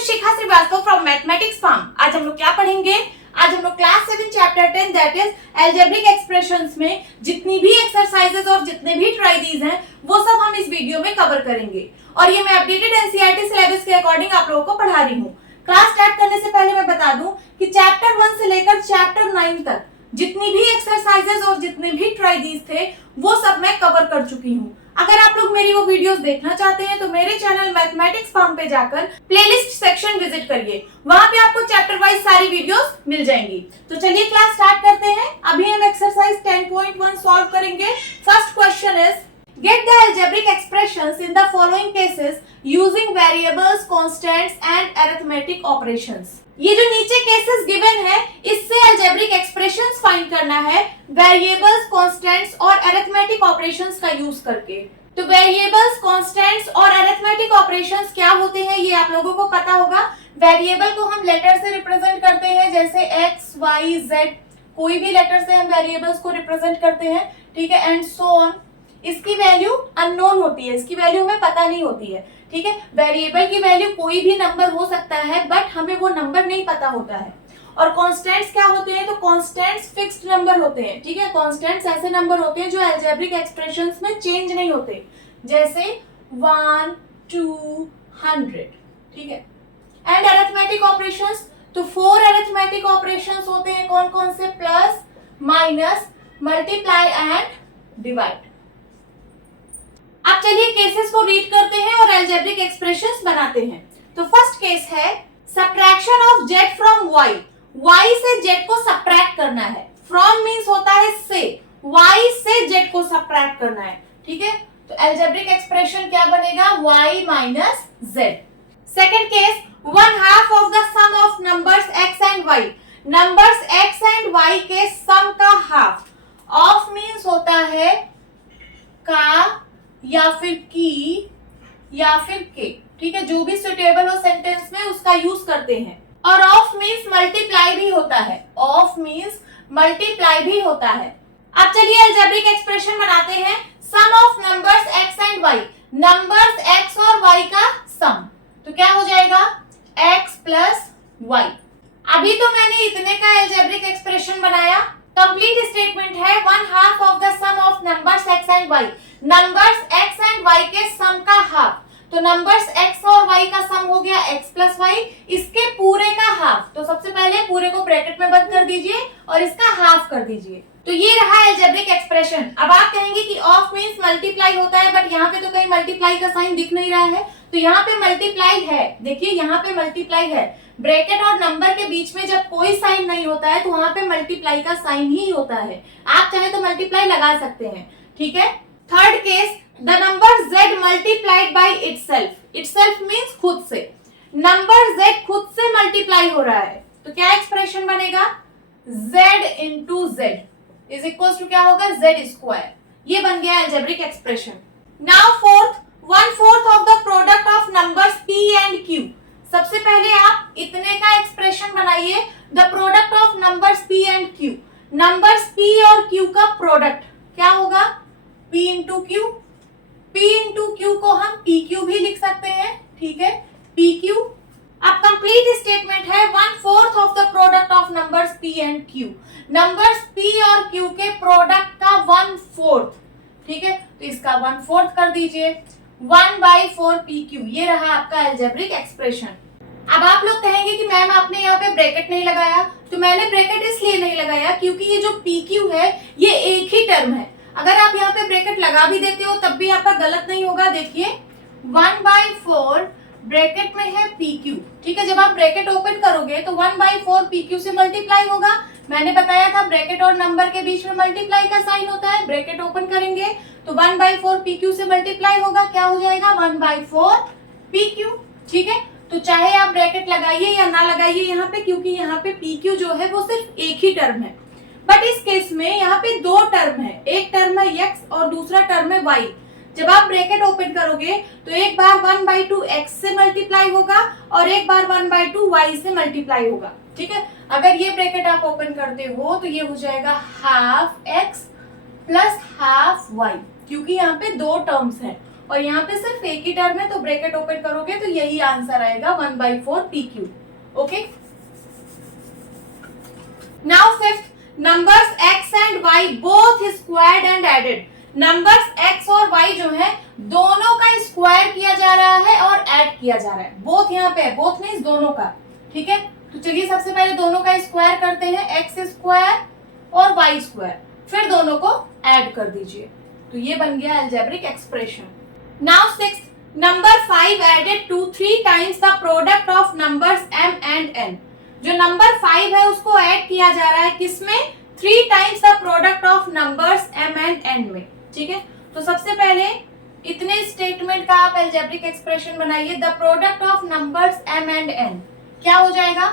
Shikha Srivastava from mathematics farm. आज हम लोग क्या पढ़ेंगे? आज हम लोग class 7 chapter 10 that is algebraic expressions में जितनी भी एक्सरसाइजेस और जितने भी ट्राइडीज हैं वो सब हम इस वीडियो में कवर करेंगे। और ये मैं अपडेटेड एनसीईआरटी सिलेबस के अकॉर्डिंग आप लोगों को पढ़ा रही हूँ। क्लास स्टार्ट करने से पहले मैं बता दूं कि चैप्टर 1 से लेकर चैप्टर 9 तक जितनी भी एक्सरसाइजेस और जितने भी ट्राइडीज थे वो सब मैं कवर कर चुकी हूँ। अगर आप लोग मेरी वो वीडियोस देखना चाहते हैं तो मेरे चैनल मैथमेटिक्स फार्म पे जाकर प्लेलिस्ट सेक्शन विजिट करिए, वहां पे आपको चैप्टर वाइज सारी वीडियोस मिल जाएंगी। तो चलिए क्लास स्टार्ट करते हैं। अभी हम एक्सरसाइज 10.1 सॉल्व करेंगे। First question is get the algebraic expressions in the following cases using variables, constants and arithmetic operations. ये जो नीचे केसेस गिवन है इससे अलजेब्रिक एक्सप्रेशंस फाइंड करना है वेरिएबल्स, कांस्टेंट्स और अरिथमेटिक ऑपरेशंस का यूज करके। तो वेरिएबल्स, कांस्टेंट्स और अरिथमेटिक ऑपरेशंस क्या होते हैं ये आप लोगों को पता होगा। वेरिएबल को हम लेटर से रिप्रेजेंट करते हैं, जैसे x, y, z, कोई भी लेटर से हम वेरिएबल्स को रिप्रेजेंट करते हैं, ठीक है, एंड सो ऑन। इसकी वैल्यू अननोन होती है, इसकी वैल्यू हमें पता नहीं होती है, ठीक है। वेरिएबल की वैल्यू कोई भी नंबर हो सकता है बट हमें वो नंबर नहीं पता होता है। और कांस्टेंट्स क्या होते हैं? तो कांस्टेंट्स फिक्स्ड नंबर होते हैं, ठीक है। कांस्टेंट्स ऐसे नंबर होते हैं जो अलजेब्रिक एक्सप्रेशंस में चेंज नहीं होते, जैसे 1, 2, 100, ठीक है। एंड अरिथमेटिक ऑपरेशंस, तो 4 अरिथमेटिक ऑपरेशंस होते हैं। कौन कौन से? Plus, minus, multiply and divide. अब चलिए केसेस को रीड करते हैं और अलजेब्रिक एक्सप्रेशंस बनाते हैं। तो फर्स्ट केस है subtraction of z from y। y से z को सब्ट्रैक्ट करना है। फ्रॉम मींस होता है से, y से z को सब्ट्रैक्ट करना है, ठीक है। तो अलजेब्रिक एक्सप्रेशन क्या बनेगा? y minus z। Second case 1/2 of the sum of numbers x and y। Numbers x and y के सम का हाफ। ऑफ मींस होता है का या फिर की या फिर के, ठीक है। जो भी सुटेबल हो सेंटेंस में उसका यूज करते हैं। और ऑफ मींस मल्टीप्लाई भी होता है, ऑफ मींस मल्टीप्लाई भी होता है। अब चलिए अलजेब्रिक एक्सप्रेशन बनाते हैं। Sum of numbers x and y, numbers x और y का सम, तो क्या हो जाएगा? x plus y। अभी तो मैंने इतने का अलजेब्रिक एक्सप्रेशन बनाया। कंप्लीट स्टेटमेंट है 1/2 of the sum of numbers x and y। Numbers x and y के सम का हाफ, तो नंबर्स x और y का सम हो गया x प्लस y, इसके पूरे का हाफ। तो सबसे पहले पूरे को ब्रैकेट में बंद कर दीजिए और इसका हाफ कर दीजिए। तो ये रहा अलजेब्रिक एक्सप्रेशन। अब आप कहेंगे कि ऑफ मींस मल्टीप्लाई होता है बट यहाँ पे तो कहीं मल्टीप्लाई का साइन दिख नहीं रहा है। तो यहाँ पे मल्टीप्लाई है, देखिए यहाँ पे मल्टीप्लाई है। ब्रैकेट और नंबर के बीच में जब कोई साइन नहीं होता है तो वहां पे मल्टीप्लाई का साइन ही होता है। आप चाहे तो मल्टीप्लाई लगा सकते हैं, ठीक है। Third case the number z multiplied by itself. Itself means खुद से। नंबर z खुद से मल्टीप्लाई हो रहा है तो क्या एक्सप्रेशन बनेगा? z into z is equal to क्या होगा? z square. ये बन गया algebraic expression. Now fourth 1/4 of the product of numbers p and q। सबसे पहले आप इतने का एक्सप्रेशन बनाइए, the product of numbers p and q। Numbers p और q का प्रोडक्ट क्या होगा? p into q. p into q को हम pq भी लिख सकते हैं, ठीक है, pq। अब कंप्लीट स्टेटमेंट है 1/4 of the product of numbers p and q। Numbers p और q के प्रोडक्ट का 1/4, ठीक है, तो इसका 1/4 कर दीजिए। 1/4 pq, ये रहा आपका अलजेब्रिक एक्सप्रेशन। अब आप लोग कहेंगे कि मैम आपने यहाँ पे ब्रैकेट नहीं लगाया। तो मैंने ब्रैकेट इसलिए नहीं लगाया क्योंकि ये जो pq है ये एक ही टर्म है। अगर आप यहाँ पे ब्रैकेट लगा भी देते हो तब भी आपका गलत नहीं होगा। देखिए 1/4 ब्रैकेट में है pq, ठीक है। जब आप ब्रैकेट ओपन करोगे तो 1/4 pq से मल्टीप्लाई होगा। मैंने बताया था ब्रैकेट और नंबर के बीच में मल्टीप्लाई का साइन होता है। ब्रैकेट ओपन करेंगे तो 1/4 pq से मल्टीप्लाई होगा, क्या हो जाएगा? 1/4 pq, ठीक है। तो चाहे आप ब्रैकेट लगाइए या ना लगाइए यहाँ पे, क्योंकि यहाँ पे pq जो है वो सिर्फ एक ही टर्म है। बट इस केस में यहाँ पे 2 टर्म है, एक टर्म है x और दूसरा टर्म है y। जब आप ब्रैकेट ओपन करोगे तो एक बार 1/2 x से मल्टीप्लाई होगा और एक बार 1/2 y से मल्टीप्लाई होगा, ठीक है। अगर ये ब्रैकेट आप ओपन करते हो तो ये हो जाएगा half x plus half y, क्योंकि यहाँ पे 2 टर्म्स हैं और यहाँ पे सिर्फ एक ही टर्म है, तो ब्रैकेट ओपन करोगे तो यही आंसर आएगा 1/4 PQ। Okay, now fifth, numbers x and y both squared and added. Numbers x और y जो है दोनों का स्क्वायर किया जा रहा है और ऐड किया जा रहा है। बोथ यहाँ पे है, बोथ मींस दोनों का। ठीक है, तो चलिए सबसे पहले दोनों का स्क्वायर करते हैं, x स्क्वायर और y स्क्वायर, फिर दोनों को ऐड कर दीजिए, तो ये बन गया algebraic expression. Now sixth, number 5 added to 3 times the product of numbers m and n। जो नंबर 5 है उसको ऐड किया जा रहा है किसमें? 3 times the product of numbers m and n में। ठीक है, तो सबसे पहले इतने स्टेटमेंट का आप अलजेब्रिक एक्सप्रेशन बनाइए। The product of numbers m and n क्या हो जाएगा?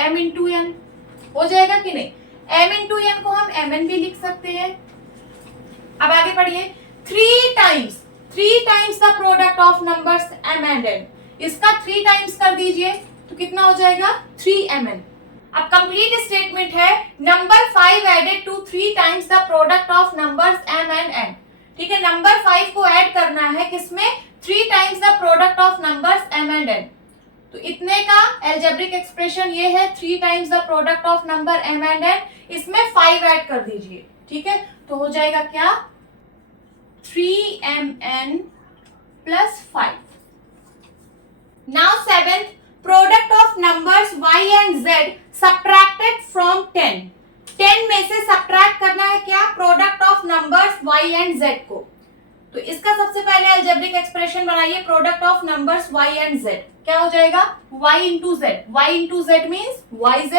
m इंटू n हो जाएगा कि नहीं? m इंटू n को हम mn भी लिख सकते हैं। अब आगे पढ़िए, 3 times the product of numbers m and n, इसका 3 टाइम्स कर दीजिए तो कितना हो जाएगा? 3mn। अब कंप्लीट स्टेटमेंट है, number 5 added to 3 times the product of numbers m and n। ठीक है, नंबर 5 को ऐड करना है किसमें? 3 times the product of numbers m and n। तो इतने का अलजेब्रिक एक्सप्रेशन ये है, 3 times the product of number m and n, इसमें 5 ऐड कर दीजिए। ठीक है, तो हो जाएगा क्या? 3mn plus 5। Now seventh, product of numbers y and z subtracted from 10। 10 में से सब्ट्रैक्ट करना है क्या? Product of numbers y and z को। तो इसका सबसे पहले अलजेब्रिक एक्सप्रेशन बनाइए, product of numbers y and z क्या हो जाएगा? y into Z. y into Z means yz।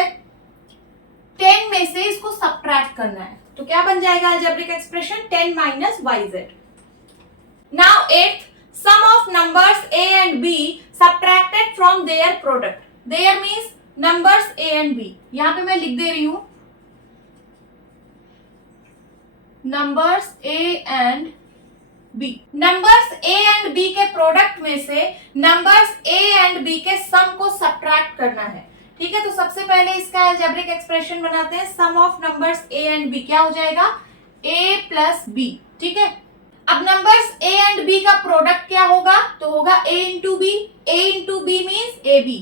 10 में से इसको सब्ट्रैक्ट करना है, तो क्या बन जाएगा algebraic expression? 10 minus yz। Now eighth, sum of numbers a and b subtracted from their product। their means numbers a and b। यहां पे मैं लिख दे रही हूं numbers a and b। numbers a and b के प्रोडक्ट में से numbers a and b के सम को सब्ट्रैक्ट करना है। ठीक है, तो सबसे पहले इसका अलजेब्रिक एक्सप्रेशन बनाते हैं, sum of numbers a and b क्या हो जाएगा? a plus b। ठीक है, अब नंबर्स a एंड b का प्रोडक्ट क्या होगा? तो होगा a into b. a into b means a b.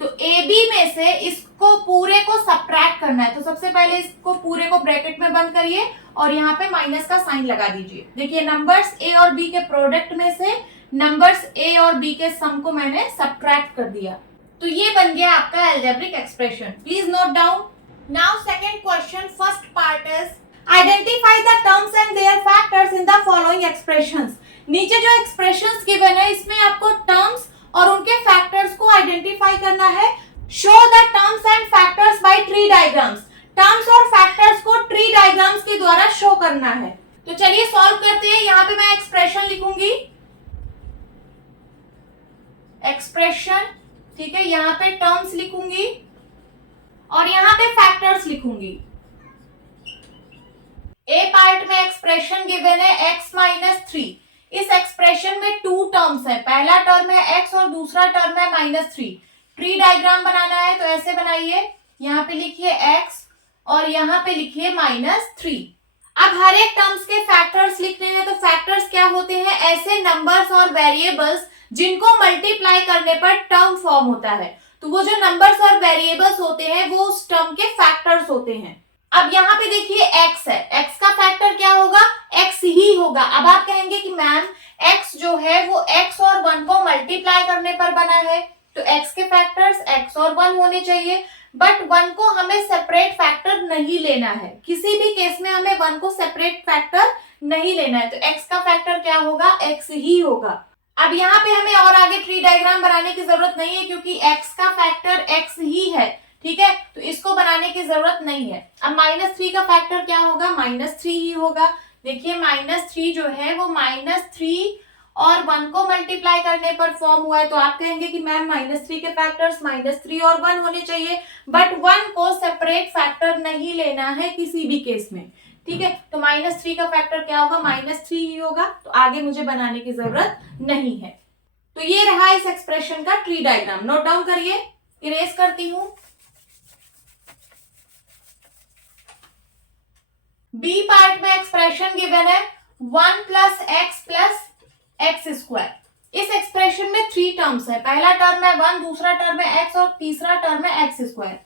तो ए बी में से इसको पूरे को सब्ट्रैक्ट करना है, तो सबसे पहले इसको पूरे को ब्रैकेट में बंद करिए और यहाँ पे माइनस का साइन लगा दीजिए। देखिए, नंबर्स a और b के प्रोडक्ट में से नंबर्स a और b के सम को मैंने सब्ट्रैक्ट कर दिया, तो ये बन गया आपका algebraic expression. Please note down. Now second question, first part is identify the terms and their factors in the following expressions. नीचे जो एक्सप्रेशंस गिवन है इसमें आपको टर्म्स और उनके फैक्टर्स को आइडेंटिफाई करना है। Show the terms and factors bye tree diagrams. Terms और फैक्टर्स को ट्री डायग्राम्स के द्वारा शो करना है। तो चलिए सॉल्व करते हैं। यहाँ पे मैं एक्सप्रेशन लिखूंगी, एक्सप्रेशन। ठीक है, यहाँ पे टर्म्स लिखूंगी और यहाँ पे फैक्टर्स लिखूंगी। ए पार्ट में एक्सप्रेशन गिवन है x माइनस 3। इस एक्सप्रेशन में 2 टर्म्स है, पहला टर्म है x और दूसरा टर्म है -3। ट्री डायग्राम बनाना है तो ऐसे बनाइए, यहाँ पे लिखिए x और यहाँ पे लिखिए -3। अब हर एक टर्म्स के फैक्टर्स लिखने हैं, तो फैक्टर्स क्या होते हैं? ऐसे नंबर्स और वेरिएबल्स जिनको मल्टीप्लाई करने पर टर्म फॉर्म होता है। तो वो जो नंबर्स और वेरिएबल्स होते हैं वो उस टर्म के फैक्टर्स होते हैं। अब यहाँ पे देखिए x है, x का फैक्टर क्या होगा? x ही होगा। अब आप कहेंगे कि मैम x जो है वो x और 1 को मल्टीप्लाई करने पर बना है, तो x के फैक्टर्स x और 1 होने चाहिए, बट 1 को हमें सेपरेट फैक्टर नहीं लेना है। किसी भी केस में हमें 1 को सेपरेट फैक्टर नहीं लेना है, तो x का फैक्टर क्या होगा? x ही होगा। अब यहाँ पे हमें और आगे ट्री डायग्राम बनाने की जरूरत नहीं है क्योंकि x का फैक्टर x ही है। ठीक है, तो इसको बनाने की जरूरत नहीं है। अब -3 का फैक्टर क्या होगा? -3 ही होगा। देखिए, -3 जो है वो -3 और 1 को मल्टीप्लाई करने पर फॉर्म हुआ है, तो आप कहेंगे कि मैम -3 के फैक्टर्स -3 और 1 होने चाहिए, बट 1 को सेपरेट फैक्टर नहीं लेना है किसी भी केस में। ठीक है, तो -3 का फैक्टर क्या होगा? -3 ही होगा, तो आगे मुझे बनाने की जरूरत नहीं है। तो ये रहा इस एक्सप्रेशन का ट्री डायग्राम। नोट डाउन करिए, इरेज करती हूं। बी पार्ट में एक्सप्रेशन गिवन है 1 + x + एक्स स्क्वायर। इस एक्सप्रेशन में 3 टर्म्स है, पहला टर्म है 1, दूसरा टर्म है एक्स और तीसरा टर्म है एक्स स्क्वायर।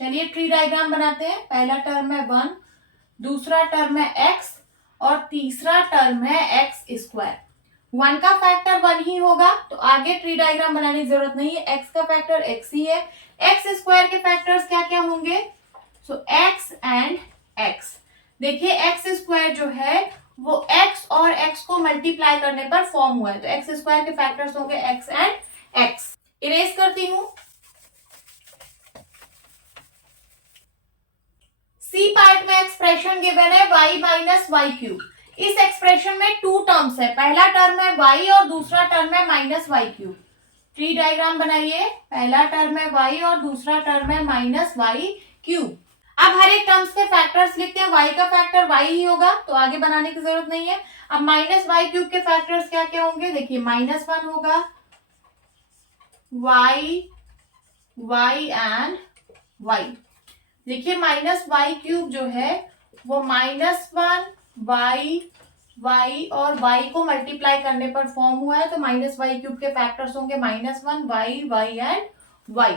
चलिए ट्री डायग्राम बनाते हैं। पहला टर्म है 1, दूसरा टर्म है एक्स और तीसरा टर्म है एक्स स्क्वायर। 1 का फैक्टर 1 ही होगा तो आगे ट्री डायग्राम बनाने की जरूरत नहीं है, एक्स का फैक्टर एक्स ही है। एक्स स्क्वायर के फैक्टर्स क्या क्या होंगे? सो एक्स एंड एक्स। देखिए एक्स स्क्वायर जो है वो x और x को मल्टीप्लाई करने पर फॉर्म हुआ है, तो एक्स स्क्वायर के फैक्टर्स होंगे x एंड x। इरेज करती हूं। सी पार्ट में एक्सप्रेशन गिवन है y माइनस वाई क्यूब। इस एक्सप्रेशन में 2 टर्म्स है, पहला टर्म है y और दूसरा टर्म है minus y cube. Tree diagram बनाइए। पहला टर्म है y और दूसरा टर्म है माइनस वाई क्यूब। अब हर एक टर्म्स के फैक्टर्स लिखते हैं। y का फैक्टर y ही होगा तो आगे बनाने की जरूरत नहीं है। अब माइनस वाई क्यूब के फैक्टर्स क्या क्या होंगे? देखिए -1 होगा, y एंड y। देखिए माइनस वाई क्यूब जो है वो -1 y और y को मल्टीप्लाई करने पर फॉर्म हुआ है, तो माइनस वाई क्यूब के फैक्टर्स होंगे -1 y and y।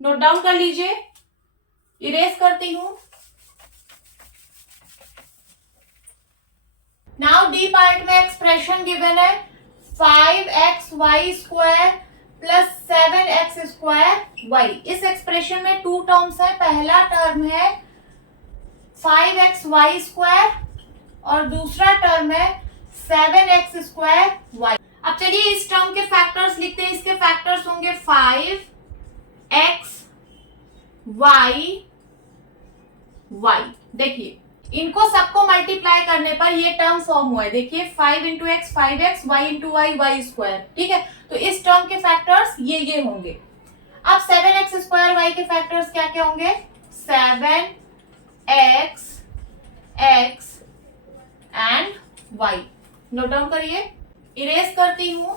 Note down कर लीजिए। इरेज करती हूं। नाउ डी पार्ट में एक्सप्रेशन गिवन है 5xy square plus 7x square y। इस एक्सप्रेशन में 2 टर्म्स है, पहला टर्म है 5xy स्क्वायर और दूसरा टर्म है 7x स्क्वायर y। अब चलिए इस टर्म के फैक्टर्स लिखते हैं। इसके फैक्टर्स होंगे 5x y। देखिए इनको सबको मल्टीप्लाई करने पर ये टर्म फॉर्म हुआ है। देखिए 5 into x 5x, y into y square. ठीक है, तो इस टर्म के फैक्टर्स ये होंगे। अब 7x स्क्वायर y के फैक्टर्स क्या क्या होंगे? 7x x and y। Note down करिए। इरेज करती हूं।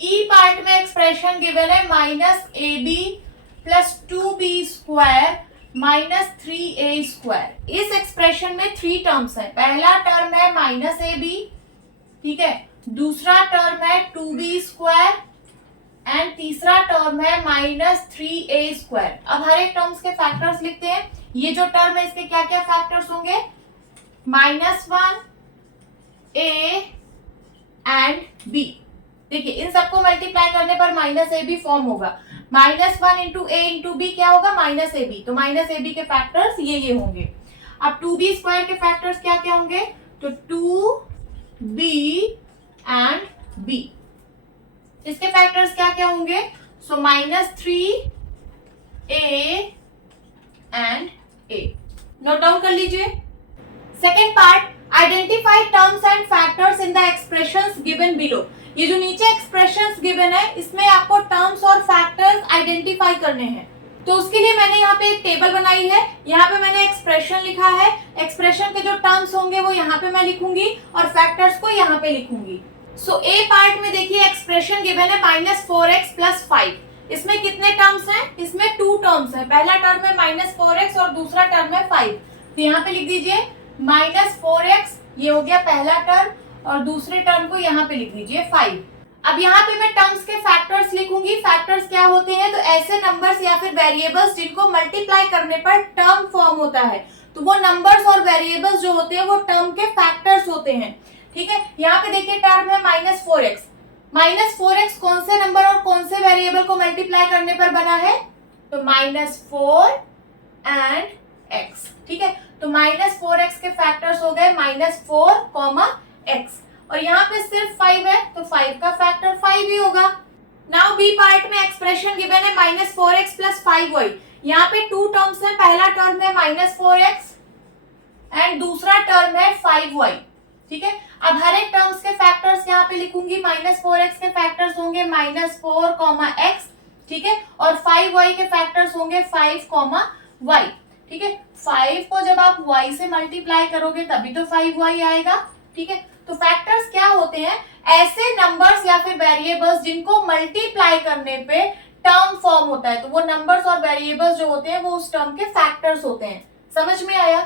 ई पार्ट में एक्सप्रेशन गिवन है -ab plus 2b square minus 3a square. इस एक्सप्रेशन में 3 टर्म्स है, पहला टर्म है -ab, ठीक है, दूसरा टर्म है 2b स्क्वायर एंड तीसरा टर्म है -3a स्क्वायर। अब हर एक टर्म्स के फैक्टर्स लिखते हैं। ये जो टर्म है इसके क्या क्या फैक्टर्स होंगे? -1 a एंड b। देखिए इन सबको मल्टीप्लाई करने पर -ab फॉर्म होगा। -1 इंटू a इंटू b क्या होगा? -ab। तो -ab के फैक्टर्स ये होंगे। अब 2b स्क्वायर के फैक्टर्स क्या क्या होंगे? तो 2b एंड b। इसके फैक्टर्स क्या क्या होंगे? सो -3a and a। Note down कर लीजिए। Second part, identify terms and factors in the expressions given below. ये जो नीचे एक्सप्रेशंस गिवन है इसमें आपको टर्म्स और फैक्टर्स आइडेंटिफाई करने हैं। तो उसके लिए मैंने यहाँ पे एक टेबल बनाई है। यहाँ पे मैंने एक्सप्रेशन लिखा है, एक्सप्रेशन के जो टर्म्स होंगे वो यहाँ पे मैं लिखूंगी और फैक्टर्स को यहाँ पे लिखूंगी। सो ए पार्ट में देखिए एक्सप्रेशन गिवन है -4x प्लस 5। इसमें कितने टर्म्स हैं? इसमें 2 टर्म्स है, पहला टर्म है -4x और दूसरा टर्म है 5। तो यहाँ पे लिख दीजिए -4x, ये हो गया पहला टर्म, और दूसरे टर्म को यहाँ पे लिख दीजिए 5। अब यहाँ पे मैं टर्म्स के फैक्टर्स लिखूंगी। फैक्टर्स क्या होते हैं? तो ऐसे नंबर्स या फिर वेरिएबल्स जिनको मल्टीप्लाई करने पर टर्म फॉर्म होता है, तो वो नंबर्स और वेरिएबल्स जो होते हैं वो टर्म के फैक्टर्स होते हैं। ठीक है, यहाँ पे देखिए टर्म है -4x। -4x कौन से नंबर और कौन से वेरिएबल को मल्टीप्लाई करने पर बना है? तो -4 एंड x। ठीक है, तो -4x के फैक्टर्स हो गए -4, x, और यहाँ पे सिर्फ 5 है तो 5 का फैक्टर 5 ही होगा। नाउ बी पार्ट में एक्सप्रेशन गिवन है -4x प्लस 5y। यहाँ पे 2 टर्म्स है, पहला टर्म है -4x एंड दूसरा टर्म है 5y। ठीक है, अब हर एक टर्म्स के फैक्टर्स यहाँ पे लिखूंगी। -4x के फैक्टर्स होंगे -4, x, ठीक है, और 5y के फैक्टर्स होंगे 5, y। ठीक है, 5 को जब आप y से मल्टीप्लाई करोगे तभी तो 5y आएगा। ठीक है, तो फैक्टर्स क्या होते हैं? ऐसे नंबर्स या फिर वेरिएबल्स जिनको मल्टीप्लाई करने पे टर्म फॉर्म होता है, तो वो नंबर्स और वेरिएबल्स जो होते हैं वो उस टर्म के फैक्टर्स होते हैं। समझ में आया?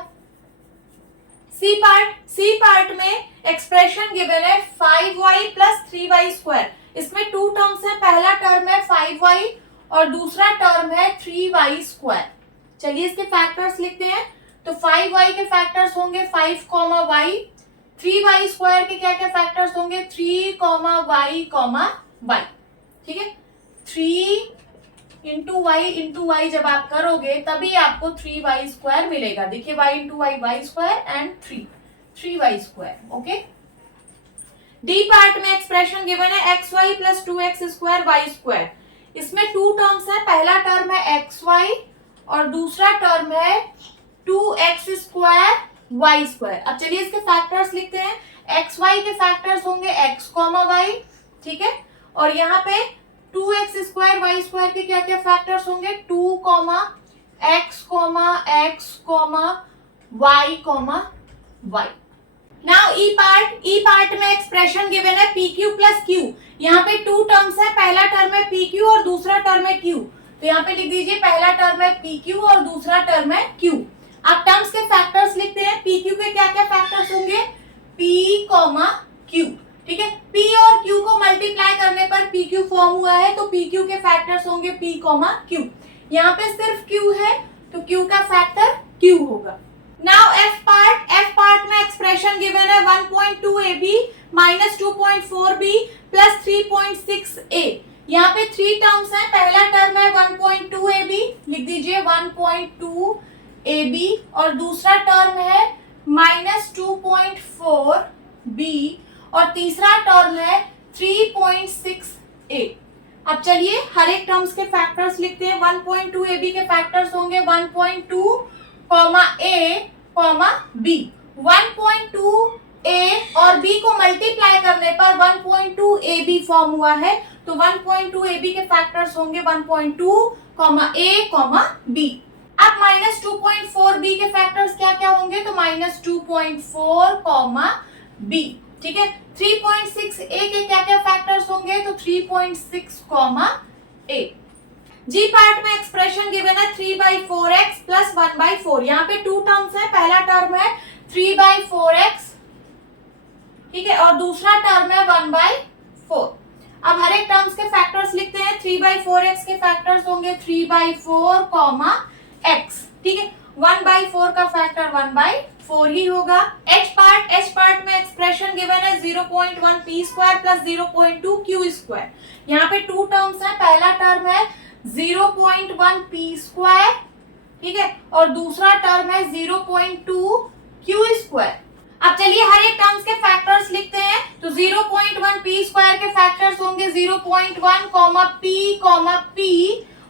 सी पार्ट में एक्सप्रेशन गिवन है 5y प्लस 3y स्क्वायर। इसमें टू टर्म्स है, पहला टर्म है 5y और दूसरा टर्म है 3y स्क्वायर। चलिए इसके फैक्टर्स लिखते हैं। तो 5y के फैक्टर्स होंगे 5, y, 3y स्क्वायर के क्या क्या फैक्टर्स होंगे 3, y, ठीक है। 3 इंटू वाई जब आप करोगे तभी आपको 3y स्क्वायर मिलेगा। देखिए y into y square and 3y square. Okay, D part में एक्सप्रेशन गिवन है xy plus 2x square y square. इसमें टू टर्म्स है, पहला टर्म है xy और दूसरा टर्म है 2x स्क्वायर y स्क्वायर। अब चलिए इसके फैक्टर्स लिखते हैं। xy के फैक्टर्स होंगे x, y, ठीक है। और यहाँ पे 2x स्क्वायर y स्क्वायर के क्या क्या फैक्टर्स होंगे 2, x, y। नाउ ई पार्ट में एक्सप्रेशन गिवन है pq प्लस q। यहाँ पे टू टर्म्स है, पहला टर्म है pq और दूसरा टर्म है q। तो यहाँ पे लिख दीजिए पहला टर्म है pq और दूसरा टर्म है q। अब टर्म्स के फैक्टर्स लिखते हैं। pq के क्या क्या फैक्टर्स होंगे p, q, ठीक है। p और q को मल्टीप्लाई करने पर pq फॉर्म हुआ है, तो pq के फैक्टर्स होंगे p, q। यहाँ पे सिर्फ q है तो q का फैक्टर q होगा। नाउ f पार्ट में एक्सप्रेशन गिवन है 1.2ab minus 2.4b plus 3.6a। यहाँ पे थ्री टर्म्स हैं, पहला टर्म है 1.2ab, लिख दीजिए 1.2ab और दूसरा टर्म है माइनस 2.4b और तीसरा टर्म है 3.6a। अब चलिए हर एक टर्म्स के फैक्टर्स लिखते हैं। 1.2ab के फैक्टर्स होंगे 1.2, a, b। 1.2a और b को मल्टीप्लाई करने पर 1.2ab फॉर्म हुआ है, तो 1.2ab के फैक्टर्स होंगे 1.2, a, b। अब माइनस 2.4b के फैक्टर्स क्या क्या होंगे, तो माइनस 2.4, b, ठीक है। 3.6a के क्या क्या फैक्टर्स होंगे, तो 3.6, a। जी पार्ट में एक्सप्रेशन गिवन है 3/4x प्लस 1/4। यहाँ पे टू टर्म्स है, पहला टर्म है 3/4x, ठीक है, और दूसरा टर्म है 1/4। अब हर एक टर्म्स के फैक्टर्स लिखते हैं। 3/4x के फैक्टर्स होंगे 3/4, x, ठीक है। 1/4 का फैक्टर 1/4 ही होगा। h पार्ट में एक्सप्रेशन गिवन है 0.1 p square plus 0.2 q square. यहाँ पे टू टर्म्स है, पहला टर्म है 0.1 p स्क्वायर, ठीक है, और दूसरा टर्म है 0.2 q स्क्वायर। अब चलिए हर एक टर्म्स के फैक्टर्स लिखते हैं। तो 0.1 p स्क्वायर के फैक्टर्स होंगे 0.1, p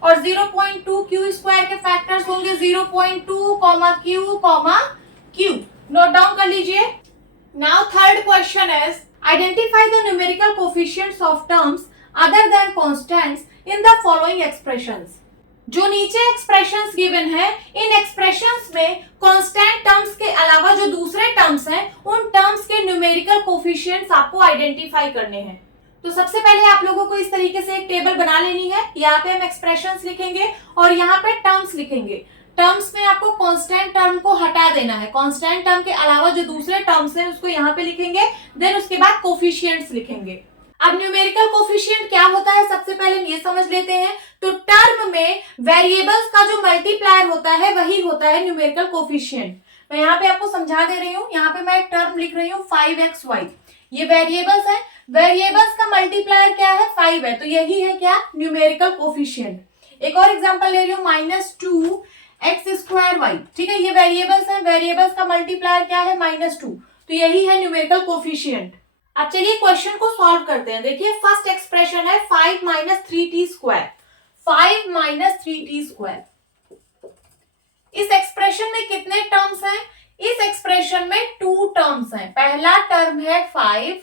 और 0.2 q स्क्वायर के फैक्टर्स होंगे 0.2, q। नोट डाउन कर लीजिए। Now third question is identify the numerical coefficients of terms other than constants in the following expressions. जो नीचे एक्सप्रेशंस गिवन है, इन एक्सप्रेशंस में कांस्टेंट टर्म्स के अलावा जो दूसरे टर्म्स हैं, उन टर्म्स के न्यूमेरिकल कोफिशिएंट्स आपको आइडेंटिफाई करने हैं। तो सबसे पहले आप लोगों को इस तरीके से एक टेबल बना लेनी है। यहाँ पे हम एक्सप्रेशंस लिखेंगे और यहाँ पे टर्म्स लिखेंगे। टर्म्स में आपको कांस्टेंट टर्म को हटा देना है। कांस्टेंट टर्म के अलावा जो दूसरे टर्म्स हैं उसको यहाँ पे लिखेंगे, देन उसके बाद कोफिशिएंट्स लिखेंगे। अब न्यूमेरिकल कोफिशिएंट क्या होता है, सबसे पहले हम ये समझ लेते हैं। तो टर्म में वेरिएबल्स का जो मल्टीप्लायर होता है वही होता है न्यूमेरिकल कोफिशिएंट। मैं यहाँ पे आपको समझा दे रही हूँ। यहाँ पे मैं एक टर्म लिख रही हूँ 5xy, ये वेरिएबल्स है। वेरिएबल्स का मल्टीप्लायर क्या है 5 है, तो यही है क्या न्यूमेरिकल कोफिशिएंट। एक और एग्जांपल ले रही हूँ -2x स्क्वायर y, ठीक है, ये वेरिएबल्स है। वेरिएबल्स का मल्टीप्लायर क्या है -2, तो यही है न्यूमेरिकल कोफिशिएंट। अब चलिए क्वेश्चन को सॉल्व करते हैं। देखिए फर्स्ट एक्सप्रेशन है 5 - 3t स्क्वायर। 5 - 3t स्क्वायर, इस एक्सप्रेशन में कितने टर्म्स हैं? इस एक्सप्रेशन में टू टर्म्स हैं। पहला टर्म है 5,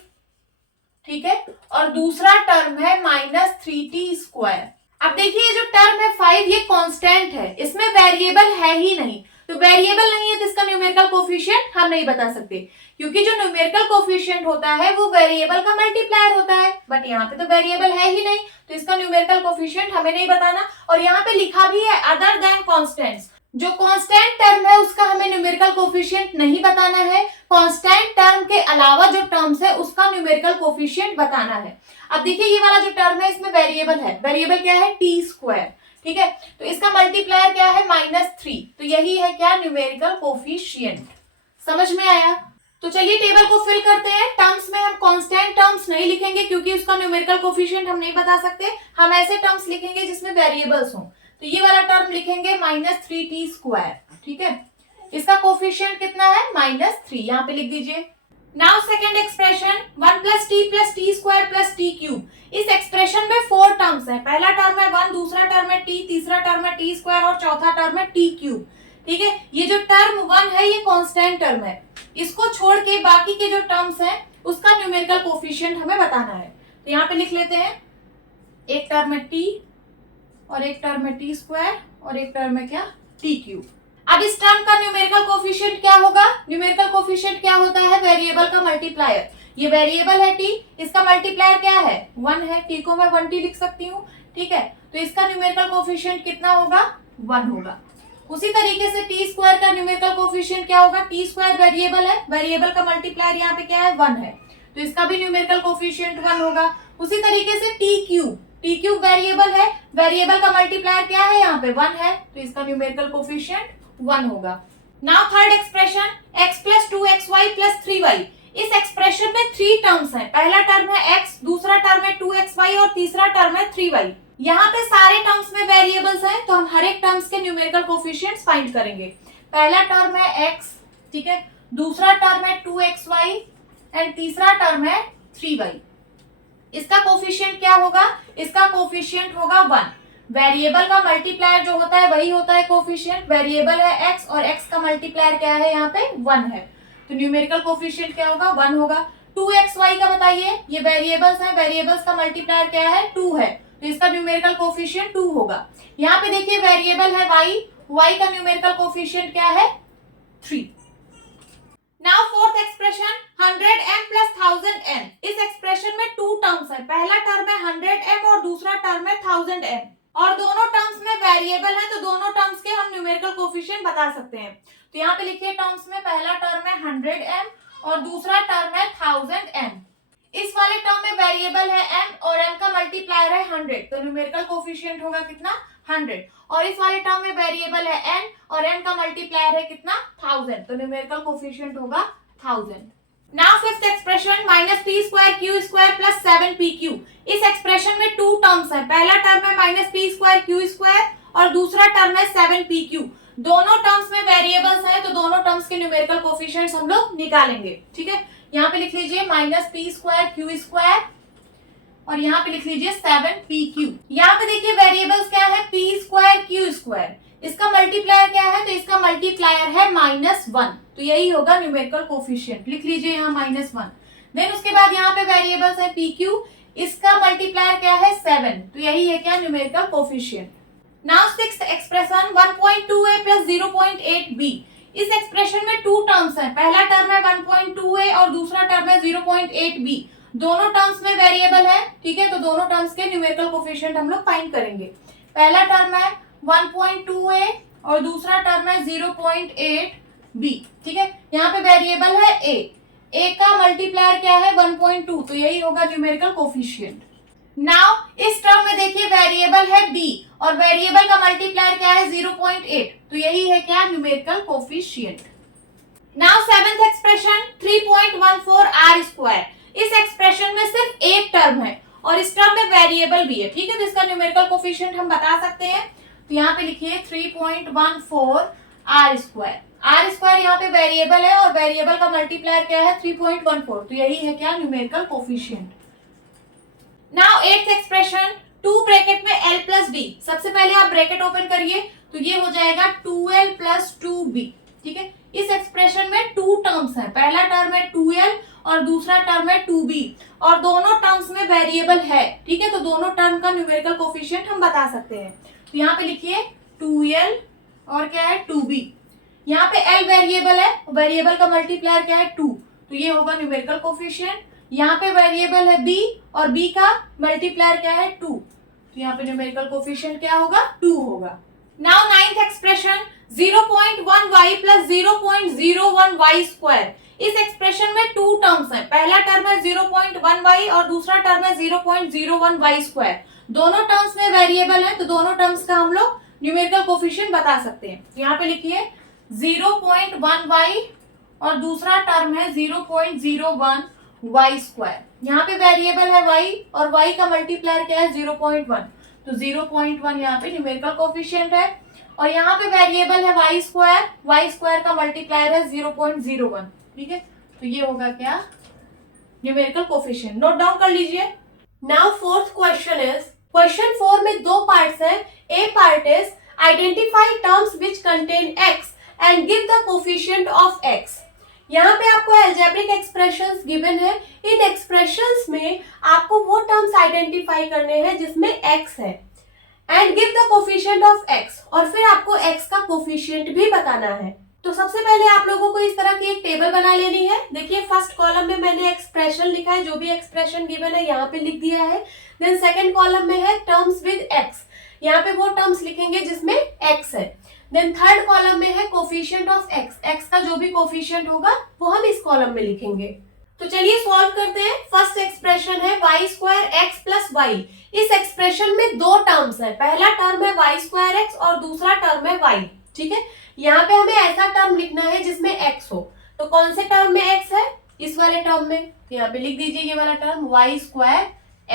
ठीक है, और दूसरा टर्म है -3t स्क्वायर। अब देखिए जो टर्म है 5 ये कांस्टेंट है, इसमें वेरिएबल है ही नहीं। तो वेरिएबल नहीं है तो इसका न्यूमेरिकल कोफिशिएंट हम नहीं बता सकते, क्योंकि जो न्यूमेरिकल कोफिशिएंट होता है वो वेरिएबल का मल्टीप्लायर होता है। बट यहाँ पे तो वेरिएबल है ही नहीं, तो इसका न्यूमेरिकल कोफिशिएंट हमें नहीं बताना। और यहाँ पे लिखा भी है अदर देन कांस्टेंट्स, जो कांस्टेंट टर्म है उसका हमें न्यूमेरिकल कोफिशिएंट नहीं बताना है, कांस्टेंट टर्म के अलावा जो टर्म्स है उसका न्यूमेरिकल कोफिशिएंट बताना है। अब देखिए ये वाला जो टर्म है इसमें वेरिएबल है, वेरिएबल क्या है टी स्क्वायर, ठीक है, तो इसका मल्टीप्लायर क्या है -3, तो यही है क्या न्यूमेरिकल कोफिशिएंट। समझ में आया? तो चलिए टेबल को फिल करते हैं। टर्म्स में हम कांस्टेंट टर्म्स नहीं लिखेंगे क्योंकि उसका न्यूमेरिकल कोफिशिएंट हम नहीं बता सकते, हम ऐसे टर्म्स लिखेंगे जिसमें वेरिएबल्स हों। तो ये वाला टर्म लिखेंगे -3t², ठीक है, इसका कोफिशिएंट कितना है -3, यहाँ पे लिख दीजिए। Now second expression 1 + t + t² + t³। इस एक्सप्रेशन में 4 टर्म्स हैं, पहला टर्म है 1, दूसरा टर्म है t, तीसरा टर्म है t² और चौथा टर्म है t³, ठीक है। ये जो टर्म 1 है ये कांस्टेंट टर्म है, इसको छोड़ के बाकी के जो टर्म्स हैं उसका न्यूमेरिकल कोफिशिएंट हमें बताना है। तो यहाँ पे लिख लेते हैं, एक टर्म है t और एक टर्म है t² और एक टर्म है क्या t³। अब इस टर्म का न्यूमेरिकल कोफिशिएंट क्या होगा? न्यूमेरिकल कोफिशिएंट क्या होता है? वेरिएबल का मल्टीप्लायर। ये वेरिएबल है t, इसका मल्टीप्लायर क्या है 1 है, t को मैं 1t लिख सकती हूँ, ठीक है, तो इसका न्यूमेरिकल कोफिशिएंट कितना होगा 1 होगा। उसी तरीके से t² का न्यूमेरिकल कोफिशिएंट क्या होगा? t² वेरिएबल है, वेरिएबल का मल्टीप्लायर यहाँ पे क्या है 1 है, तो इसका भी न्यूमेरिकल कोफिशिएंट 1 होगा। उसी तरीके से t³ वेरिएबल है, वेरिएबल का मल्टीप्लायर क्या है यहाँ पे 1 है, तो इसका न्यूमेरिकल कोफिशिएंट 1 होगा। Now third expression x + 2xy + 3y। इस एक्सप्रेशन में 3 टर्म्स हैं, पहला टर्म है x, दूसरा टर्म है 2xy और तीसरा टर्म है 3y। यहाँ पे सारे टर्म्स में वेरिएबल्स हैं तो हम हर एक टर्म्स के न्यूमेरिकल कोफिशिएंट्स फाइंड करेंगे। पहला टर्म है x, ठीक है, दूसरा टर्म है 2xy एंड तीसरा टर्म है 3y। इसका कोफिशिएंट क्या होगा? इसका कोफिशिएंट होगा 1। वेरिएबल का मल्टीप्लायर जो होता है वही होता है कोफिशिएंट, वेरिएबल है x और x का मल्टीप्लायर क्या है यहाँ पे 1 है, तो न्यूमेरिकल कोफिशिएंट क्या होगा 1 होगा। 2xy का बताइए, ये वेरिएबल्स हैं, वेरिएबल्स का मल्टीप्लायर क्या है 2 है, तो इसका न्यूमेरिकल कोफिशिएंट 2 होगा। यहाँ पे देखिए वेरिएबल है y का न्यूमेरिकल कोफिशिएंट क्या है 3। Now fourth expression 100m + 1000m। इस एक्सप्रेशन में 2 टर्म्स है, पहला टर्म है 100m और दूसरा टर्म है 1000m और दोनों टर्म्स में वेरिएबल है तो दोनों टर्म्स के हम न्यूमेरिकल कोफिशिएंट बता सकते हैं। तो यहाँ पे लिखिए टर्म्स में पहला टर्म है 100m और दूसरा टर्म है 1000m। इस वाले टर्म में वेरिएबल है m और m का मल्टीप्लायर है 100, तो न्यूमेरिकल कोफिशिएंट होगा कितना 100। और इस वाले टर्म में वेरिएबल है n और m का मल्टीप्लायर है कितना 1000, तो न्यूमेरिकल कोफिशिएंट होगा 1000। Now fifth expression -p² q² + 7pq। इस एक्सप्रेशन में 2 टर्म्स है, पहला टर्म है -p² q² और दूसरा टर्म है 7pq। दोनों टर्म्स में वेरिएबल्स हैं तो दोनों टर्म्स के न्यूमेरिकल कोफिशिएंट्स हम लोग निकालेंगे, ठीक है। यहाँ पे लिख लीजिए -p² q² और यहाँ पे लिख लीजिए 7pq। यहाँ पे देखिए वेरिएबल्स क्या है p² q², इसका मल्टीप्लायर क्या है, तो इसका मल्टीप्लायर है -1, तो यही होगा न्यूमेरिकल कोफिशिएंट, लिख लीजिए यहाँ -1। देन उसके बाद यहाँ पे वेरिएबल्स है pq, इसका मल्टीप्लायर क्या है 7, तो यही है क्या numerical coefficient. Now sixth expression 1.2a + 0.8b। इस एक्सप्रेशन में 2 टर्म्स हैं, पहला टर्म है 1.2a और दूसरा टर्म है 0.8b। दोनों टर्म्स में वेरिएबल है, ठीक है, तो दोनों टर्म्स के न्यूमेरिकल कोफिशिएंट हम लोग फाइंड करेंगे। पहला टर्म है 1.2a और दूसरा टर्म है 0.8b, ठीक है। यहाँ पे वेरिएबल है a का मल्टीप्लायर क्या है 1.2, तो यही होगा न्यूमेरिकल कोफिशिएंट। नाउ इस टर्म में देखिए वेरिएबल है b और वेरिएबल का मल्टीप्लायर क्या है 0.8, तो यही है क्या numerical coefficient. Now seventh expression 3.14r²। इस एक्सप्रेशन में सिर्फ एक टर्म है और इस टर्म में वेरिएबल भी है, ठीक है, तो इसका न्यूमेरिकल कोफिशिएंट हम बता सकते हैं। तो यहाँ पे लिखिए 3.14r²। r² यहाँ पे वेरिएबल है और वेरिएबल का मल्टीप्लायर क्या है 3.14, तो यही है क्या numerical coefficient. Now eighth expression 2 bracket में l + b। सबसे पहले आप ब्रैकेट ओपन करिए तो ये हो जाएगा 2l + 2b, ठीक है। इस एक्सप्रेशन में 2 टर्म्स हैं, पहला टर्म है 2l और दूसरा टर्म है 2b और दोनों टर्म्स में वेरिएबल है, ठीक है, तो दोनों टर्म का न्यूमेरिकल कोफिशिएंट हम बता सकते हैं। तो यहाँ पे लिखिए 2l और क्या है 2b। यहाँ पे l वेरिएबल है, वेरिएबल का मल्टीप्लायर क्या है 2, तो ये होगा न्यूमेरिकल कोफिशिएंट। यहाँ पे वेरिएबल है b और b का मल्टीप्लायर क्या है 2, तो यहाँ पे न्यूमेरिकल कोफिशिएंट क्या होगा 2 होगा। Now ninth expression 0.1y plus 0.01y square. इस एक्सप्रेशन में टू टर्म्स हैं, पहला टर्म है 0.1y और दूसरा टर्म है 0.01y स्क्वायर। दोनों टर्म्स में वेरिएबल है, तो दोनों टर्म्स का हम लोग न्यूमेरिकल कोफिशिएंट बता सकते हैं। यहाँ पे लिखिए 0.1y और दूसरा टर्म है 0.01y स्क्वायर। यहाँ पे वेरिएबल है y और y का मल्टीप्लायर क्या है 0.1, तो 0.1 यहाँ पे न्यूमेरिकल कोफिशिएंट है। और यहाँ पे वेरिएबल है y स्क्वायर का मल्टीप्लायर है 0.01। ठीक है, तो ये होगा क्या न्यूमेरिकल कोफिशिएंट। नोट डाउन कर लीजिए। Now fourth question is, question 4 में दो पार्ट्स हैं। A part is identify terms which contain x and give the coefficient of x। यहाँ पे आपको एल्जेब्रिक एक्सप्रेशंस गिवन है। इन एक्सप्रेशंस में आपको वो टर्म्स आइडेंटिफाई करने हैं जिसमें x है and give the coefficient of x, और फिर आपको x का कोफिशिएंट भी बताना है। तो सबसे पहले आप लोगों को इस तरह की एक टेबल बना लेनी है। देखिए फर्स्ट कॉलम में मैंने एक्सप्रेशन लिखा है, जो भी एक्सप्रेशन गिवन है यहाँ पे लिख दिया है। देन सेकंड कॉलम में है टर्म्स विद x, यहाँ पे वो टर्म्स लिखेंगे जिसमें x है। देन थर्ड कॉलम में है कोफिशिएंट ऑफ x का जो भी कोफिशिएंट होगा वो हम इस कॉलम में लिखेंगे। तो चलिए सॉल्व करते हैं। फर्स्ट एक्सप्रेशन है y square x plus y। इस एक्सप्रेशन में दो टर्म्स है, पहला टर्म है y स्क्वायर x और दूसरा टर्म है y। ठीक है, यहाँ पे हमें ऐसा टर्म लिखना है जिसमें x हो। तो कौन से टर्म में x है? इस वाले टर्म में, तो यहाँ पे लिख दीजिए ये वाला टर्म y स्क्वायर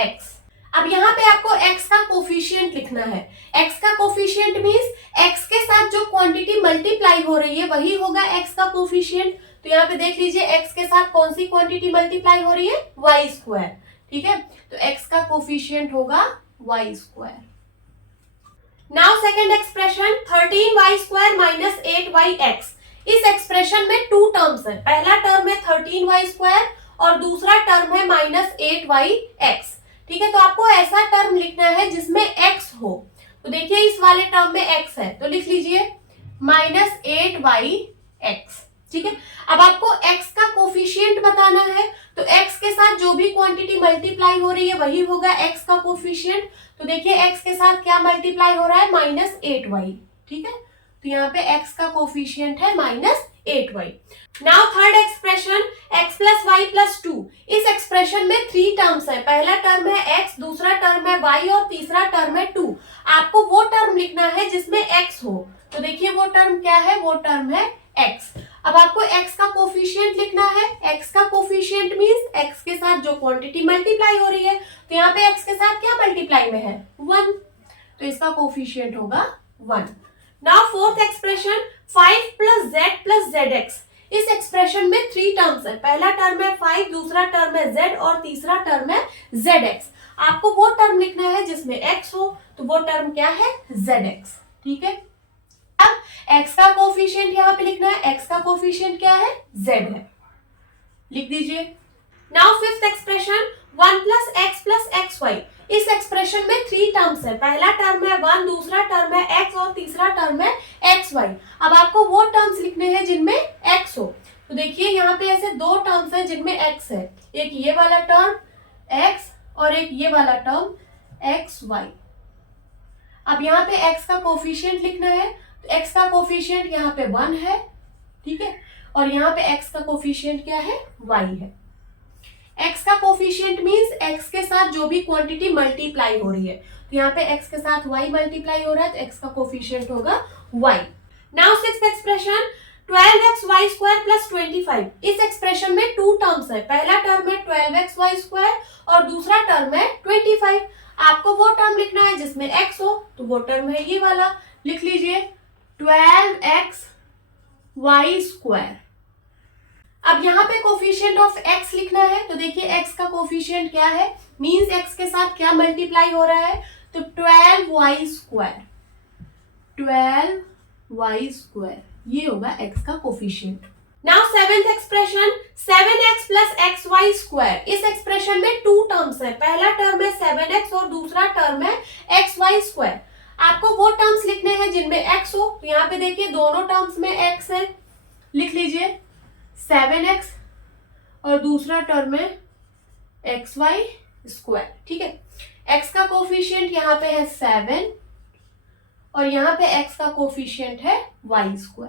x। अब यहाँ पे आपको x का कोफिशिएंट लिखना है। x का कोफिशिएंट मींस x के साथ जो क्वांटिटी मल्टीप्लाई हो रही है वही होगा x का कोफिशिएंट। तो यहाँ पे देख लीजिए x के साथ कौन सी क्वांटिटी मल्टीप्लाई हो रही है? y square. ठीक है, तो x का कोफिशिएंट होगा y square. Now second expression 13y square minus 8yx। इस एक्सप्रेशन में टू टर्म्स है, पहला टर्म है 13y स्क्वायर और दूसरा टर्म है माइनस 8yx। ठीक है, तो आपको ऐसा टर्म लिखना है जिसमें x हो। तो देखिए इस वाले टर्म में x है, तो लिख लीजिए माइनस 8yx। ठीक है, अब आपको x का कोफिशिएंट बताना है, तो x के साथ जो भी क्वांटिटी मल्टीप्लाई हो रही है वही होगा x का कोफिशिएंट। तो देखिए x के साथ क्या मल्टीप्लाई हो रहा है? Minus 8y। ठीक है, तो यहाँ पे x का कोफिशिएंट है minus 8y। Now third expression x plus y plus 2। इस एक्सप्रेशन में थ्री टर्म्स है, पहला टर्म है x, दूसरा टर्म है y और तीसरा टर्म है 2। आपको वो टर्म लिखना है जिसमें x हो। तो देखिए वो टर्म क्या है? वो टर्म है x। अब आपको x का कोफिशिएंट लिखना है। x का कोफिशिएंट मींस x के साथ जो क्वांटिटी मल्टीप्लाई हो रही है, तो यहाँ पे x के साथ क्या मल्टीप्लाई में है? 1, तो इसका कोफिशिएंट होगा 1। Now fourth expression 5 plus z plus zx। इस एक्सप्रेशन में थ्री टर्म्स है, पहला टर्म है 5, दूसरा टर्म है z और तीसरा टर्म है zx। आपको वो टर्म लिखना है जिसमें x हो, तो वो टर्म क्या है? zx। ठीक है, अब x का कोफिशिएंट यहाँ पे लिखना है। x का कोफिशिएंट क्या है? z है, लिख दीजिए। Now fifth expression 1 plus x plus xy। इस एक्सप्रेशन में थ्री टर्म्स है, पहला टर्म है 1, दूसरा टर्म है x और तीसरा टर्म है xy। अब आपको वो टर्म्स लिखने हैं जिनमें x हो। तो देखिए यहाँ पे ऐसे दो टर्म्स हैं जिनमें x है, एक ये वाला टर्म x और एक ये वाला टर्म xy। अब यहाँ पे x का कोफिशिएंट लिखना है, तो x का कोफिशिएंट यहाँ पे 1 है। ठीक है, और यहाँ पे x का कोफिशिएंट क्या है? y है। x का कोफिशिएंट मींस x के साथ जो भी क्वांटिटी मल्टीप्लाई हो रही है, तो यहाँ पे x के साथ y मल्टीप्लाई हो रहा है, तो x का कोफिशिएंट होगा y। Now sixth expression 12xy square plus 25। इस एक्सप्रेशन में टू टर्म्स है, पहला टर्म है 12xy स्क्वायर और दूसरा टर्म है 25। आपको वो टर्म लिखना है जिसमें x हो, तो वो टर्म है ये वाला, लिख लीजिए 12xy स्क्वायर। अब यहाँ पे कोफिशिएंट ऑफ x लिखना है, तो देखिए x का कोफिशिएंट क्या है? मींस x के साथ क्या मल्टीप्लाई हो रहा है? तो 12y स्क्वायर, 12y स्क्वायर, ये होगा x का coefficient. Now seventh expression 7x plus xy square. इस एक्सप्रेशन में टू टर्म्स है, पहला टर्म है 7x और दूसरा टर्म है xy स्क्वायर। आपको वो टर्म्स लिखने हैं जिनमें x हो, तो यहाँ पे देखिए दोनों टर्म्स में x है, लिख लीजिए 7x और दूसरा टर्म है xy स्क्वायर। ठीक है, x का कोफिशिएंट यहाँ पे है 7 और यहाँ पे x का कोफिशिएंट है y²।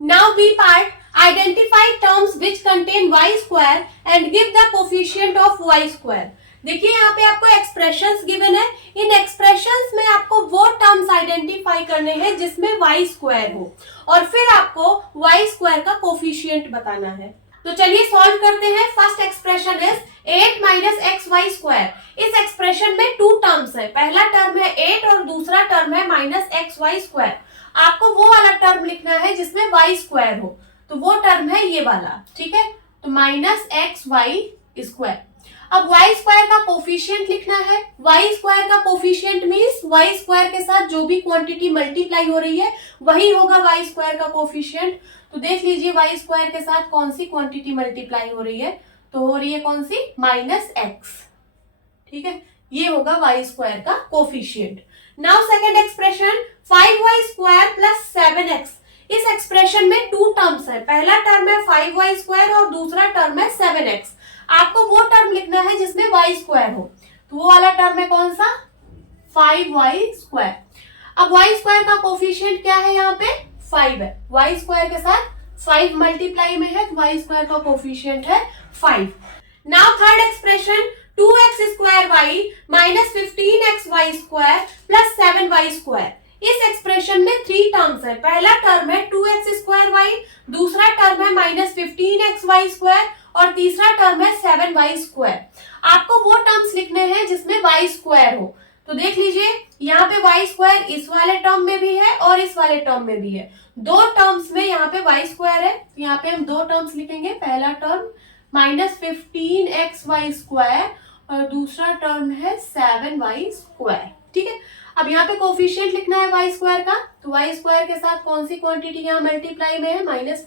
Now B part, identify terms which contain y² and give the coefficient of y²। देखिए यहाँ पे आपको एक्सप्रेशंस गिवन है, इन एक्सप्रेशंस में आपको वो टर्म्स आइडेंटिफाई करने हैं जिसमें y² हो और फिर आपको y² का कोफिशिएंट बताना है। तो चलिए सॉल्व करते हैं। First expression is 8 minus xy²। इस एक्सप्रेशन में टू टर्म्स है, पहला टर्म है 8 और दूसरा टर्म है माइनस xy²। आपको वो वाला टर्म लिखना है जिसमें y² हो, तो वो टर्म है ये वाला, ठीक है। तो माइनस xy²। अब y² का कोफिशिएंट लिखना है। y² का कोफिशिएंट मींस y² के साथ जो भी क्वांटिटी मल्टीप्लाई हो रही है वही होगा y² का कोफिशिएंट। तो देख लीजिए y² के साथ कौन सी क्वांटिटी मल्टीप्लाई हो रही है, तो हो रही है कौन सी, -x, ठीक है। ये होगा y² का coefficient. Now second expression 5y² plus 7x। इस एक्सप्रेशन में टू टर्म्स है, पहला टर्म है 5y² और दूसरा टर्म है 7x। आपको वो टर्म लिखना है जिसमें y² हो, तो वो वाला टर्म है कौन सा, 5y²। अब y² का कोफिशिएंट क्या है, यहाँ पे 5 है, y² के साथ 5 मल्टीप्लाई में है, तो y² का कोफिशिएंट है 5। Now third expression 2x² minus 15xy² plus 7y²। इस एक्सप्रेशन में थ्री टर्म्स है, पहला टर्म है 2x²y, दूसरा टर्म है माइनस 15xy² और तीसरा टर्म है 7y²। आपको वो टर्म्स लिखने हैं जिसमें y² हो, तो देख लीजिए यहाँ पे y² इस वाले टर्म में भी है और इस वाले टर्म में भी है, दो टर्म्स में यहाँ पे y² है, तो यहाँ पे हम दो टर्म्स लिखेंगे, पहला टर्म माइनस 15xy² और दूसरा टर्म है 7y², ठीक है। अब यहाँ पे कोफिशिएंट लिखना है y² का, तो y² के साथ कौन सी क्वांटिटी यहाँ मल्टीप्लाई में है, माइनस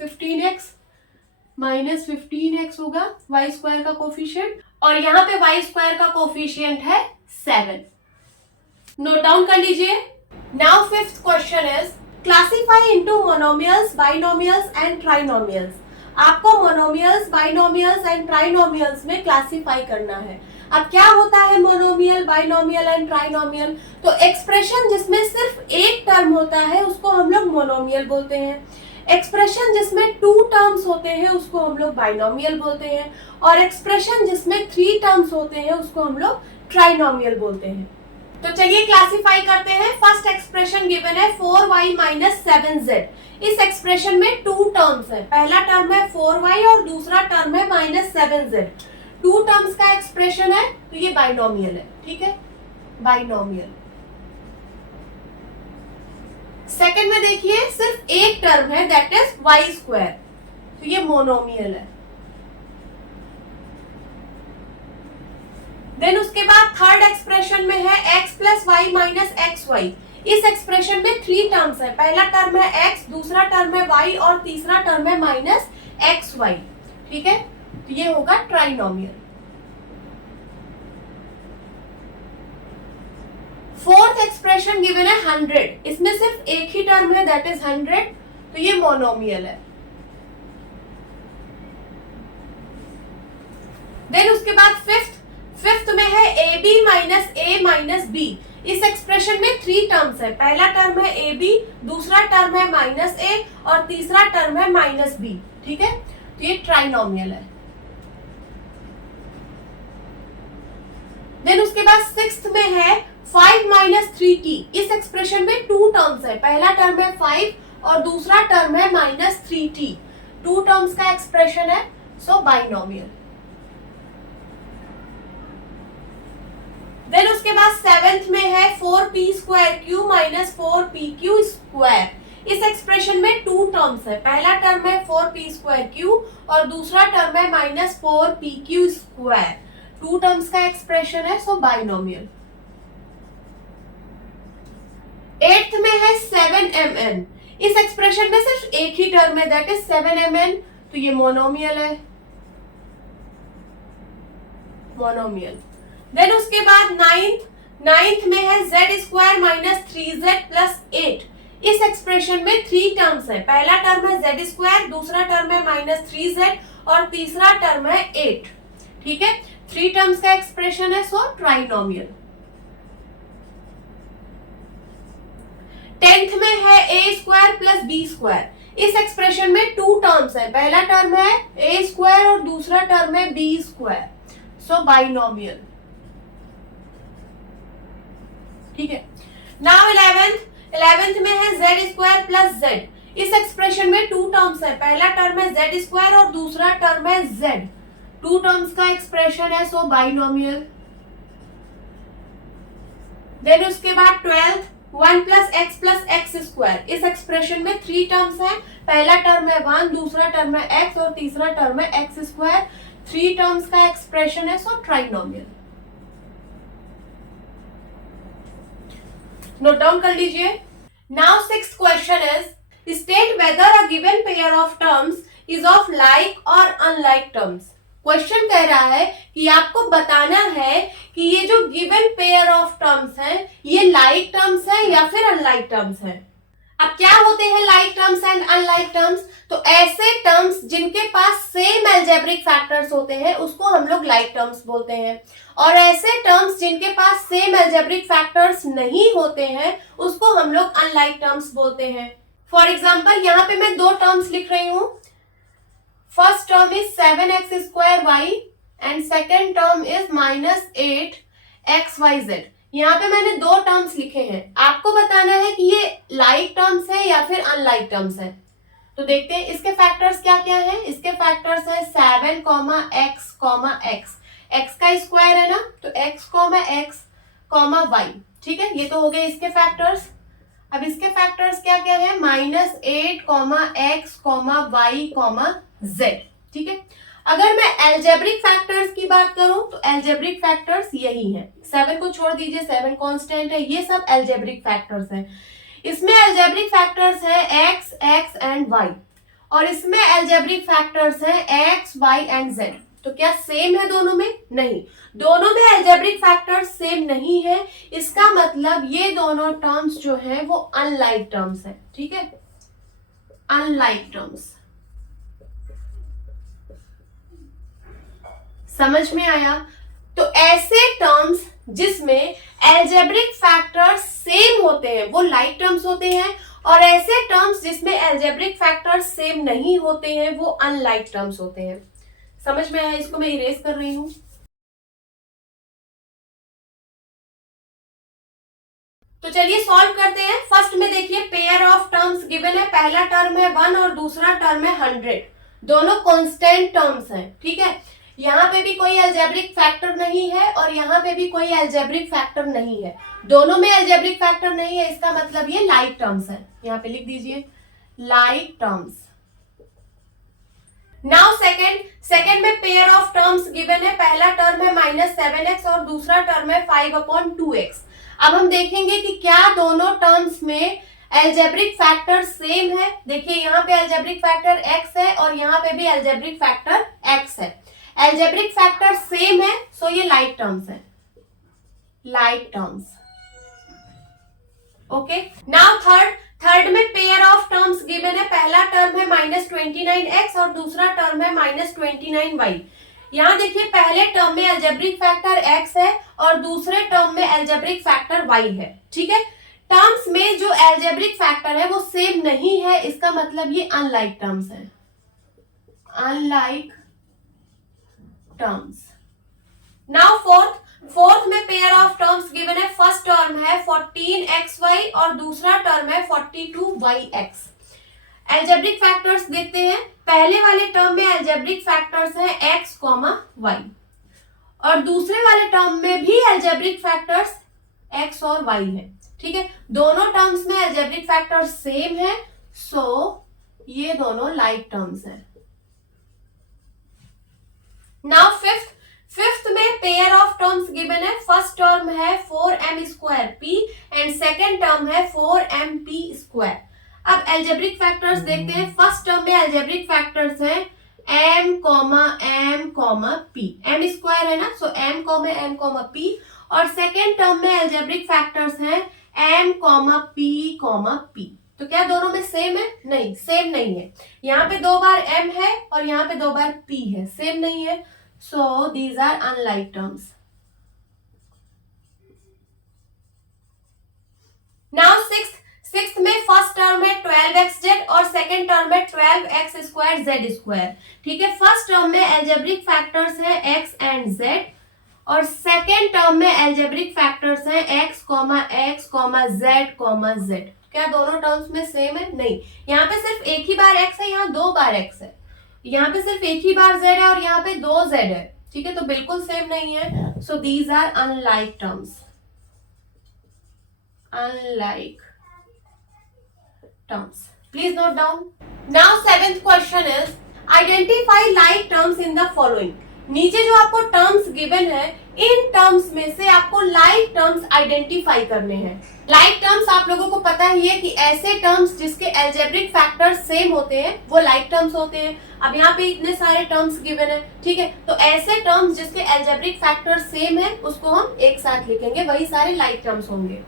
15x होगा y² का कोफिशिएंट और यहाँ पे y² का कोफिशिएंट है 7। नोट डाउन कर लीजिए। Now fifth question is classify into monomials, binomials and trinomials. आपको मोनोमियल्स, बाइनोमियल्स एंड ट्राइनोमियल्स में क्लासिफाई करना है। अब क्या होता है मोनोमियल, बाइनोमियल एंड ट्राइनोमियल, तो एक्सप्रेशन जिसमें सिर्फ एक टर्म होता है उसको हम लोग मोनोमियल बोलते हैं, एक्सप्रेशन जिसमें टू टर्म्स होते हैं उसको हम लोग बाइनोमियल बोलते हैं, और एक्सप्रेशन जिसमें थ्री टर्म्स होते हैं उसको हम लोग ट्राइनोमियल बोलते हैं। तो चलिए क्लासिफाई करते हैं। फर्स्ट एक्सप्रेशन गिवन है 4y माइनस 7z। इस एक्सप्रेशन में टू टर्म्स है, पहला टर्म है 4y और दूसरा टर्म है माइनस 7z। टू टर्म्स का एक्सप्रेशन है तो ये बाइनोमियल है, ठीक है, बाइनोमियल। सेकंड में देखिए सिर्फ एक टर्म है दैट इज y², तो ये मोनोमियल है। देन उसके बाद थर्ड एक्सप्रेशन में है x plus y minus xy। इस एक्सप्रेशन में थ्री टर्म्स है, पहला टर्म है x, दूसरा टर्म है y और तीसरा टर्म है माइनस xy, ठीक है, तो ये होगा ट्राइनोमियल। फोर्थ एक्सप्रेशन गिवन है 100। इसमें सिर्फ एक ही टर्म है दैट इज 100, तो ये मोनोमियल है। देन उसके बाद फिफ्थ में है ab minus a minus b। इस एक्सप्रेशन में थ्री टर्म्स है, पहला टर्म है ab, दूसरा टर्म है माइनस a और तीसरा टर्म है माइनस b, ठीक है, तो ये ट्राइनोमियल है। देन उसके बाद सिक्स्थ में है 5 माइनस 3t। इस एक्सप्रेशन में टू टर्म्स है, पहला टर्म है 5 और दूसरा टर्म है माइनस 3t। टू टर्म्स का एक्सप्रेशन है, सो बाइनोमियल। देन उसके बाद सेवेंथ में है 4p² माइनस 4pq²। इस एक्सप्रेशन में टू टर्म्स है, पहला टर्म है 4p² और दूसरा टर्म है माइनस 4pq²। टू टर्म्स का एक्सप्रेशन है, सो बाइनोमियल। एट्थ में है 7mn। इस एक्सप्रेशन में सिर्फ एक ही टर्म है दैट इज 7mn, तो ये मोनोमियल है, मोनोमियल। देन उसके बाद नाइन्थ में है z² माइनस 3z प्लस 8। इस एक्सप्रेशन में थ्री टर्म्स है, पहला टर्म है z², दूसरा टर्म है माइनस 3z और तीसरा टर्म है 8, ठीक है, थ्री टर्म्स का एक्सप्रेशन है, सो ट्राइनोमियल। 10th में है a square plus b square. इस एक्सप्रेशन में 2 टर्म्स है, पहला टर्म है a स्क्वायर और दूसरा टर्म है b स्क्वायर, सो बाइनोमियल। ठीक है। नाउ 11th में है z स्क्वायर प्लस z। इस एक्सप्रेशन में 2 टर्म्स है, पहला टर्म है z स्क्वायर और दूसरा टर्म है z। 2 टर्म्स का एक्सप्रेशन है, सो बाइनोमियल। देन उसके बाद 12th 1 प्लस एक्स स्क्वायर। इस एक्सप्रेशन में 3 टर्म्स है, पहला टर्म है 1, दूसरा टर्म है x और तीसरा टर्म है एक्स स्क्वायर। 3 टर्म्स का एक्सप्रेशन है, सो ट्राइनोमियल। नोट डाउन कर लीजिए। Now 6th question is state whether a given pair of terms is of like और अनलाइक टर्म्स। क्वेश्चन कह रहा है कि आपको बताना है कि ये जो गिवन पेयर ऑफ टर्म्स हैं ये लाइक टर्म्स हैं या फिर अनलाइक टर्म्स हैं। अब क्या होते हैं like terms and unlike terms? तो ऐसे टर्म्स जिनके पास सेम अलजेब्रिक फैक्टर्स होते हैं उसको हम लोग लाइक टर्म्स बोलते हैं, और ऐसे टर्म्स जिनके पास सेम अलजेब्रिक फैक्टर्स नहीं होते हैं उसको हम लोग अनलाइक टर्म्स बोलते हैं। फॉर एग्जाम्पल यहाँ पे मैं 2 टर्म्स लिख रही हूँ। First term is 7x square y and second term is -8xyz। यहाँ पे मैंने 2 टर्म्स लिखे हैं, आपको बताना है कि ये लाइक टर्म्स है या फिर अनलाइक टर्म्स है। तो देखते हैं इसके फैक्टर्स क्या क्या है। इसके फैक्टर्स है 7, x, x का स्क्वायर है ना, तो x, y। ठीक है, ये तो हो गए इसके फैक्टर्स। अब इसके फैक्टर्स क्या क्या है, -8, x, y, z। ठीक है। अगर मैं एल्जेब्रिक फैक्टर्स की बात करूं तो एल्जेब्रिक फैक्टर्स यही हैं। 7 को छोड़ दीजिए, 7 कांस्टेंट है, ये सब एल्जेब्रिक फैक्टर्स हैं। इसमें एल्जेब्रिक फैक्टर्स है x एंड y, और इसमें एल्जेब्रिक फैक्टर्स है x, y एंड z। तो क्या सेम है दोनों में? नहीं, दोनों में एल्जेब्रिक फैक्टर्स सेम नहीं है। इसका मतलब ये दोनों टर्म्स जो है वो अनलाइक टर्म्स है। ठीक है, अनलाइक टर्म्स। समझ में आया? तो ऐसे टर्म्स जिसमें एल्जेब्रिक फैक्टर्स सेम होते हैं वो लाइक टर्म्स होते हैं, और ऐसे टर्म्स जिसमें एल्जेब्रिक फैक्टर्स सेम नहीं होते हैं वो अनलाइक टर्म्स होते हैं। समझ में आया? इसको मैं इरेज कर रही हूं। तो चलिए सॉल्व करते हैं। फर्स्ट में देखिए पेयर ऑफ टर्म्स गिवन है, पहला टर्म है 1 और दूसरा टर्म है 100। दोनों कांस्टेंट टर्म्स हैं। ठीक है, यहाँ पे भी कोई अलजेब्रिक फैक्टर नहीं है और यहाँ पे भी कोई अलजेब्रिक फैक्टर नहीं है, दोनों में अलजेब्रिक फैक्टर नहीं है। इसका मतलब ये लाइक टर्म्स है। यहाँ पे लिख दीजिए लाइक टर्म्स। नाउ सेकेंड में पेयर ऑफ टर्म्स गिवन है, पहला टर्म है -7x और दूसरा टर्म है 5/2x। अब हम देखेंगे कि क्या दोनों टर्म्स में एल्जेब्रिक फैक्टर सेम है। देखिए यहाँ पे एल्जेब्रिक फैक्टर x है और यहाँ पे भी एल्जेब्रिक फैक्टर x है। एल्जेब्रिक फैक्टर सेम है, सो ये लाइक टर्म्स है, like terms. Okay, now third में पेयर ऑफ टर्म्स गिवन है, पहला टर्म है -29x और दूसरा टर्म है -29y। यहाँ देखिए पहले टर्म में एल्जेब्रिक फैक्टर x है और दूसरे टर्म में एल्जेब्रिक फैक्टर y है। ठीक है, टर्म्स में जो एल्जेब्रिक फैक्टर है वो सेम नहीं है, इसका मतलब ये अनलाइक टर्म्स है, अनलाइक टर्म्स। नाउ फोर्थ में पेयर ऑफ टर्म्स गिवन है, फर्स्ट टर्म है 14xy और दूसरा टर्म है 42yx। एल्जेब्रिक फैक्टर्स देखते हैं, पहले वाले टर्म में एल्जेब्रिक फैक्टर्स है x, y, और दूसरे वाले टर्म में भी एल्जेब्रिक फैक्टर्स x और y है। ठीक है, दोनों टर्म्स में एल्जेब्रिक फैक्टर्स सेम है, सो ये दोनों लाइक टर्म्स है। नाउ फिफ्थ में पेयर ऑफ टर्म्स गिवन है, फर्स्ट टर्म है 4m² एंड सेकेंड टर्म है 4mp²। अब एल्जेब्रिक फैक्टर्स देखते हैं। फर्स्ट टर्म में एल्जेब्रिक फैक्टर्स है m, p। m² है ना, सो m, p, और सेकेंड टर्म में एल्जेब्रिक फैक्टर्स है m, p। तो क्या दोनों में सेम है? नहीं, सेम नहीं है। यहाँ पे 2 बार m है और यहाँ पे 2 बार p है, सेम नहीं है, so these are unlike terms. Now sixth में फर्स्ट टर्म है 12xz और सेकेंड टर्म है 12x² z²। ठीक है, फर्स्ट टर्म में एल्जेब्रिक फैक्टर्स है x एंड z और सेकेंड टर्म में एल्जेब्रिक फैक्टर्स है x, z, z। क्या दोनों टर्म्स में सेम है? नहीं, यहाँ पे सिर्फ एक ही बार x है, यहाँ 2 बार x है। यहाँ पे सिर्फ एक ही बार z है और यहाँ पे 2 z है। ठीक है, तो बिल्कुल सेम नहीं है। So these are unlike terms, unlike terms. Please note down. Now seventh question is identify like terms in the following. नीचे जो आपको टर्म्स गिवन है, इन टर्म्स में से आपको लाइक टर्म्स आइडेंटिफाई करने हैं। लाइक टर्म्स आप लोगों को पता ही है कि ऐसे टर्म्स जिसके एल्जेब्रिक फैक्टर्स सेम होते हैं वो लाइक टर्म्स होते हैं। अब यहाँ पे इतने सारे टर्म्स गिवन है, ठीक है, तो ऐसे टर्म्स जिसके एल्जेब्रिक फैक्टर्स सेम है उसको हम एक साथ लिखेंगे, वही सारे लाइक टर्म्स होंगे।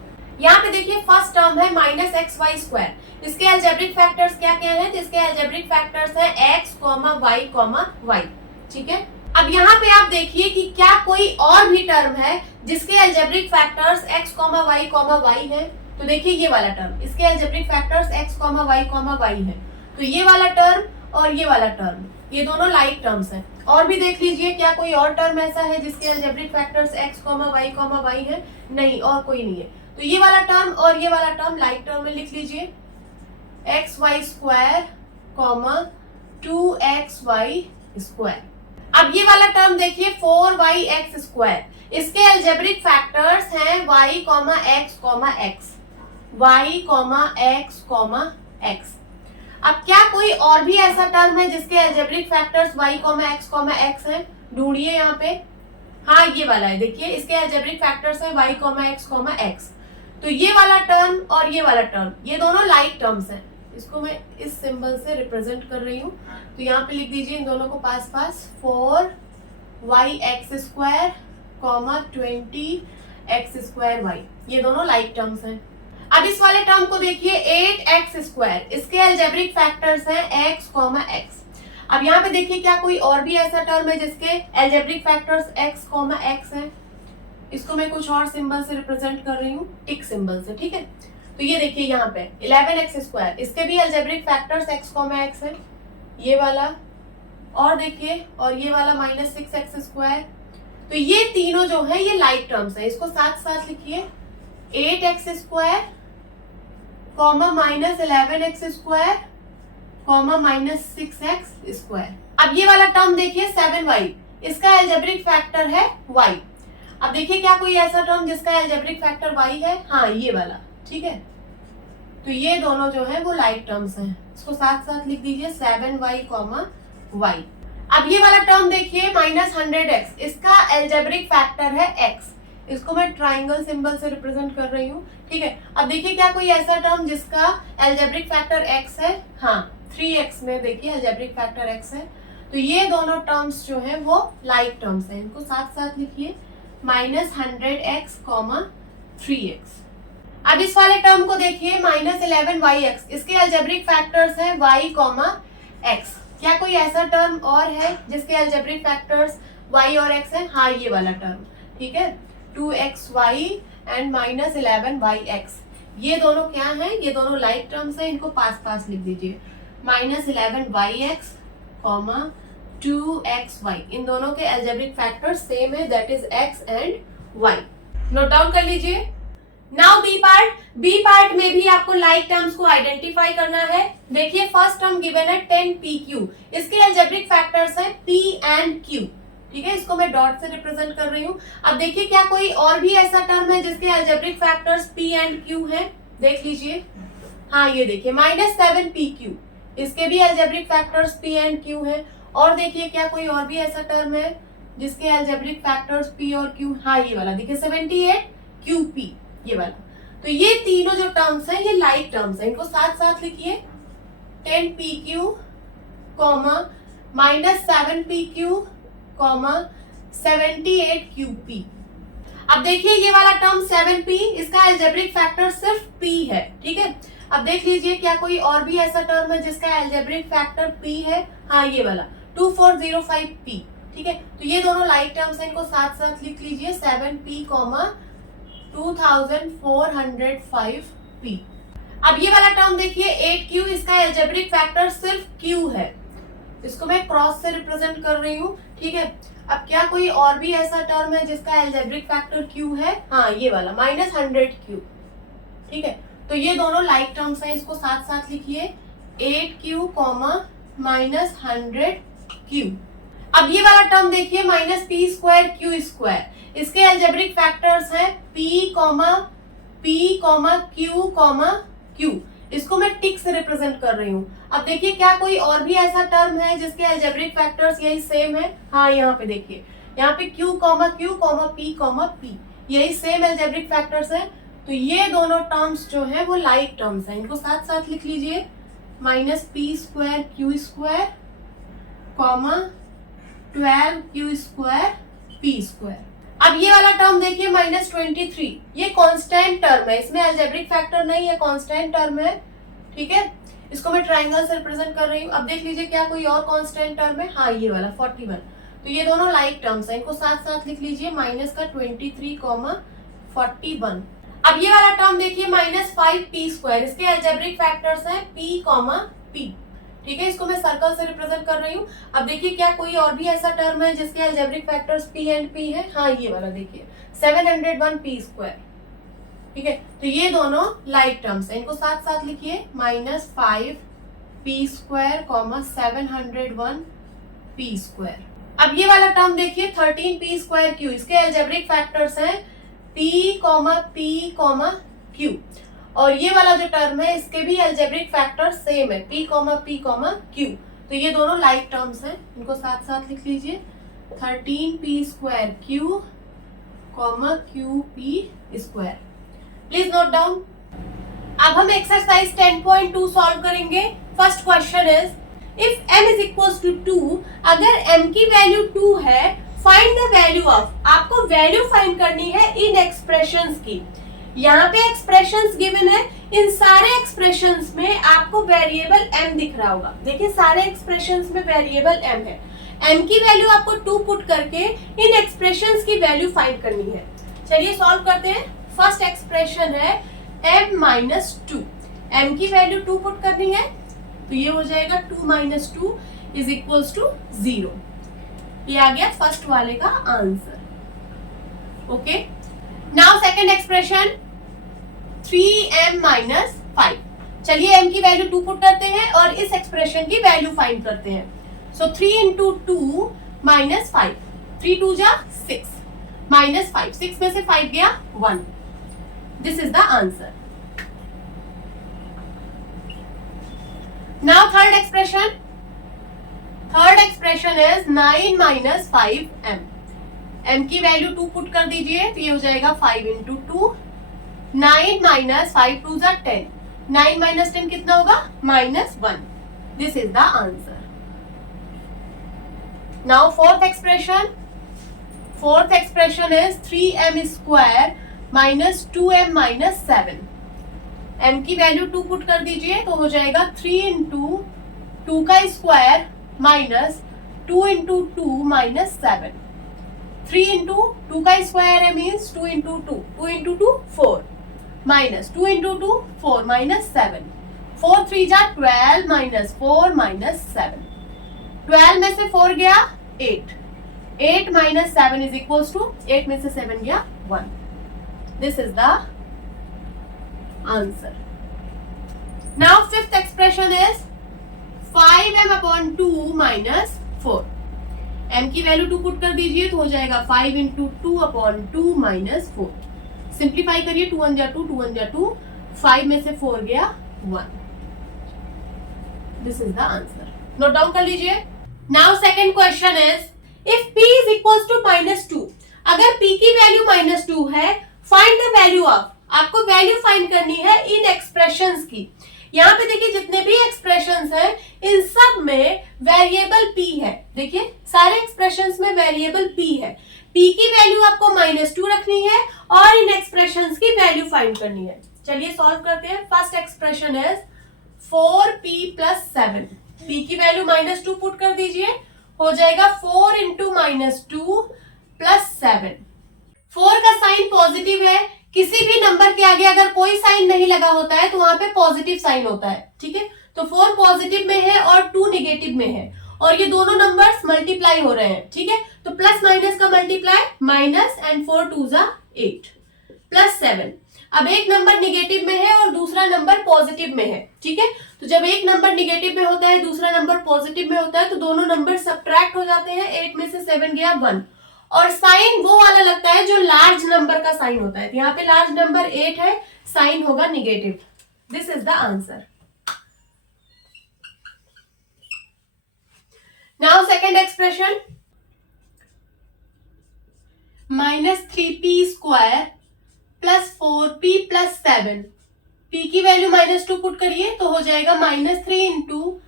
यहाँ पे देखिए फर्स्ट टर्म है -xy²। इसके एल्जेब्रिक फैक्टर्स क्या क्या हैं? इसके एल्जेब्रिक फैक्टर्स है x, y, y। ठीक है, अब यहाँ पे आप देखिए कि क्या कोई और भी टर्म है जिसके algebraic factors x, y, y है। तो देखिए ये वाला टर्म, इसके एल्जेब्रिक फैक्टर्स x, y, है। तो ये वाला टर्म और ये वाला टर्म, ये दोनों लाइक टर्म्स हैं। और भी देख लीजिए क्या कोई और टर्म ऐसा है जिसके एल्जेब्रिक फैक्टर्स x, y, है? नहीं, और कोई नहीं है। तो ये वाला टर्म और ये वाला टर्म लाइक टर्म में लिख लीजिए, xy², 2xy²। अब ये वाला टर्म देखिए 4yx²। इसके एल्जेब्रिक फैक्टर्स हैं y, x, x। अब क्या कोई और भी ऐसा टर्म है जिसके एल्जेब्रिक फैक्टर्स y, x हैं? ढूंढिए यहाँ पे। हाँ, ये वाला है, देखिए इसके एल्जेब्रिक फैक्टर्स हैं y, x। तो ये वाला टर्म और ये वाला टर्म, ये दोनों लाइक टर्म्स हैं। इसको मैं इस सिंबल से रिप्रेजेंट कर रही हूँ। तो यहाँ पे लिख दीजिए इन दोनों को पास पास, 4yx², 20x²y। ये दोनों लाइक टर्म्स हैं। अब इस वाले टर्म को देखिए 8x²। इसके एल्जेब्रिक फैक्टर्स हैं x, x। अब यहाँ पे देखिए क्या कोई और भी ऐसा टर्म है जिसके एल्जेब्रिक फैक्टर्स x, x है? इसको मैं कुछ और सिंबल से रिप्रेजेंट कर रही हूँ, टिक सिंबल से। ठीक है, तो ये देखिए यहाँ पे 11x²। इसके भी एल्जेब्रिक फैक्टर्स x, x है, ये वाला। और देखिए, और ये वाला -6x²। तो ये तीनों जो है ये लाइक टर्म्स है। इसको साथ साथ लिखिए, 8x², -11x², -6x²। अब ये वाला टर्म देखिए 7y। इसका एल्जेब्रिक फैक्टर है y। अब देखिए क्या कोई ऐसा टर्म जिसका एल्जेब्रिक फैक्टर y है? हाँ, ये वाला। ठीक है, तो ये दोनों जो है वो लाइक टर्म्स हैं। इसको साथ साथ लिख दीजिए, 7y, y। अब ये वाला टर्म देखिए -100x। इसका एल्जेब्रिक फैक्टर है x। इसको मैं ट्राइंगल सिंबल से रिप्रेजेंट कर रही हूँ। ठीक है, अब देखिए क्या कोई ऐसा टर्म जिसका एल्जेब्रिक फैक्टर x है? हाँ, 3x में देखिए एल्जेब्रिक फैक्टर x है। तो ये दोनों टर्म्स जो है वो लाइक टर्म्स हैं। इनको साथ साथ लिखिए, -100x, 3x। अब इस वाले टर्म को देखिए -11yx। इसके एल्जेब्रिक फैक्टर्स हैं y, x। क्या कोई ऐसा टर्म और है जिसके एल्जेब्रिक फैक्टर्स y और x हैं? हाँ, ये वाला टर्म। ठीक है, 2xy एंड -11yx। ये दोनों क्या हैं? ये दोनों लाइक टर्म्स हैं। इनको पास पास लिख दीजिए, -11yx, 2xy। इन दोनों के एल्जेब्रिक फैक्टर्स सेम है, that is x and y। Note down कर लीजिए। Now B part. B part में भी आपको लाइक टर्म्स को आइडेंटिफाई करना है। देखिए फर्स्ट टर्म गिवन है 10pq। इसके एल्जेब्रिक फैक्टर्स हैं p एंड q। ठीक है, इसको मैं डॉट से रिप्रेजेंट कर रही हूँ। अब देखिए क्या कोई और भी ऐसा टर्म है जिसके algebraic factors p and q हैं? देख लीजिए। हाँ, ये देखिए -7pq। इसके भी algebraic factors p and q हैं। और देखिए क्या कोई और भी ऐसा टर्म है जिसके एल्जेब्रिक फैक्टर्स p और q? हाँ, ये वाला देखिए 78qp, ये वाला। तो ये तीनों जो टर्म्स हैं ये लाइक टर्म्स हैं। इनको साथ साथ लिखिए, 10pq, -7pq, 78qp। अब देखिए ये वाला टर्म 7p, इसका एल्जेब्रिक फैक्टर सिर्फ p है। ठीक है, अब देख लीजिए क्या कोई और भी ऐसा टर्म है जिसका एल्जेब्रिक फैक्टर p है? हाँ, ये वाला 2405p। ठीक है, तो ये दोनों लाइक टर्म्स हैं। इनको साथ साथ लिख लीजिए, 7p, 2405p। अब ये वाला टर्म देखिए 8q, इसका एल्जेब्रिक फैक्टर सिर्फ q है, इसको मैं क्रॉस से रिप्रेजेंट कर रही हूँ, ठीक है। अब क्या कोई और भी ऐसा टर्म है जिसका एल्जेब्रिक फैक्टर q है? हाँ, ये वाला -100q, ठीक है। तो ये दोनों लाइक टर्म्स हैं, इसको साथ साथ लिखिए 8q, -100q। अब ये वाला टर्म देखिए -p²q², इसके एल्जेब्रिक फैक्टर्स हैं p, q, इसको मैं टिक से रिप्रेजेंट कर रही हूँ। अब देखिए क्या कोई और भी ऐसा टर्म है जिसके एल्जेब्रिक फैक्टर्स यही सेम है? हाँ, यहाँ पे देखिए, यहाँ पे q, p, यही सेम एल्जेब्रिक फैक्टर्स है। तो ये दोनों टर्म्स जो है वो लाइक टर्म्स हैं, इनको साथ साथ लिख लीजिए -p²q², 12q²p²। अब ये वाला टर्म देखिए -23, ये कांस्टेंट टर्म है, इसमें एल्जेब्रिक फैक्टर नहीं है, कांस्टेंट टर्म है, ठीक है। इसको मैं ट्रायंगल से रिप्रेजेंट कर रही हूँ। अब देख लीजिए क्या कोई और कांस्टेंट टर्म है? हाँ, ये वाला 41। तो ये दोनों लाइक टर्म्स हैं, इनको साथ साथ लिख लीजिए -23, 41। अब ये वाला टर्म देखिए -5p², इसके एल्जेब्रिक फैक्टर्स हैं p, p, ठीक है। इसको मैं सर्कल से रिप्रेजेंट कर रही हूँ। अब देखिए क्या कोई और भी ऐसा टर्म है जिसके algebraic factors p and p है? हाँ, ये वाला देखिए 701p², ठीक है। तो ये दोनों लाइक टर्म्स हैं, इनको साथ साथ लिखिए -5p², 701p²। अब ये वाला टर्म देखिए 13p²q, इसके एल्जेब्रिक फैक्टर्स हैं p, q, और ये वाला जो टर्म है इसके भी एल्जेब्रिक फैक्टर सेम है p, q। तो ये दोनों लाइक टर्म्स हैं, इनको साथ साथ लिख लीजिए 13p²q, qp²। Please note down. अब हम एक्सरसाइज 10.2 सॉल्व करेंगे। First question is if m is equals to 2, अगर m की वैल्यू 2 है, फाइंड द वैल्यू ऑफ, आपको वैल्यू फाइंड करनी है इन एक्सप्रेशंस की। यहाँ पे एक्सप्रेशंस गिवन है, इन सारे एक्सप्रेशंस में आपको वेरिएबल m दिख रहा होगा। देखिए सारे एक्सप्रेशंस में वेरिएबल m है, m की वैल्यू आपको 2 पुट करके इन एक्सप्रेशंस की वैल्यू फाइंड करनी है। चलिए सॉल्व करते हैं। फर्स्ट एक्सप्रेशन है m -2, m की वैल्यू 2 पुट करनी है, तो ये हो जाएगा 2 - 2 इज इक्वल्स टू 0। ये आ गया फर्स्ट वाले का answer. Okay, now second expression 3m - 5। चलिए m की वैल्यू 2 पुट करते हैं और इस एक्सप्रेशन की वैल्यू फाइंड करते हैं। सो 3 × 2 - 5, 3 2 जा 6 -5, 6 में से 5 गया 1। This is the answer. Now third expression is 9 - 5m। m की वैल्यू 2 पुट कर दीजिए, तो ये हो जाएगा 5 × 2, 9 - 5 2 जा 10, 9 - 10 कितना होगा? -1। This is the answer. Now fourth expression is 3m² -2m - 7। m की वैल्यू 2 पुट कर दीजिए, तो हो जाएगा 3 × 2 का स्क्वायर -2 × 2 - 7। 3 × 2 का स्क्वायर है मीन्स 2 × 2, 2 × 2 4 -2 × 2 4 -7, 4 3 जा 12 -4 -7, 12 में से 4 गया 8, 8 - 7 इज इक्वल्स टू 8 में से 7 गया 1। This is the answer. Now fifth expression is 5m/2 - 4। m की वैल्यू 2 पुट कर दीजिए, तो हो जाएगा 5 × 2/2 - 4। सिंप्लीफाई करिए, 2 1 जा 2, 2 1 जा 2, 5 में से 4 गया 1। This is the answer. Note down कर लीजिए। Now second question is if p is equals to -2, अगर p की वैल्यू -2 है, फाइंड द वैल्यू ऑफ, आपको वैल्यू फाइंड करनी है इन एक्सप्रेशंस की। यहाँ पे देखिए जितने भी एक्सप्रेशंस हैं इन सब में वेरिएबल p है। देखिए सारे एक्सप्रेशंस में वेरिएबल p है, p की वैल्यू आपको -2 रखनी है और इन एक्सप्रेशंस की वैल्यू फाइंड करनी है। चलिए सॉल्व करते हैं। First expression is 4p + 7। p की वैल्यू -2 पुट कर दीजिए, हो जाएगा 4 × -2 + 7। 4 का साइन पॉजिटिव है, किसी भी नंबर के आगे अगर कोई साइन नहीं लगा होता है तो वहां पे पॉजिटिव साइन होता है, ठीक है। तो 4 पॉजिटिव में है और 2 नेगेटिव में है और ये दोनों नंबर्स मल्टीप्लाई हो रहे हैं, ठीक है। तो प्लस माइनस का मल्टीप्लाई माइनस एंड 4 2 जा 8 प्लस 7। अब एक नंबर निगेटिव में है और दूसरा नंबर पॉजिटिव में है, ठीक है। तो जब एक नंबर निगेटिव में होता है दूसरा नंबर पॉजिटिव में होता है तो दोनों नंबर सब्ट्रैक्ट हो जाते हैं। 8 में से 7 गया 1 और साइन वो वाला लगता है जो लार्ज नंबर का साइन होता है। तो यहाँ पे लार्ज नंबर 8 है, साइन होगा negative. This is the answer. Now second expression, -3p² plus 4p plus 7। p की वैल्यू -2 पुट करिए तो हो जाएगा -3 इंटू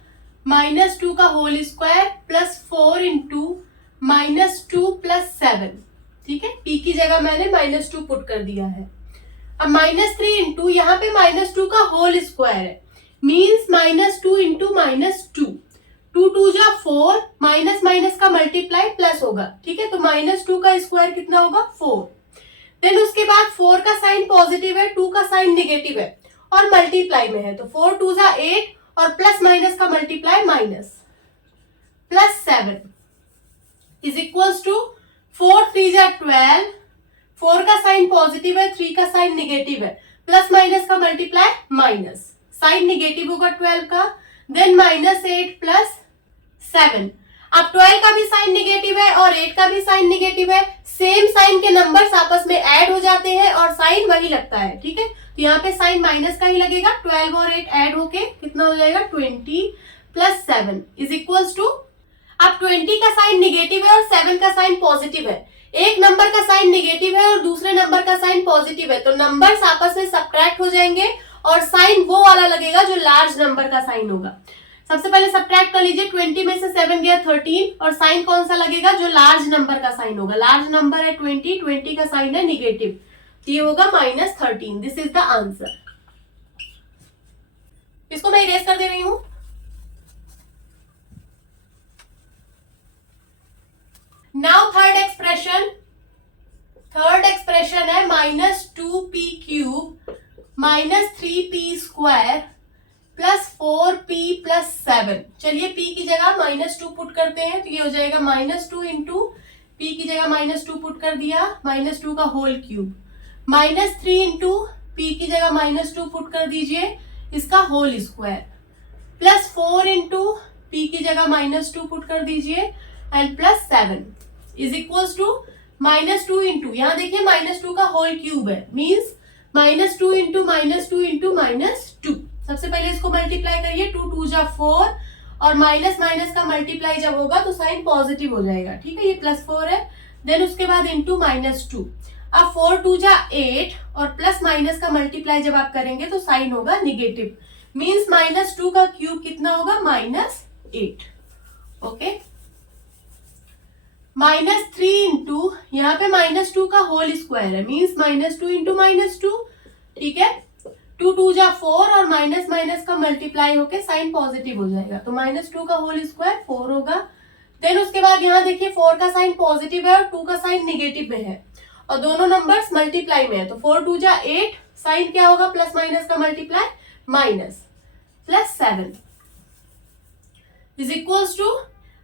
-2 का whole square plus 4 into -2 plus 7, ठीक है। p की जगह मैंने -2 पुट कर दिया है। अब -3 इंटू यहाँ पे -2 का होल स्क्वायर है, मीन्स -2 इंटू -2, 2 2 जा 4, माइनस माइनस का मल्टीप्लाई प्लस होगा, ठीक है। तो -2 का स्क्वायर कितना होगा 4। देन उसके बाद 4 का साइन पॉजिटिव है, 2 का साइन निगेटिव है और मल्टीप्लाई में है। तो 4 2 जा 8 और प्लस माइनस का multiply minus plus 7 is equals to 4 3 जा 12। 4 का साइन पॉजिटिव है, 3 का साइन निगेटिव है, प्लस माइनस का मल्टीप्लाई माइनस, साइन निगेटिव होगा 12 का। Then -8 plus 7। अब 12 का भी साइन निगेटिव है और 8 का भी साइन निगेटिव है, सेम साइन के नंबर्स आपस में ऐड हो जाते हैं और साइन वही लगता है, ठीक है। तो यहाँ पे साइन माइनस का ही लगेगा। 12 और 8 ऐड होके कितना हो जाएगा 20 प्लस 7 इज इक्वल्स टू, अब 20 का साइन निगेटिव है और 7 का साइन पॉजिटिव है। एक नंबर का साइन निगेटिव है और दूसरे नंबर का साइन पॉजिटिव है, तो नंबर्स आपस में सब्ट्रैक्ट हो जाएंगे और साइन वो वाला लगेगा जो लार्ज नंबर का साइन होगा। सबसे पहले सब्ट्रैक्ट कर लीजिए, 20 में से 7 गया 13 और साइन कौन सा लगेगा जो लार्ज नंबर का साइन होगा। लार्ज नंबर है 20, 20 का साइन है निगेटिव, ये होगा -13। This is the answer. इसको मैं इरेज कर दे रही हूं। नाउ थर्ड एक्सप्रेशन है -2p³ -3p² plus 4p plus 7। चलिए p की जगह -2 पुट करते हैं तो ये हो जाएगा -2 इंटू p की जगह -2 पुट कर दिया, -2 का होल क्यूब, -3 इंटू p की जगह -2 पुट कर दीजिए, इसका whole square, plus 4 into p की जगह -2 पुट कर दीजिए and plus 7 is equals to -2 into, यहाँ देखिए -2 का होल क्यूब है, मीन्स -2 इंटू -2 इंटू -2। सबसे पहले इसको मल्टीप्लाई करिए, 2 2 जा 4 और माइनस माइनस का मल्टीप्लाई जब होगा तो साइन पॉजिटिव हो जाएगा, ठीक है। ये +4 है। देन उसके बाद इंटू -2। अब 4 2 जा 8 और प्लस माइनस का मल्टीप्लाई जब आप करेंगे तो साइन होगा निगेटिव, मीन्स -2 का क्यूब कितना होगा -8। ओके, -3 इंटू, यहाँ पे -2 का होल स्क्वायर है, मीन्स -2 इंटू -2, ठीक है। 2 2 जा 4 और माइनस माइनस का मल्टीप्लाई होके साइन पॉजिटिव हो जाएगा, तो -2 का होल स्क्वायर 4 होगा। देन उसके बाद यहाँ देखिए 4 का साइन पॉजिटिव है और 2 का साइन निगेटिव में है और दोनों नंबर्स मल्टीप्लाई में है, तो 4 2 जा 8, साइन क्या होगा प्लस माइनस का multiply minus plus 7 is equals to,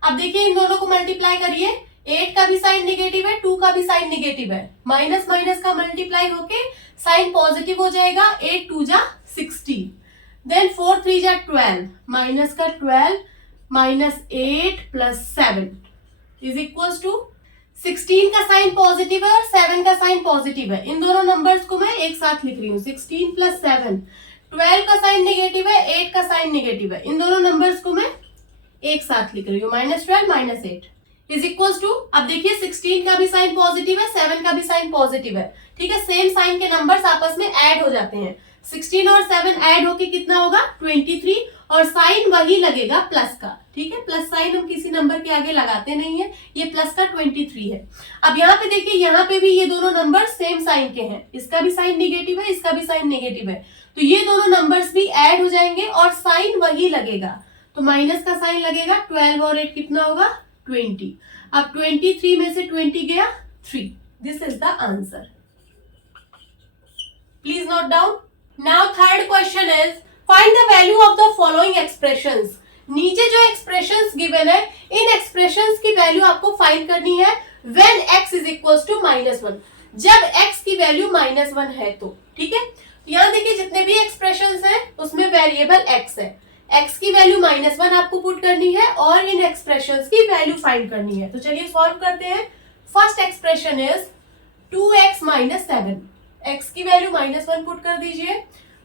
अब देखिए इन दोनों को मल्टीप्लाई करिए, 8 का भी साइन निगेटिव है, 2 का भी साइन निगेटिव है, माइनस माइनस का मल्टीप्लाई होके साइन पॉजिटिव हो जाएगा, 8 2 जा 16। देन 4 3 जा 12, माइनस का 12 -8 प्लस 7 इज इक्वल्स टू 16 का साइन पॉजिटिव है और 7 का साइन पॉजिटिव है। इन दोनों नंबर्स को मैं एक साथ लिख रही हूँ, 16 प्लस 7। 12 का साइन निगेटिव है, 8 का साइन निगेटिव है, इन दोनों नंबर्स को मैं एक साथ लिख रही हूँ, -12 -8 इज इक्वल्स टू, अब देखिए 16 का भी साइन पॉजिटिव है, 7 का भी साइन पॉजिटिव है, ठीक है। सेम साइन के नंबर्स आपस में ऐड हो जाते हैं, 16 और 7 ऐड होके कितना होगा 23 और साइन वही लगेगा प्लस का, ठीक है। प्लस साइन हम किसी नंबर के आगे लगाते नहीं है, ये प्लस का 23 है। अब यहाँ पे देखिए, यहाँ पे भी ये दोनों नंबर सेम साइन के हैं, इसका भी साइन निगेटिव है, इसका भी साइन निगेटिव है, तो ये दोनों नंबर्स भी ऐड हो जाएंगे और साइन वही लगेगा, तो माइनस का साइन लगेगा। 12 और 8 कितना होगा 20। अब 23 में से 20 गया 3। This is the answer. Please note down. Now third question is find the value of the following expressions. नीचे जो expressions given है, इन expressions की value आपको find करनी है when x is equals to -1. जब x की value -1 है तो, ठीक है. यहाँ देखिए जितने भी expressions हैं उसमें variable x है. x की value -1 आपको put करनी है और इन expressions की value find करनी है. तो चलिए solve करते हैं. First expression is 2x minus 7. x की वैल्यू -1 पुट कर दीजिए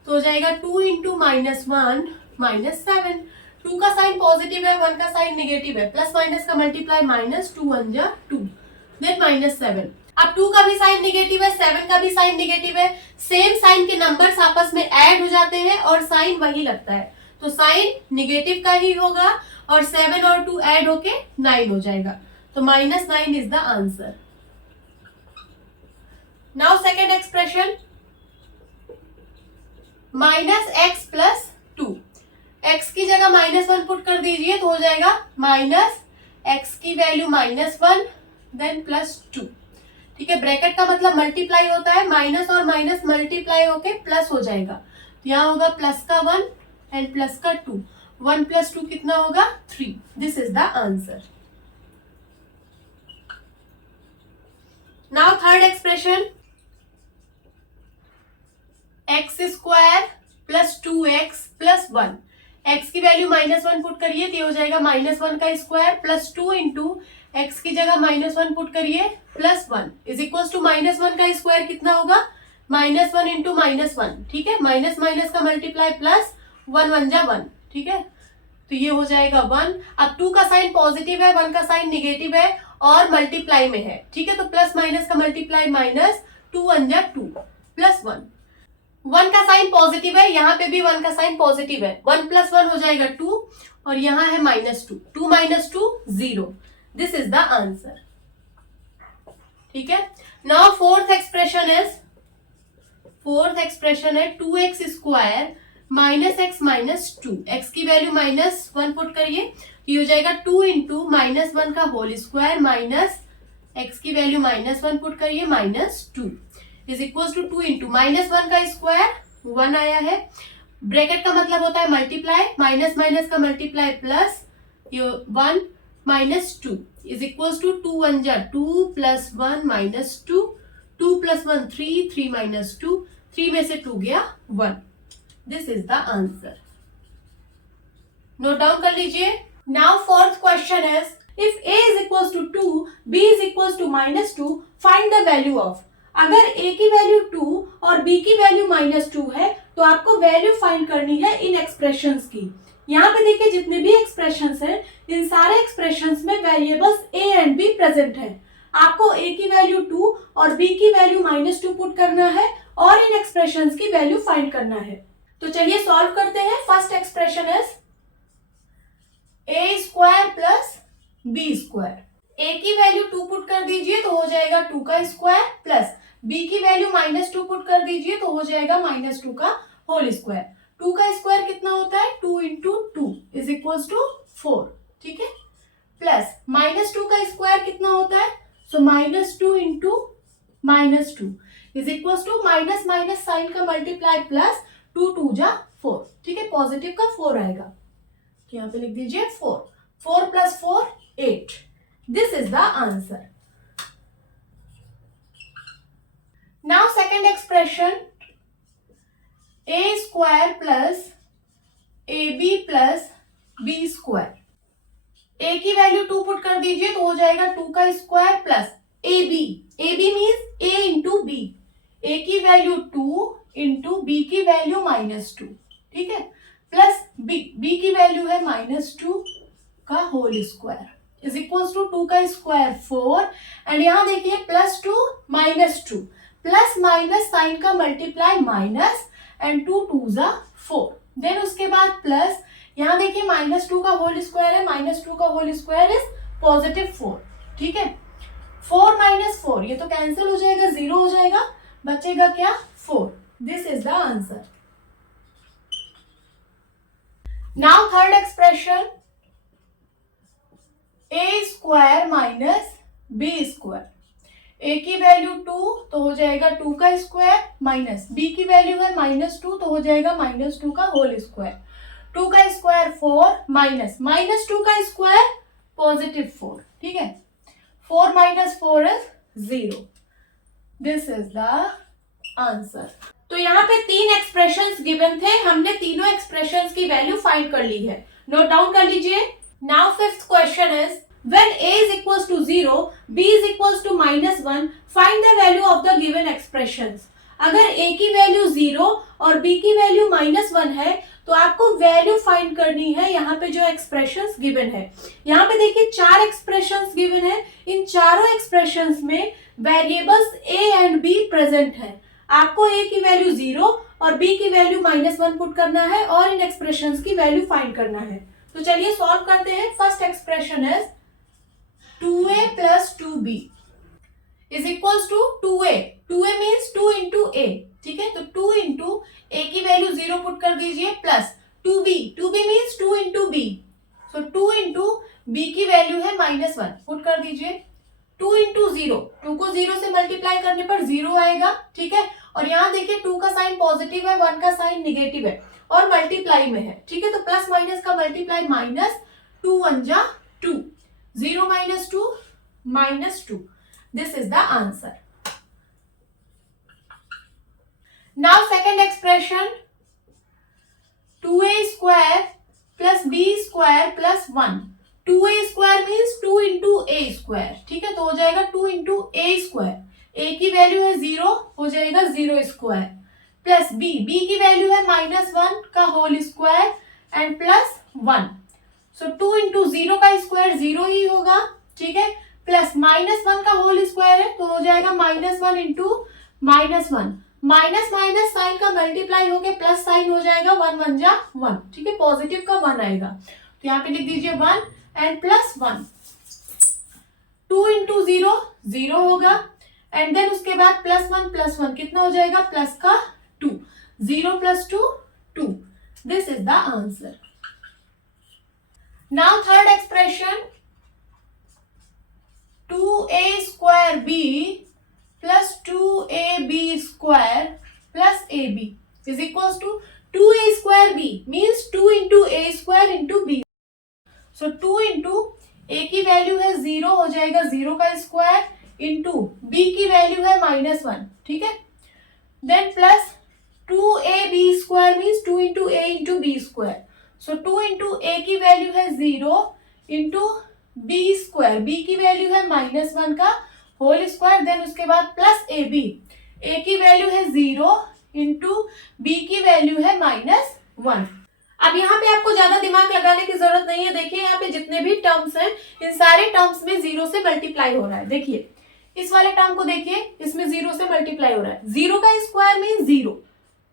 तो हो जाएगा 2 इंटू -1 -7. 2 का साइन पॉजिटिव है, 1 का साइन नेगेटिव है, प्लस माइनस का मल्टीप्लाई -2 1 जा 2 देन -7. अब 2 का भी साइन नेगेटिव है, 7 का भी साइन नेगेटिव है. सेम साइन के नंबर्स आपस में ऐड हो जाते हैं और साइन वही लगता है, तो साइन नेगेटिव का ही होगा और 7 और 2 ऐड होके 9 हो जाएगा. तो -9 is the answer. Now second expression -x plus 2. x की जगह -1 पुट कर दीजिए तो हो जाएगा -x की वैल्यू -1 देन +2. ठीक है, ब्रैकेट का मतलब मल्टीप्लाई होता है, माइनस और माइनस मल्टीप्लाई होके प्लस हो जाएगा. तो यहाँ होगा प्लस का 1 एंड प्लस का 2. 1 + 2 कितना होगा 3. This is the answer. Now third expression x square plus 2x plus 1. x की वैल्यू -1 पुट करिए तो हो जाएगा -1 का स्क्वायर प्लस 2 इंटू एक्स की जगह -1 पुट करिए प्लस 1 इज इक्वल टू -1 का स्क्वायर कितना होगा -1 इंटू -1. ठीक है, माइनस माइनस का मल्टीप्लाई प्लस 1 1 जा 1. ठीक है, तो ये हो जाएगा 1. अब 2 का साइन पॉजिटिव है, 1 का साइन निगेटिव है और मल्टीप्लाई में है. ठीक है, तो प्लस माइनस का मल्टीप्लाई -2 1 जा 2 प्लस 1. 1 का साइन पॉजिटिव है, यहाँ पे भी 1 का साइन पॉजिटिव है. 1 + 1 हो जाएगा 2 और यहाँ है -2. 2 - 2 0. This is the answer. ठीक है, नाउ फोर्थ एक्सप्रेशन है 2x स्क्वायर -x - 2. x की वैल्यू -1 पुट करिए तो ये हो जाएगा 2 इंटू -1 का होल स्क्वायर माइनस x की वैल्यू -1 पुट करिए -2 इज इक्वल टू 2 इंटू -1 का स्क्वायर 1 आया है. ब्रैकेट का मतलब होता है मल्टीप्लाई, माइनस माइनस का multiply plus 1 -2 is equal to 2 1 जा 2 प्लस 1 -2. 2 + 1 3 3 - 2. 3 में से 2 गया 1. This is the answer. Note down कर लीजिए. Now fourth question is If a is equals to 2, b is equals to -2, find the value of. अगर a की value 2 और b की वैल्यू -2 है तो आपको वैल्यू फाइंड करनी है इन एक्सप्रेशंस की. यहाँ पे देखिए जितने भी एक्सप्रेशंस हैं इन सारे एक्सप्रेशंस में variables a and b present हैं. आपको a की वैल्यू 2 और b की वैल्यू -2 पुट करना है और इन एक्सप्रेशंस की वैल्यू फाइंड करना है. तो चलिए सॉल्व करते हैं. First expression is a square plus b square. a की वैल्यू 2 पुट कर दीजिए तो हो जाएगा 2 का स्क्वायर प्लस b की वैल्यू -2 पुट कर दीजिए तो हो जाएगा -2 का होल स्क्वायर. 2 का स्क्वायर कितना होता है 2 इंटू 2 इज इक्वल टू 4. ठीक है, प्लस -2 का स्क्वायर कितना होता है so -2 into -2 is equal to minus minus sign का मल्टीप्लाई प्लस 2 2 जा 4. ठीक है, पॉजिटिव का 4 आएगा तो यहाँ पे लिख दीजिए 4. 4 + 4 8. This is the answer. Now second expression a square plus ab plus b square. a की वैल्यू 2 पुट कर दीजिए तो हो जाएगा 2 का square plus ab. ab means a into b. a की वैल्यू 2 इंटू b की वैल्यू -2. ठीक है, प्लस b की वैल्यू है -2 का whole square is equal to 2 का स्क्वायर 4 एंड यहाँ देखिए +2 -2 प्लस माइनस साइन का मल्टीप्लाई माइनस एंड 2 2 जा 4. देन उसके बाद प्लस यहाँ देखिए -2 का होल स्क्वायर है, -2 का होल स्क्वायर इज +4. ठीक है, 4 - 4 ये तो कैंसिल हो जाएगा, 0 हो जाएगा, बचेगा क्या 4. This is the answer. Now third expression a square minus b square. a की वैल्यू 2 तो हो जाएगा 2 का स्क्वायर माइनस b की वैल्यू है -2 तो हो जाएगा -2 का होल स्क्वायर, 2 का स्क्वायर 4 माइनस 2 का स्क्वायर +4, ठीक है। 4 - 4 is 0। This is the answer. तो यहाँ पे 3 एक्सप्रेशंस गिवन थे, हमने तीनों एक्सप्रेशंस की वैल्यू फाइंड कर ली है, नोट डाउन कर लीजिए। Now fifth question is when a is equals to 0, b is equals to -1, find the value of the given expressions। अगर a की वैल्यू 0 और b की वैल्यू -1 है तो आपको वैल्यू फाइंड करनी है यहाँ पे जो एक्सप्रेशंस गिवन है। यहाँ पे देखिए 4 एक्सप्रेशंस गिवन है, इन चारों एक्सप्रेशंस में variables a and b present है। आपको a की वैल्यू 0 और b की वैल्यू -1 पुट करना है और इन एक्सप्रेशंस की वैल्यू फाइंड करना है। तो चलिए सॉल्व करते हैं। First expression is 2a plus 2b is equals to 2a। 2a means 2 into a, ठीक है। तो 2 into a की वैल्यू 0 पुट कर दीजिए plus 2b, 2b means 2 into b, so 2 into b की वैल्यू है -1 पुट कर दीजिए। 2 into 0, 2 को 0 से मल्टीप्लाई करने पर 0 आएगा, ठीक है। और यहाँ देखिए 2 का साइन पॉजिटिव है, 1 का साइन निगेटिव है और मल्टीप्लाई में है, ठीक है। तो प्लस माइनस का मल्टीप्लाई माइनस, 2 1 जा 2, 0 - 2 -2। This is the answer. Now second expression 2a square plus b square plus 1। 2a square means 2 into a square, ठीक है। तो हो जाएगा 2 into a square, a की वैल्यू है 0 हो जाएगा 0 स्क्वायर प्लस b की वैल्यू है -1 का whole square and plus 1। So 2 into 0 का स्क्वायर 0 ही होगा, ठीक है, प्लस -1 का होल स्क्वायर है तो हो जाएगा -1 into -1, माइनस माइनस साइन का मल्टीप्लाई होके प्लस साइन हो जाएगा, 1 1 जा 1, ठीक है, पॉजिटिव का 1 आएगा। तो यहाँ पे लिख दीजिए 1 एंड प्लस 1। 2 into 0 0 होगा एंड देन उसके बाद प्लस 1 कितना हो जाएगा, प्लस का 2, 0 + 2 2। This is the answer. Now third expression 2a square b plus 2ab square plus ab is equals to 2a square b means 2 into a square into b। So 2 into a की value है 0 हो जाएगा 0 का square into b की value है -1, ठीक है। Then plus 2ab square means 2 into a into b square। सो 2 into a की वैल्यू है 0 इंटू b स्क्वायर, b की वैल्यू है -1 का होल स्क्वायर, देन उसके बाद प्लस ab, a की वैल्यू है 0 इंटू b की वैल्यू है -1। अब यहाँ पे आपको ज्यादा दिमाग लगाने की जरूरत नहीं है। देखिए यहाँ पे जितने भी टर्म्स हैं इन सारे टर्म्स में 0 से मल्टीप्लाई हो रहा है। देखिए इस वाले टर्म को देखिए, इसमें 0 से मल्टीप्लाई हो रहा है। 0 का स्क्वायर मीन 0,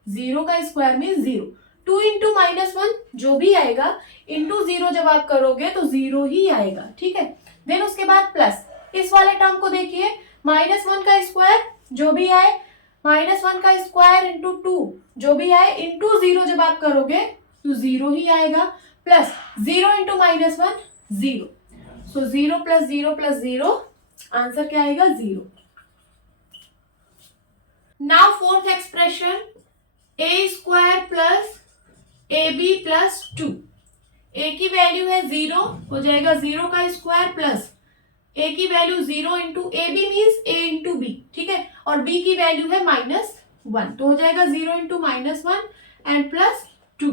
0 का स्क्वायर मीन 0, 2 into -1 जो भी आएगा इंटू 0 जब आप करोगे तो 0 ही आएगा, ठीक है। देन उसके बाद प्लस इस वाले टर्म को देखिए, -1 का स्क्वायर जो भी आए, -1 का स्क्वायर इंटू 2 जो भी आए इंटू 0 जब आप करोगे तो 0 ही आएगा, प्लस 0 into -1 0। सो 0 + 0 + 0 आंसर क्या आएगा, 0। Now fourth expression a square plus ab plus 2। a की वैल्यू है 0 हो जाएगा 0 का स्क्वायर प्लस a की value 0 into a b means a into b, ठीक है, और b की वैल्यू है -1 तो हो जाएगा 0 इंटू -1 एंड प्लस 2।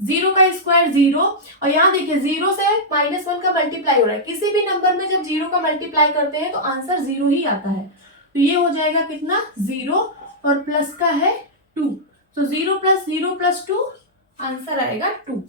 0 का स्क्वायर 0 और यहाँ देखिए 0 से -1 का मल्टीप्लाई हो रहा है। किसी भी नंबर में जब 0 का मल्टीप्लाई करते हैं तो आंसर 0 ही आता है। तो ये हो जाएगा कितना, 0 और प्लस का है 2, तो 0 + 0 + 2 आंसर आएगा 2।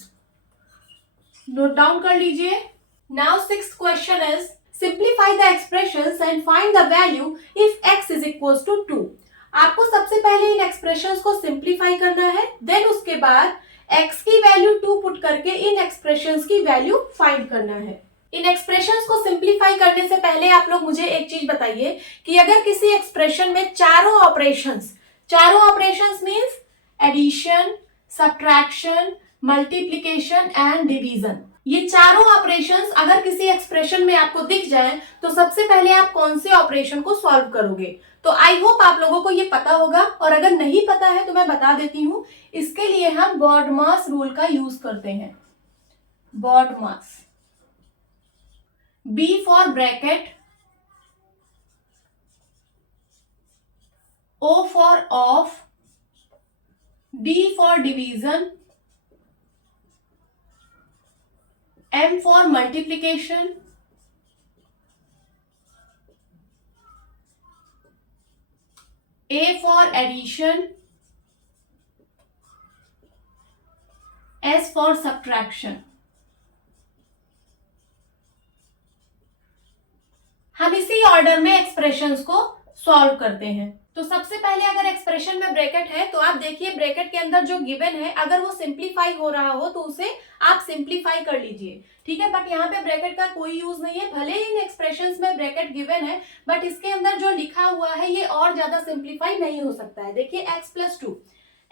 नोट डाउन कर लीजिए। Now sixth question is simplify the expressions and find the value if x is equals to 2। आपको सबसे पहले इन एक्सप्रेशंस को सिंप्लीफाई करना है, देन उसके बाद x की वैल्यू 2 पुट करके इन एक्सप्रेशंस की वैल्यू फाइंड करना है। इन एक्सप्रेशंस को सिंप्लीफाई करने से पहले आप लोग मुझे एक चीज बताइए कि अगर किसी एक्सप्रेशन में चारों operations means addition, subtraction, multiplication and division, ये चारों ऑपरेशंस अगर किसी एक्सप्रेशन में आपको दिख जाए तो सबसे पहले आप कौन से ऑपरेशन को सॉल्व करोगे। तो आई होप आप लोगों को ये पता होगा, और अगर नहीं पता है तो मैं बता देती हूं। इसके लिए हम बॉडमास रूल का यूज करते हैं। BODMAS, B for bracket, O for of, D for division, M for multiplication, A for addition, S for subtraction. हम इसी ऑर्डर में एक्सप्रेशंस को सॉल्व करते हैं। तो सबसे पहले अगर एक्सप्रेशन में ब्रैकेट है तो आप देखिए ब्रैकेट के अंदर जो गिवन है अगर वो सिंप्लीफाई हो रहा हो तो उसे आप सिंप्लीफाई कर लीजिए, ठीक है। बट यहाँ पे ब्रैकेट का कोई यूज नहीं है। भले ही इन एक्सप्रेशंस में ब्रैकेट गिवन है बट इसके अंदर जो लिखा हुआ है ये और ज्यादा सिंप्लीफाई नहीं हो सकता है। देखिए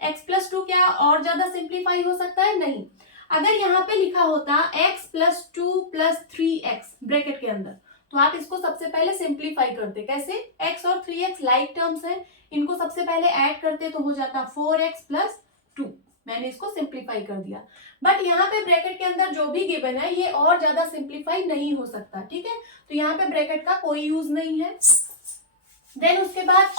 x+2 क्या और ज्यादा सिंप्लीफाई हो सकता है? नहीं। अगर यहाँ पे लिखा होता x+2 + 3x ब्रैकेट के अंदर तो आप इसको सबसे पहले सिंप्लीफाई करते। कैसे? x और 3x लाइक टर्म्स हैं, इनको सबसे पहले ऐड करते तो हो जाता 4x + 2। मैंने इसको सिंप्लीफाई कर दिया। बट यहाँ पे ब्रैकेट के अंदर जो भी गिवन है ये और ज्यादा सिंप्लीफाई नहीं हो सकता, ठीक है। तो यहाँ पे ब्रैकेट का कोई यूज नहीं है। देन उसके बाद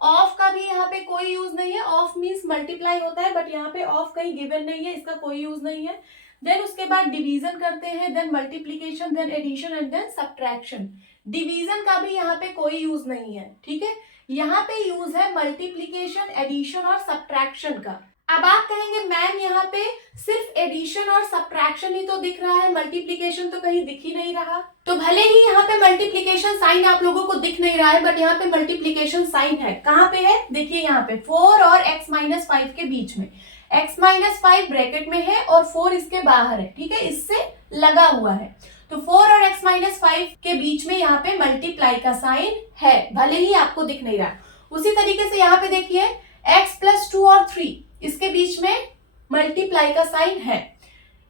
ऑफ का भी यहाँ पे कोई यूज नहीं है। ऑफ मीन्स मल्टीप्लाई होता है बट यहाँ पे ऑफ कहीं गिवन नहीं है, इसका कोई यूज नहीं है। देन उसके बाद डिवीजन करते हैं, then multiplication, then addition and then subtraction. Division का भी यहाँ पे कोई यूज नहीं है, ठीक है। यहाँ पे यूज है मल्टीप्लीकेशन, एडिशन और सब्ट्रैक्शन का। अब आप कहेंगे मैम यहाँ पे सिर्फ एडिशन और सब्ट्रैक्शन ही तो दिख रहा है, मल्टीप्लीकेशन तो कहीं दिख ही नहीं रहा। तो भले ही यहाँ पे मल्टीप्लीकेशन साइन आप लोगों को दिख नहीं रहा है बट यहाँ पे मल्टीप्लीकेशन साइन है। कहाँ पे है? देखिए यहाँ पे 4 और x-5 के बीच में। x-5 ब्रैकेट में है और 4 इसके बाहर है, ठीक है, इससे लगा हुआ है। तो 4 और x-5 के बीच में यहाँ पे मल्टीप्लाई का साइन है, भले ही आपको दिख नहीं रहा। उसी तरीके से यहाँ पे देखिए x+2 और 3 इसके बीच में मल्टीप्लाई का साइन है।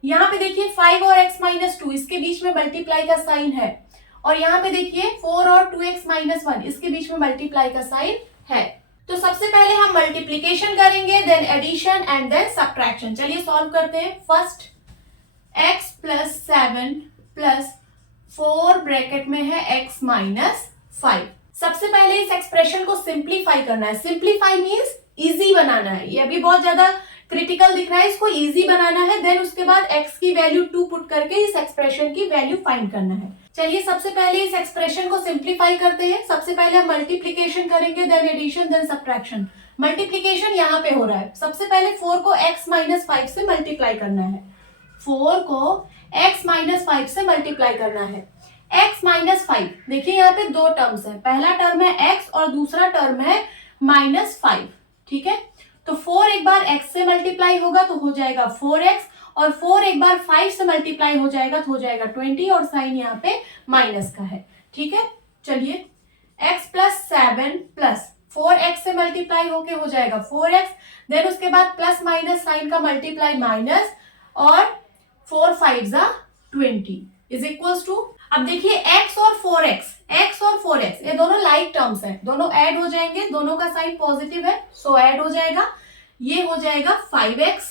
यहाँ पे देखिए 5 और x-2 इसके बीच में मल्टीप्लाई का साइन है। और यहाँ पे देखिए 4 और 2x-1 इसके बीच में मल्टीप्लाई का साइन है। तो सबसे पहले हम मल्टीप्लीकेशन करेंगे, then addition and then subtraction. चलिए सॉल्व करते हैं। फर्स्ट x+7 + 4 ब्रैकेट में है x-5। सबसे पहले इस एक्सप्रेशन को सिंप्लीफाई करना है। सिंप्लीफाई मीन्स इजी बनाना है। ये अभी बहुत ज्यादा क्रिटिकल दिख रहा है, इसको इजी बनाना है। देन उसके बाद x की वैल्यू 2 पुट करके इस एक्सप्रेशन की वैल्यू फाइंड करना है। चलिए सबसे पहले इस एक्सप्रेशन को सिंप्लीफाई करते हैं। सबसे पहले हम मल्टीप्लीकेशन करेंगे, then addition, then subtraction. Multiplication यहाँ पे हो रहा है। सबसे पहले 4 को x-5 से मल्टीप्लाई करना है। 4 को x-5 से मल्टीप्लाई करना है। x-5 देखिए यहाँ पे दो टर्म्स है, पहला टर्म है x और दूसरा टर्म है -5, ठीक है। तो 4 एक बार x से मल्टीप्लाई होगा तो हो जाएगा 4x और 4 एक बार 5 से मल्टीप्लाई हो जाएगा तो हो जाएगा 20 और साइन यहाँ पे माइनस का है, ठीक है। चलिए x+7 + 4x से मल्टीप्लाई होके हो जाएगा 4x, देन उसके बाद प्लस माइनस साइन का मल्टीप्लाई माइनस और 4 5 20 इज इक्वल्स टू। अब देखिए x और 4x ये दोनों लाइक टर्म्स हैं, दोनों ऐड हो जाएंगे, दोनों का साइन पॉजिटिव है सो ऐड हो जाएगा। ये हो जाएगा 5x,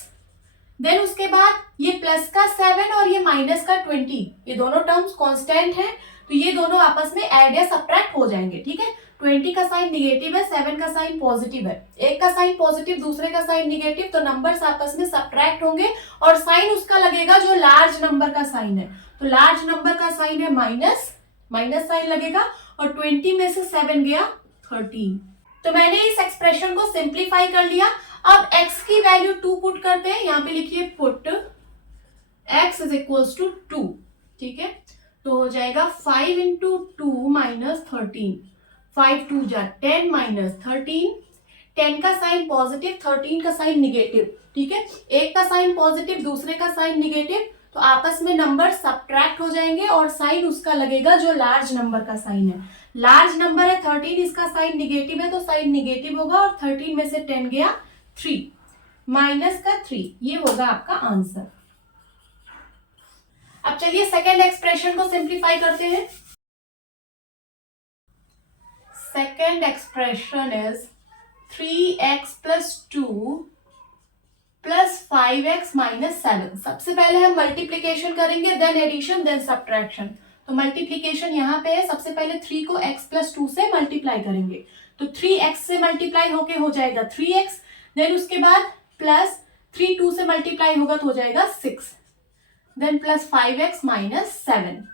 देन उसके बाद ये प्लस का 7 और ये माइनस का 20, ये दोनों टर्म्स कांस्टेंट हैं तो ये दोनों आपस में ऐड या सब्ट्रैक्ट हो जाएंगे, ठीक है। 20 का साइन निगेटिव है, 7 का साइन पॉजिटिव है, एक का साइन पॉजिटिव दूसरे का साइन निगेटिव, तो नंबर्स आपस में सब्ट्रैक्ट होंगे और साइन उसका लगेगा जो लार्ज नंबर का साइन है। तो लार्ज नंबर का साइन है माइनस साइन लगेगा और 20 में से 7 गया 13। तो मैंने इस एक्सप्रेशन को सिंप्लीफाई कर लिया। अब x की वैल्यू 2 पुट करते हैं, यहाँ पे लिखिए पुट x = 2, ठीक है। तो हो जाएगा 5 × 2 - 13, 5 2 जा 10 - 13, 10 का साइन पॉजिटिव 13 का साइन निगेटिव, ठीक है। एक का साइन पॉजिटिव दूसरे का साइन निगेटिव, तो आपस में नंबर सब्ट्रैक्ट हो जाएंगे और साइन उसका लगेगा जो लार्ज नंबर का साइन है। लार्ज नंबर है 13, इसका साइन निगेटिव है तो साइन निगेटिव होगा और 13 में से 10 गया 3 - का 3, ये होगा आपका आंसर। अब चलिए सेकेंड एक्सप्रेशन को सिंप्लीफाई करते हैं। Second expression is 3x + 2 + 5x - 7। सबसे पहले हम मल्टीप्लीकेशन करेंगे, देन एडिशन, देन सब्ट्रैक्शन। तो मल्टीप्लीकेशन यहाँ पे है, सबसे पहले 3 को x + 2 से मल्टीप्लाई करेंगे, तो 3x से मल्टीप्लाई होके हो जाएगा 3x, देन उसके बाद प्लस 3 2 से मल्टीप्लाई होगा तो हो जाएगा 6, देन प्लस 5x - 7।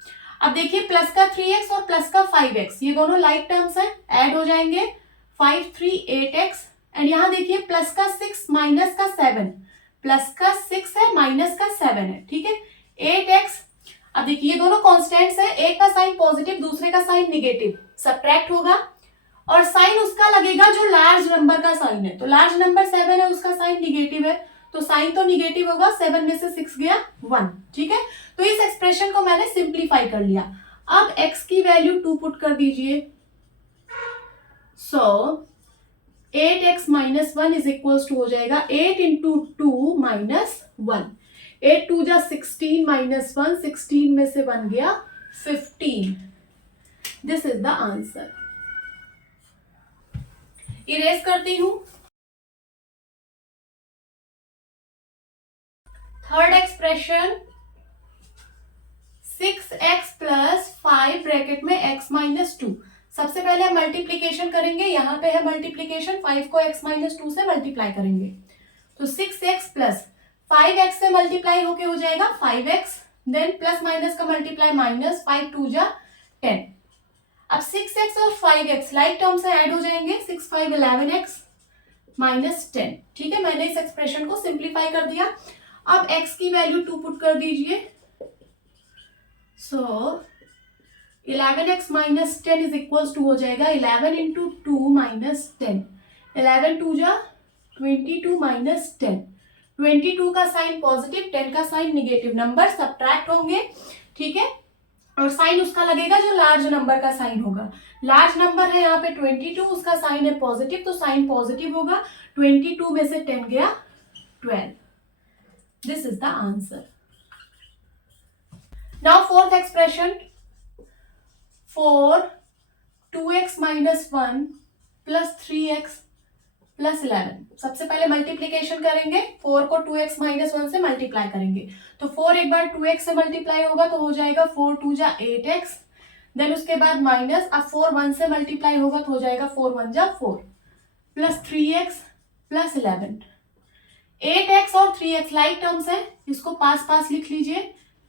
अब देखिए प्लस का 3x और प्लस का 5x ये दोनों लाइक टर्म्स हैं, ऐड हो जाएंगे, 5 3 8x, एंड यहाँ देखिए प्लस का 6 माइनस का 7, प्लस का 6 है माइनस का 7 है, ठीक है, 8x। अब देखिए ये दोनों कॉन्स्टेंट्स है, एक का साइन पॉजिटिव दूसरे का साइन निगेटिव, सब्ट्रैक्ट होगा और साइन उसका लगेगा जो लार्ज नंबर का साइन है, तो लार्ज नंबर 7 है उसका साइन निगेटिव है, तो साइन तो निगेटिव होगा, 7 में से 6 गया 1, ठीक है। तो इस एक्सप्रेशन को मैंने सिंप्लीफाई कर लिया। अब x की वैल्यू 2 पुट कर दीजिए, सो 8x - 1 इज इक्वल्स टू हो जाएगा 8 × 2 - 1, 8 2 जा 16 - 1, 16 में से 1 गया 15। This is the answer. Erase करती हूं। थर्ड एक्सप्रेशन 6x + 5 ब्रैकेट में x - 2। सबसे पहले हम मल्टीप्लीकेशन करेंगे, यहाँ पे है मल्टीप्लीकेशन, 5 को x - 2 से मल्टीप्लाई करेंगे, तो 6x + 5x से मल्टीप्लाई होके हो जाएगा 5x, देन प्लस माइनस का मल्टीप्लाई माइनस, 5 2 जा 10। अब 6x और 5x लाइक टर्म से ऐड हो जाएंगे, 6 5 11x - 10, ठीक है। मैंने इस एक्सप्रेशन को सिंप्लीफाई कर दिया। अब x की वैल्यू 2 पुट कर दीजिए, सो 11x - 10 इज इक्वल्स टू हो जाएगा 11 × 2 - 10, 11 2 जा 22 - 10, 22 का साइन पॉजिटिव 10 का साइन निगेटिव, नंबर सब्ट्रैक्ट होंगे, ठीक है, और साइन उसका लगेगा जो लार्ज नंबर का साइन होगा। लार्ज नंबर है यहाँ पे 22, उसका साइन है पॉजिटिव, तो साइन पॉजिटिव होगा, 22 में से 10 गया 12। This is the answer. Now fourth expression 4 2x - 1 + 3x + 11। सबसे पहले मल्टीप्लीकेशन करेंगे, 4 को 2x - 1 से मल्टीप्लाई करेंगे, तो 4 एक बार 2x से मल्टीप्लाई होगा तो हो जाएगा 4 2 जा 8x, देन उसके बाद माइनस, अब 4 1 से मल्टीप्लाई होगा तो हो जाएगा 4 1 जा 4, प्लस 3x + 11। 8x और 3x लाइक टर्म्स है, इसको पास पास लिख लीजिए,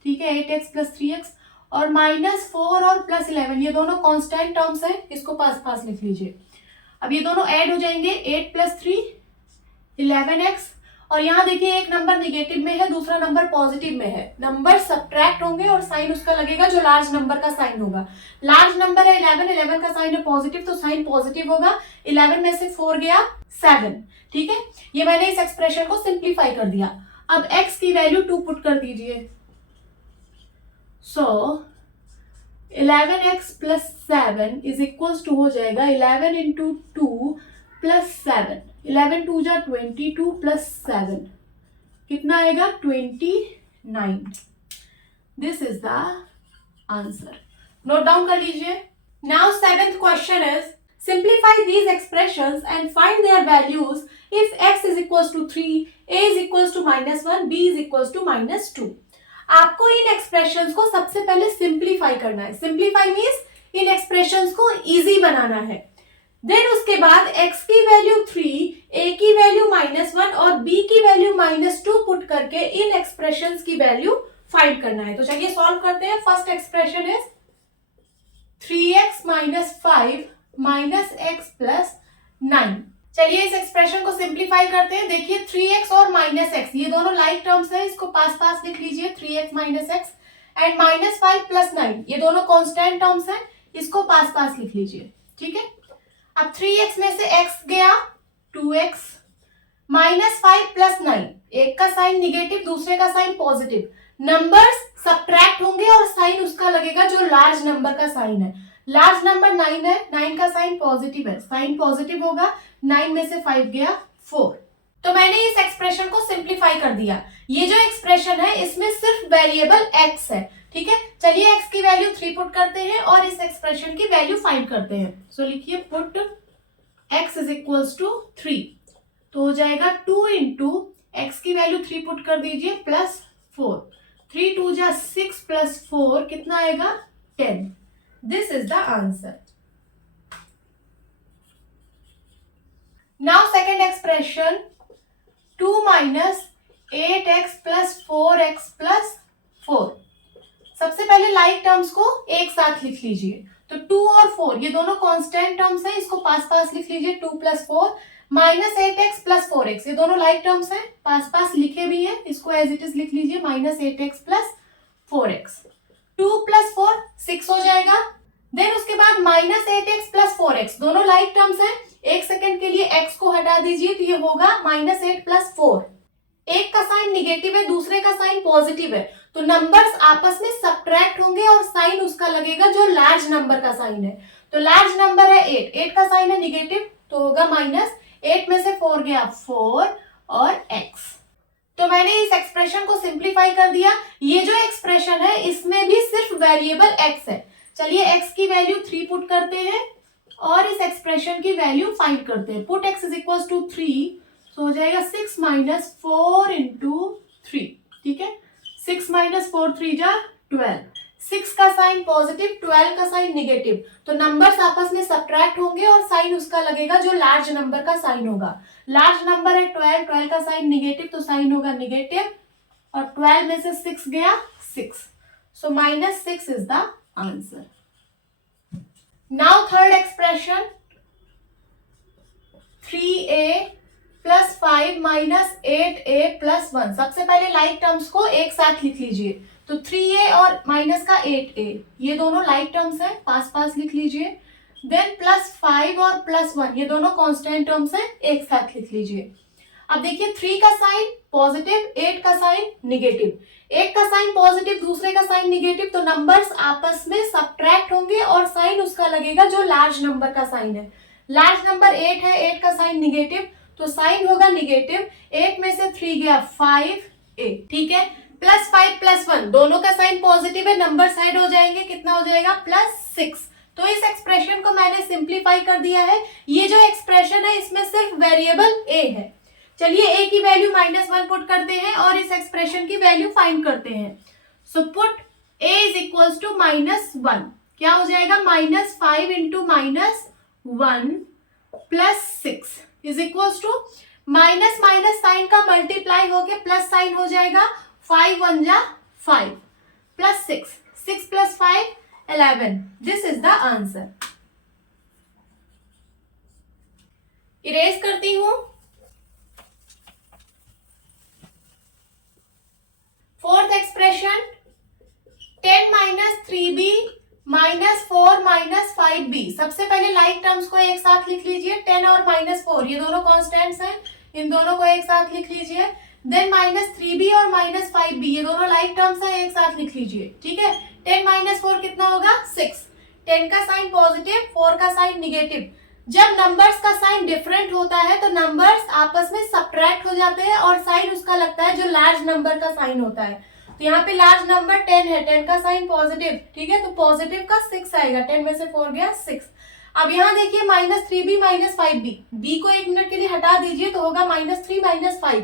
ठीक है, 8x + 3x, और -4 और +11 ये दोनों कांस्टेंट टर्म्स है, इसको पास पास लिख लीजिए। अब ये दोनों ऐड हो जाएंगे, 8 + 3 11x, और यहाँ देखिए एक नंबर निगेटिव में है दूसरा नंबर पॉजिटिव में है, नंबर सब्ट्रैक्ट होंगे और साइन उसका लगेगा जो लार्ज नंबर का साइन होगा। लार्ज नंबर है 11, 11 का साइन है पॉजिटिव, तो साइन पॉजिटिव होगा, 11 में से 4 गया 7, ठीक है। ये मैंने इस एक्सप्रेशन को सिंप्लीफाई कर दिया। अब x की वैल्यू 2 पुट कर दीजिए, सो 11x + 7 इज इक्वल्स टू हो जाएगा 11 × 2 + 7, 11 2 जा 22 + 7 कितना आएगा 29। This is the answer. Note down कर लीजिए। Now seventh question is simplify these expressions and find their values if x is equals to 3, a is equals to -1, b is equals to -2। आपको इन expressions को सबसे पहले simplify करना है। Simplify means in expressions को easy बनाना है। Then उसके बाद x की वैल्यू 3, a की वैल्यू -1 और b की वैल्यू -2 पुट करके इन एक्सप्रेशंस की वैल्यू फाइंड करना है। तो चलिए सॉल्व करते हैं। First expression is 3x - 5 -x + 9। चलिए इस एक्सप्रेशन को सिंप्लीफाई करते हैं। देखिए 3x और -x ये दोनों लाइक टर्म्स है, इसको पास पास लिख लीजिए, 3x - x, एंड -5 + 9 ये दोनों कांस्टेंट टर्म्स हैं, इसको पास पास लिख लीजिए, ठीक है। अब 3x में से x गया 2x, -5 + 9 एक का साइन निगेटिव दूसरे का साइन पॉजिटिव, नंबर्स सब्ट्रैक्ट होंगे और साइन उसका लगेगा जो लार्ज नंबर का साइन है। लार्ज नंबर 9 है, 9 का साइन पॉजिटिव है, साइन पॉजिटिव होगा, 9 में से 5 गया 4। तो मैंने इस एक्सप्रेशन को सिंप्लीफाई कर दिया। ये जो एक्सप्रेशन है इसमें सिर्फ वेरिएबल x है, ठीक है। चलिए x की वैल्यू 3 पुट करते हैं और इस एक्सप्रेशन की वैल्यू फाइंड करते हैं। सो लिखिए put x is equals to 3, तो हो जाएगा 2 इंटू एक्स की वैल्यू 3 पुट कर दीजिए प्लस 4, 3 2 जा 6 प्लस 4 कितना आएगा 10। This is the answer. Now second expression 2 minus 8x plus 4x plus 4। सबसे पहले लाइक टर्म्स को एक साथ लिख लीजिए। तो 2 और 4 ये दोनों कांस्टेंट टर्म्स हैं, इसको पास पास लिख लीजिए। 2 plus 4 minus 8x plus 4x ये दोनों लाइक टर्म्स हैं, पास पास लिखे भी हैं, इसको एज इट इज लिख लीजिए minus 8x plus 4x। 2 plus 4 6 हो जाएगा। देन उसके बाद माइनस 8x प्लस 4x दोनों लाइक टर्म्स हैं। एक सेकेंड के लिए x को हटा दीजिए तो ये होगा माइनस 8 प्लस 4। एक का साइन निगेटिव है, दूसरे का साइन पॉजिटिव है, तो नंबर्स आपस में सब्ट्रैक्ट होंगे और साइन उसका लगेगा जो लार्ज नंबर का साइन है। तो लार्ज नंबर है 8, 8 का साइन है निगेटिव तो होगा माइनस, 8 में से 4 गया 4 और x। तो मैंने इस एक्सप्रेशन को सिंप्लीफाई कर दिया। ये जो एक्सप्रेशन है इसमें भी सिर्फ वेरिएबल x है। चलिए x की वैल्यू 3 पुट करते हैं और इस एक्सप्रेशन की वैल्यू फाइंड करते हैं। Put x is equal to 3, तो हो जाएगा 6 माइनस 4 इंटू 3, ठीक है। 6 माइनस 4 3 जा 12, 6 का साइन पॉजिटिव 12 का साइन निगेटिव, तो नंबर्स आपस में सब्ट्रैक्ट होंगे और साइन उसका लगेगा जो लार्ज नंबर का साइन होगा। लार्ज नंबर है 12, 12 का साइन निगेटिव तो साइन होगा निगेटिव, और 12 में से 6 गया 6, so minus 6 is the answer. Now third expression 3a plus 5 minus 8a plus 1। सबसे पहले लाइक टर्म्स को एक साथ लिख लीजिए। तो 3a और माइनस का 8a ये दोनों लाइक टर्म्स हैं, पास पास लिख लीजिए। देन प्लस 5 और प्लस 1 ये दोनों कांस्टेंट टर्म्स हैं, एक साथ लिख लीजिए। अब देखिए 3 का साइन पॉजिटिव, 8 का साइन निगेटिव, एक का साइन पॉजिटिव दूसरे का साइन निगेटिव, तो नंबर्स आपस में सब्ट्रैक्ट होंगे और साइन उसका लगेगा जो लार्ज नंबर का साइन है। लार्ज नंबर 8 है, 8 का साइन निगेटिव तो साइन होगा निगेटिव, 8 में से 3 गया 5a, ठीक है। प्लस 5 प्लस 1 दोनों का साइन पॉजिटिव है, नंबर साइड हो जाएंगे, कितना हो जाएगा प्लस 6। तो इस एक्सप्रेशन को मैंने सिंप्लीफाई कर दिया है। ये जो एक्सप्रेशन है इसमें सिर्फ वेरिएबल a है। चलिए a की वैल्यू -1 पुट करते हैं और इस एक्सप्रेशन की वैल्यू फाइंड करते हैं। So put a is equals to -1, क्या हो जाएगा -5 into -1 plus 6 is equals to minus minus sign का मल्टीप्लाई होके प्लस साइन हो जाएगा, 5 1 जा 5 plus 6, 6 plus 5 11। This is the answer. Erase करती हूं। Fourth expression 10 minus 3b minus 4 minus 5b। सबसे पहले लाइक टर्म्स को एक साथ लिख लीजिए। 10 और -4 ये दोनों कांस्टेंट्स हैं, इन दोनों को एक साथ लिख लीजिए। देन -3b और -5b ये दोनों लाइक टर्म्स हैं, एक साथ लिख लीजिए, ठीक है। 10 माइनस 4 कितना होगा 6, 10 का साइन पॉजिटिव 4 का साइन निगेटिव। जब नंबर्स का साइन डिफरेंट होता है तो नंबर्स आपस में सब्ट्रैक्ट हो जाते हैं और साइन उसका लगता है जो लार्ज नंबर का साइन होता है। तो यहाँ पे लार्ज नंबर 10 है, 10 का साइन पॉजिटिव, ठीक है, तो पॉजिटिव का 6 आएगा, 10 में से 4 गया 6। अब यहाँ देखिए -3b -5b, b को 1 मिनट के लिए हटा दीजिए तो होगा -3 -5।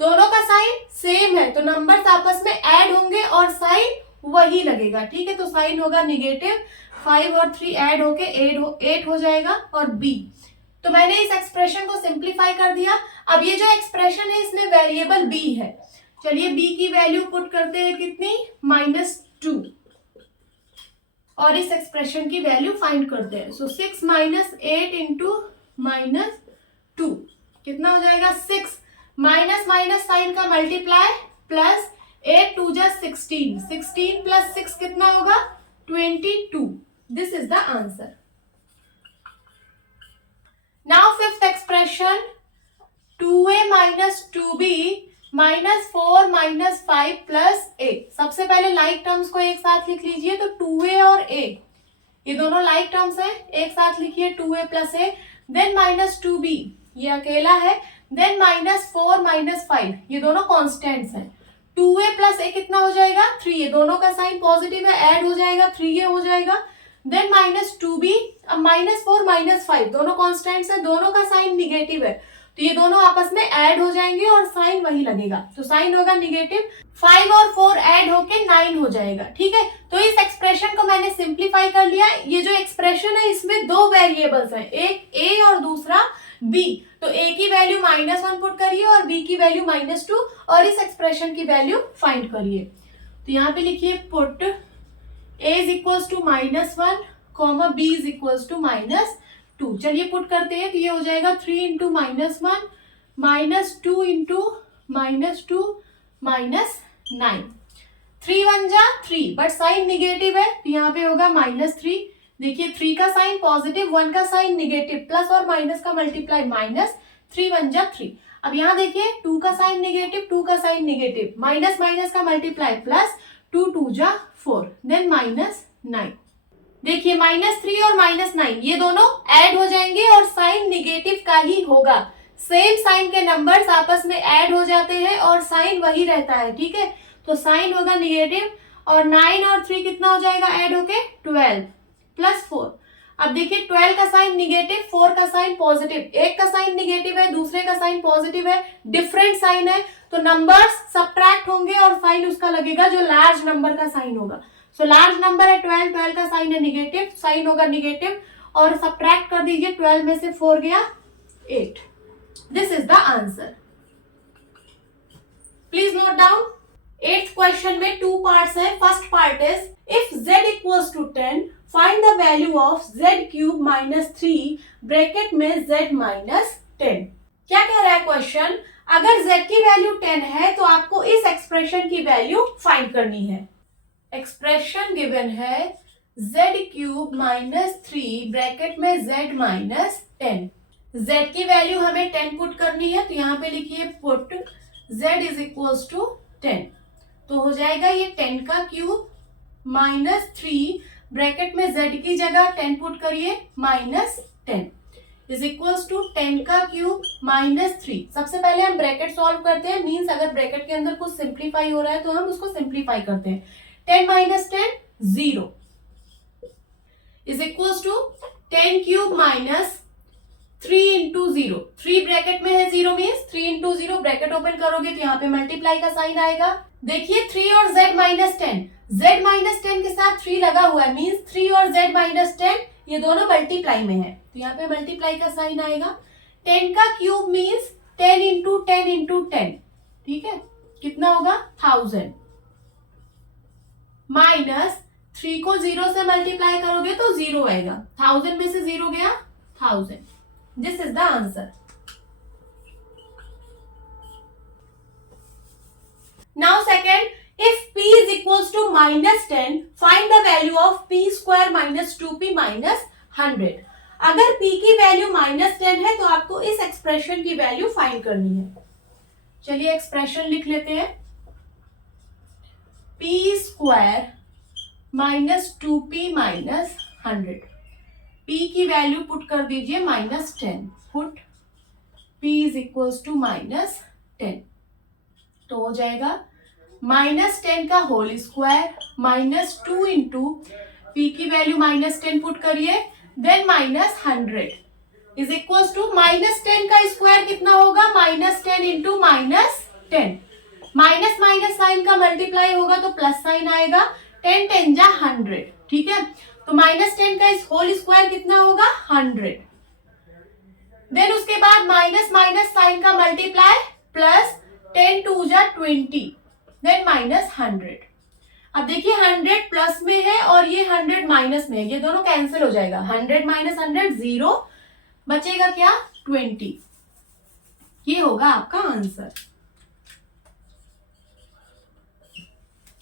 दोनों का साइन सेम है तो नंबर्स आपस में ऐड होंगे और साइन वही लगेगा, ठीक है। तो साइन होगा निगेटिव, 5 और 3 ऐड होके 8 हो जाएगा और b। तो मैंने इस एक्सप्रेशन को सिंप्लीफाई कर दिया। अब ये जो एक्सप्रेशन है इसमें वेरिएबल b है। चलिए b की वैल्यू पुट करते हैं, कितनी -2, और इस एक्सप्रेशन की वैल्यू फाइंड करते हैं। सो 6 माइनस 8 इंटू -2 कितना हो जाएगा 6, माइनस माइनस साइन का मल्टीप्लाई प्लस 8 2 जा 16, 16 प्लस 6 कितना होगा 22। This is the answer. Now fifth expression 2a minus 2b minus 4 minus 5 plus a। सबसे पहले लाइक टर्म्स को एक साथ लिख लीजिए। तो 2a और a ये दोनों लाइक टर्म्स हैं, एक साथ लिखिए 2a plus a। Then -2b ये अकेला है, देन -4 -5, ये दोनों कॉन्स्टेंट्स हैं। 2a प्लस a कितना हो जाएगा 3a, दोनों का साइन पॉजिटिव है, ऐड हो जाएगा 3a हो जाएगा। देन -2b, अब -4 -5 दोनों कॉन्स्टेंट्स हैं, दोनों का साइन निगेटिव है, तो ये दोनों आपस में ऐड हो जाएंगे और साइन वही लगेगा, तो साइन होगा निगेटिव। 5 और 4 ऐड होके 9 हो जाएगा। ठीक है, तो इस एक्सप्रेशन को मैंने सिंप्लीफाई कर लिया। ये जो एक्सप्रेशन है इसमें दो वेरिएबल्स हैं, एक a और दूसरा b, तो a की वैल्यू -1 पुट करिए और b की वैल्यू -2 और इस एक्सप्रेशन की वैल्यू फाइंड करिए। तो यहाँ पे लिखिए put a is equals to -1 comma b is equals to -2। चलिए पुट करते हैं, तो ये हो जाएगा 3 इंटू -1 -2 इंटू -2 -9। 3 1 जा 3, बट साइन निगेटिव है, तो यहाँ पे होगा -3। देखिए 3 का साइन पॉजिटिव, 1 का साइन निगेटिव, प्लस और माइनस का मल्टीप्लाई, -3 1 जा 3। अब यहाँ देखिए 2 का साइन निगेटिव, 2 का साइन निगेटिव, माइनस माइनस का मल्टीप्लाई, प्लस 2 2 जा 4, देन -9। देखिए -3 और -9 ये दोनों ऐड हो जाएंगे और साइन निगेटिव का ही होगा। सेम साइन के नंबर्स आपस में ऐड हो जाते हैं और साइन वही रहता है। ठीक है, तो साइन होगा निगेटिव और 9 और 3 कितना हो जाएगा ऐड होके 12 प्लस 4। अब देखिए 12 का साइन निगेटिव, 4 का साइन पॉजिटिव, एक का साइन निगेटिव है, दूसरे का साइन पॉजिटिव है, डिफरेंट साइन है, तो नंबर्स सब्ट्रैक्ट होंगे और साइन उसका लगेगा जो लार्ज नंबर का साइन होगा। सो लार्ज नंबर है 12, 12 का साइन है निगेटिव, साइन होगा निगेटिव और सब्ट्रैक्ट कर दीजिए, 12 में से 4 गया 8। This is the answer. Please note down. 8th question में 2 पार्ट्स है। First part is if z equals to 10 find the value of z cube -3 bracket में z -10। क्या कह रहा है क्वेश्चन, अगर z की वैल्यू 10 है तो आपको इस एक्सप्रेशन की वैल्यू फाइंड करनी है। एक्सप्रेशन गिवन है z क्यूब -3 ब्रैकेट में z -10। z की वैल्यू हमें 10 पुट करनी है, तो यहाँ पे लिखिए put z is equals to 10, तो हो जाएगा ये 10 का क्यूब -3 ब्रैकेट में z की जगह 10 पुट करिए -10 इज इक्वल्स टू 10 का क्यूब -3। सबसे पहले हम ब्रैकेट सॉल्व करते हैं, मींस अगर ब्रैकेट के अंदर कुछ सिंप्लीफाई हो रहा है तो हम उसको सिंप्लीफाई करते हैं। 10 - 10 0 is equals to 10 cube -3 into 0। 3 bracket में है, 0 मीन्स 3 इंटू 0, ब्रैकेट ओपन करोगे तो यहाँ पे मल्टीप्लाई का साइन आएगा। देखिए 3 और z -10 के साथ 3 लगा हुआ है, मीन्स 3 और z -10 ये दोनों मल्टीप्लाई में है, तो यहाँ पे मल्टीप्लाई का साइन आएगा। 10 का क्यूब मीन्स 10 इंटू 10 इंटू 10, ठीक है, कितना होगा 1000 माइनस 3 को 0 से मल्टीप्लाई करोगे तो 0 आएगा, 1000 में से 0 गया 1000। This is the answer. Now second, if p is equals to -10, find the value of p square minus 2p minus 100। अगर p की वैल्यू -10 है तो आपको इस एक्सप्रेशन की वैल्यू फाइंड करनी है। चलिए एक्सप्रेशन लिख लेते हैं, p square minus 2p minus 100। p की वैल्यू पुट कर दीजिए -10, put p is equals to -10, तो हो जाएगा -10 का होल स्क्वायर -2 इंटू पी की वैल्यू -10 पुट करिए, देन -100 इज इक्वल्स टू -10 का स्क्वायर कितना होगा -10 इंटू -10, माइनस माइनस साइन का मल्टीप्लाई होगा तो प्लस साइन आएगा, 10 10 जा 100, ठीक है, तो -10 का इस होल स्क्वायर कितना होगा 100। देन उसके बाद माइनस माइनस साइन का मल्टीप्लाई प्लस 10 2 जा 20, देन -100। अब देखिए 100 प्लस में है और ये 100 माइनस में है, ये दोनों कैंसिल हो जाएगा, 100 माइनस 100 0, बचेगा क्या 20। ये होगा आपका आंसर।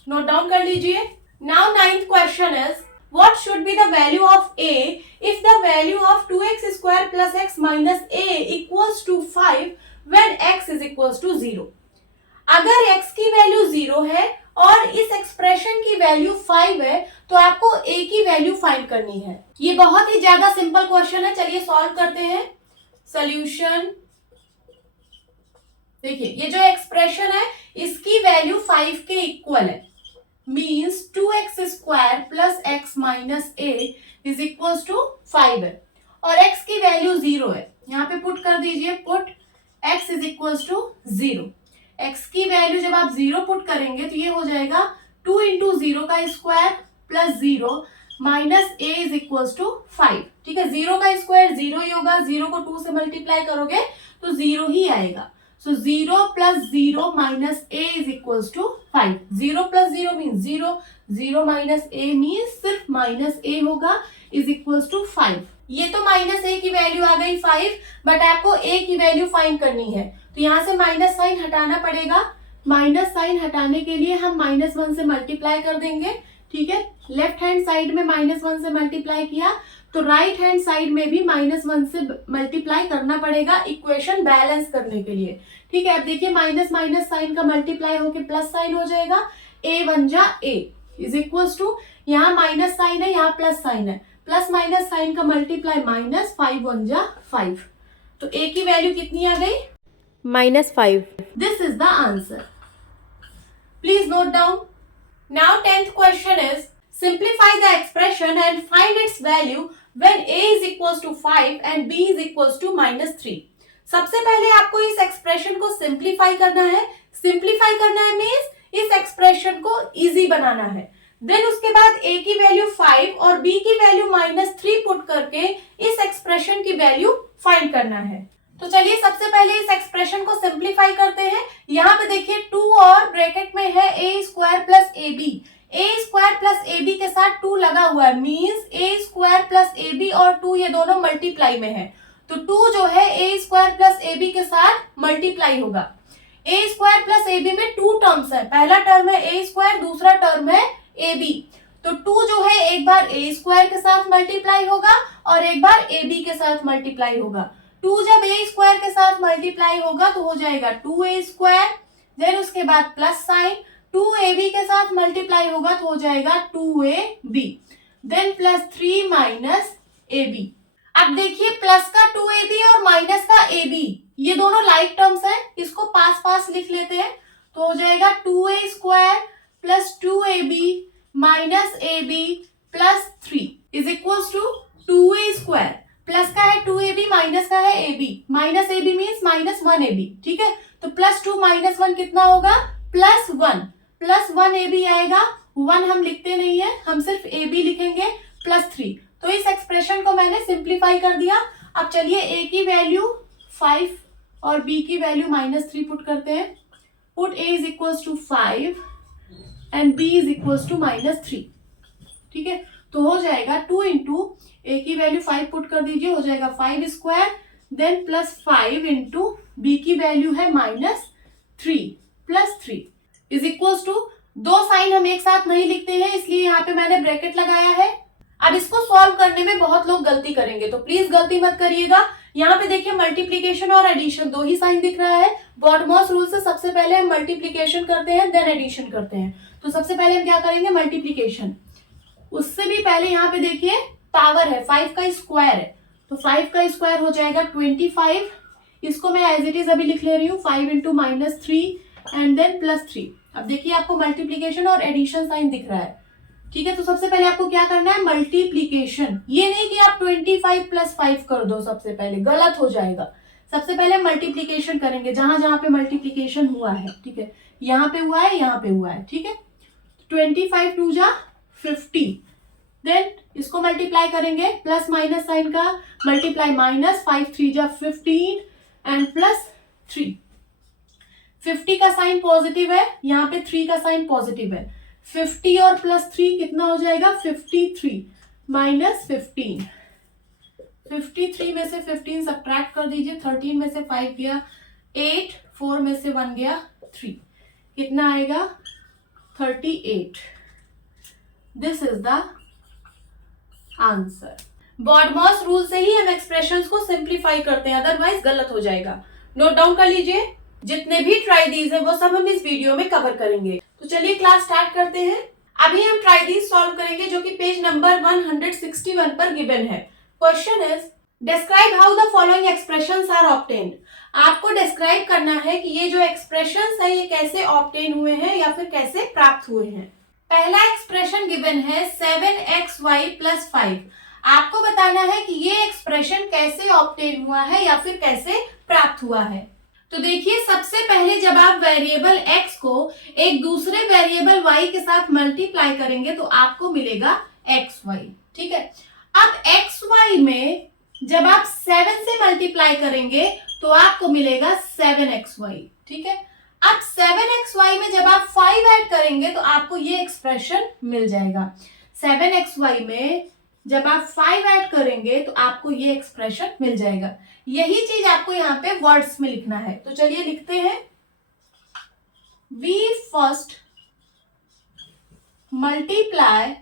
नोट डाउन कर लीजिए। Now 9th question is what should be the value of a if the value of 2x square plus x minus a equals to 5 when x is equals to 0। अगर x की value 0 है और इस expression की value 5 है तो आपको a की वैल्यू फाइंड करनी है। ये बहुत ही ज्यादा सिंपल क्वेश्चन है, चलिए सॉल्व करते हैं। सॉल्यूशन देखिए ये जो एक्सप्रेशन है इसकी वैल्यू 5 के इक्वल है, means 2x square plus x minus a is equal to 5 है और x की वैल्यू 0 है। यहाँ पे पुट कर दीजिए, put x is equal to 0। x की वैल्यू जब आप 0 पुट करेंगे तो ये हो जाएगा 2 इंटू 0 का square plus 0 minus a is equal to 5। ठीक है, 0 का स्क्वायर 0 ही होगा, 0 को 2 से मल्टीप्लाई करोगे तो 0 ही आएगा। So 0 plus 0 minus a is equal to 5। 0 plus 0 means 0, 0 minus a means सिर्फ माइनस a होगा, इज इक्वल टू 5। ये तो माइनस a की वैल्यू आ गई 5, बट आपको a की वैल्यू फाइंड करनी है तो यहाँ से माइनस साइन हटाना पड़ेगा। माइनस साइन हटाने के लिए हम -1 से मल्टीप्लाई कर देंगे। ठीक है, लेफ्ट हैंड साइड में -1 से मल्टीप्लाई किया तो राइट हैंड साइड में भी -1 से मल्टीप्लाई करना पड़ेगा इक्वेशन बैलेंस करने के लिए। ठीक है, अब देखिए माइनस माइनस साइन का मल्टीप्लाई होके प्लस साइन हो जाएगा, a वन जा a इज इक्वल टू, यहाँ माइनस साइन है यहाँ प्लस साइन है, प्लस माइनस साइन का मल्टीप्लाई माइनस, 5 वन जा 5, तो a की वैल्यू कितनी आ गई? -5। This is the answer. Please note down. Now 10th question is simplify the expression and find its value when a is equals to 5 and b is equals to -3। सबसे पहले आपको इस expression को simplify करना है। Simplify करना है means इस एक्सप्रेशन को इजी बनाना है। देन उसके बाद a की वैल्यू 5 और b की वैल्यू -3 पुट करके इस एक्सप्रेशन की वैल्यू फाइंड करना है। तो चलिए सबसे पहले इस एक्सप्रेशन को सिंप्लीफाई करते हैं। यहाँ पे देखिए 2 और ब्रैकेट में है a square plus a b. a square plus a b के साथ 2 लगा हुआ है, means a square plus a b और 2 ये दोनों मल्टीप्लाई में है, तो 2 जो है a square plus a b के साथ मल्टीप्लाई होगा। a square plus a b में 2 टर्म्स है, पहला टर्म है a स्क्वायर, दूसरा टर्म है ए बी। तो 2 जो है एक बार a स्क्वायर के साथ मल्टीप्लाई होगा और एक बार ए बी के साथ मल्टीप्लाई होगा। 2 जब a स्क्वायर के साथ मल्टीप्लाई होगा तो हो जाएगा 2a स्क्वायर, देन उसके बाद प्लस साइन, 2ab के साथ मल्टीप्लाई होगा तो हो जाएगा 2ab, then plus 3 minus ab। अब देखिए प्लस का 2ab और माइनस का ab ये दोनों लाइक टर्म्स हैं, इसको पास पास लिख लेते हैं तो हो जाएगा 2a square plus 2ab minus ab plus 3 is equal to 2a square. Plus का है 2ab, माइनस का है ab, minus ab means -1ab। ठीक है, तो प्लस 2 माइनस 1 कितना होगा? +1, प्लस 1ab आएगा। 1 हम लिखते नहीं है, हम सिर्फ ab लिखेंगे, +3। तो इस एक्सप्रेशन को मैंने सिंप्लीफाई कर दिया। अब चलिए a की वैल्यू 5 और b की वैल्यू -3 पुट करते हैं। Put a is equal to 5 and b is equal to -3। ठीक है, तो हो जाएगा 2 इंटू a की वैल्यू 5 पुट कर दीजिए, हो जाएगा 5 square, then plus 5 into b की वैल्यू है -3 plus 3 is equal to, 2 sign हम एक साथ नहीं लिखते हैं इसलिए यहाँ पे मैंने ब्रैकेट लगाया है। अब इसको सॉल्व करने में बहुत लोग गलती करेंगे तो प्लीज गलती मत करिएगा। यहाँ पे देखिए मल्टीप्लीकेशन और एडिशन 2 ही साइन दिख रहा है। बॉडमॉस रूल से सबसे पहले हम मल्टीप्लीकेशन करते हैं देन एडिशन करते हैं। तो सबसे पहले हम क्या करेंगे? मल्टीप्लीकेशन। उससे भी पहले यहाँ पे देखिए पावर है, 5 का स्क्वायर है तो 5 का स्क्वायर हो जाएगा 25। इसको मैं एज इट इज अभी लिख ले रही हूँ, 5 इंटू -3 एंड देन +3। अब देखिए आपको मल्टीप्लीकेशन और एडिशन साइन दिख रहा है। ठीक है, तो सबसे पहले आपको क्या करना है? मल्टीप्लीकेशन। ये नहीं कि आप 25 + 5 कर दो, सबसे पहले गलत हो जाएगा। सबसे पहले मल्टीप्लीकेशन करेंगे जहां जहां पे मल्टीप्लीकेशन हुआ है। ठीक है, यहाँ पे हुआ है, यहाँ पे हुआ है। ठीक है, 25 2 जा 50, देन इसको मल्टीप्लाई करेंगे, प्लस माइनस साइन का मल्टीप्लाई माइनस, 5 3 जा 15 एंड +3। 50 का साइन पॉजिटिव है, यहाँ पे 3 का साइन पॉजिटिव है। 50 और +3 कितना हो जाएगा? 53 माइनस 15। 53 में से 15 सब्ट्रैक्ट कर दीजिए, 13 में से 5 गया 8, 4 में से 1 गया 3, कितना आएगा? 38। This is the answer. BODMAS rule से ही हम एक्सप्रेशंस को सिंप्लीफाई करते हैं, अदरवाइज गलत हो जाएगा। नोट डाउन कर लीजिए, जितने भी ट्राई दीज है वो सब हम इस वीडियो में कवर करेंगे। तो चलिए क्लास स्टार्ट करते हैं। अभी हम ट्राई दीज सॉल्व करेंगे जो कि पेज नंबर 161 पर गिवन है। Question is describe how the following expressions are obtained. आपको डिस्क्राइब करना है कि ये जो एक्सप्रेशंस है ये कैसे ऑब्टेन हुए हैं या फिर कैसे प्राप्त हुए हैं। पहला एक्सप्रेशन गिवन है 7xy + 5। आपको बताना है कि ये एक्सप्रेशन कैसे ऑब्टेन हुआ है या फिर कैसे प्राप्त हुआ है। तो देखिए, सबसे पहले जब आप वेरिएबल x को एक दूसरे वेरिएबल y के साथ मल्टीप्लाई करेंगे तो आपको मिलेगा xy। ठीक है, अब xy में जब आप 7 से मल्टीप्लाई करेंगे तो आपको मिलेगा 7xy। ठीक है, अब 7xy में जब आप 5 ऐड करेंगे तो आपको ये एक्सप्रेशन मिल जाएगा। 7xy में जब आप 5 ऐड करेंगे तो आपको ये एक्सप्रेशन मिल जाएगा। यही चीज आपको यहाँ पे वर्ड्स में लिखना है, तो चलिए लिखते हैं। We first multiply